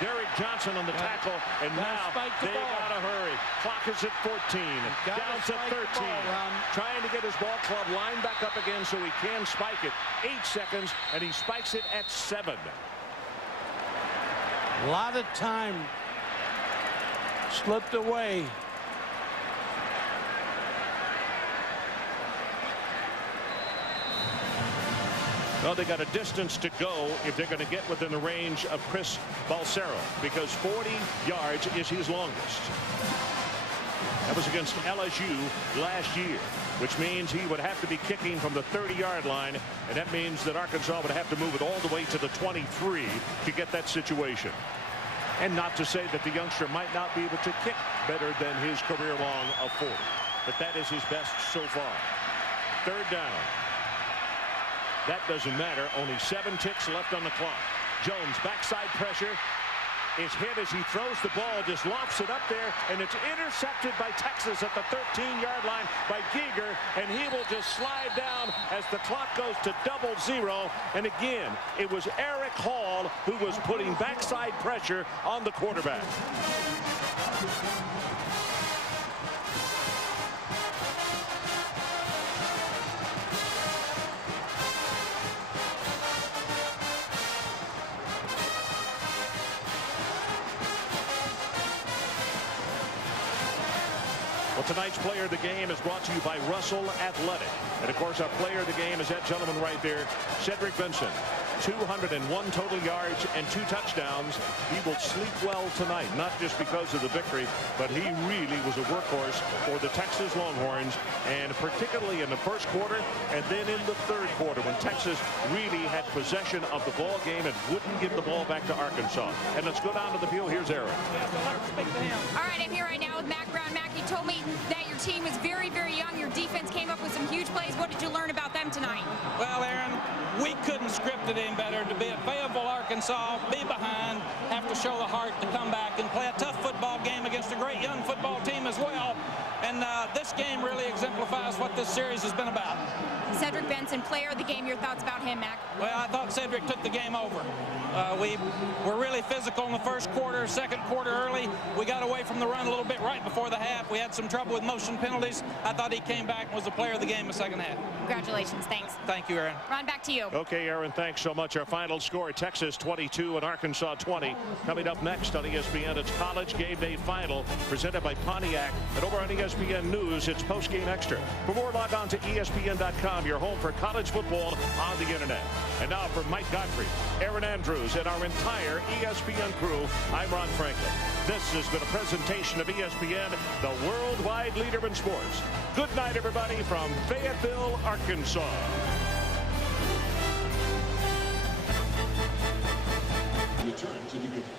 Derek Johnson on the tackle, and now they got to hurry. Clock is at 14, down to 13. Trying to get his ball club lined back up again so he can spike it. 8 seconds, and he spikes it at 7. A lot of time slipped away. Well, they got a distance to go if they're going to get within the range of Chris Balsero, because 40 yards is his longest. That was against LSU last year, which means he would have to be kicking from the 30-yard line, and that means that Arkansas would have to move it all the way to the 23 to get that situation. And not to say that the youngster might not be able to kick better than his career long of 40, but that is his best so far. 3rd down. That doesn't matter. Only 7 ticks left on the clock. Jones, backside pressure, is hit as he throws the ball, just lofts it up there, and it's intercepted by Texas at the 13-yard line by Giger, and he will just slide down as the clock goes to 00. And again, it was Eric Hall who was putting backside pressure on the quarterback. Well, tonight's player of the game is brought to you by Russell Athletic. And, of course, our player of the game is that gentleman right there, Cedric Benson. 201 total yards and 2 touchdowns. He will sleep well tonight, not just because of the victory, but he really was a workhorse for the Texas Longhorns, and particularly in the first quarter and then in the 3rd quarter when Texas really had possession of the ball game and wouldn't give the ball back to Arkansas. And let's go down to the field. Here's Aaron. All right, I'm here right now with Mack Brown. Mack, you told me that your team is very, very young. Your defense came up with some huge plays. What did you learn about them tonight? Well, Aaron, we couldn't script it any better. To be at Fayetteville, Arkansas, be behind, have to show the heart to come back and play a tough football game against a great young football team as well. And this game really exemplifies what this series has been about. Cedric Benson, player of the game. Your thoughts about him, Mack? Well, I thought Cedric took the game over. We were really physical in the first quarter, 2nd quarter early. We got away from the run a little bit right before the half. We had some trouble with motion penalties. I thought he came back and was the player of the game in the 2nd half. Congratulations. Thanks. Thank you, Aaron. Ron, back to you. Okay, Aaron, thanks so much. Our final score, Texas 22 and Arkansas 20. Coming up next on ESPN, it's College Game Day Final presented by Pontiac. And over on ESPN News, it's Post Game Extra. For more, log on to ESPN.com, your home for college football on the internet. And now for Mike Godfrey, Aaron Andrews, and our entire ESPN crew, I'm Ron Franklin. This has been a presentation of ESPN, the worldwide leader in sports. Good night, everybody, from Fayetteville, Arkansas.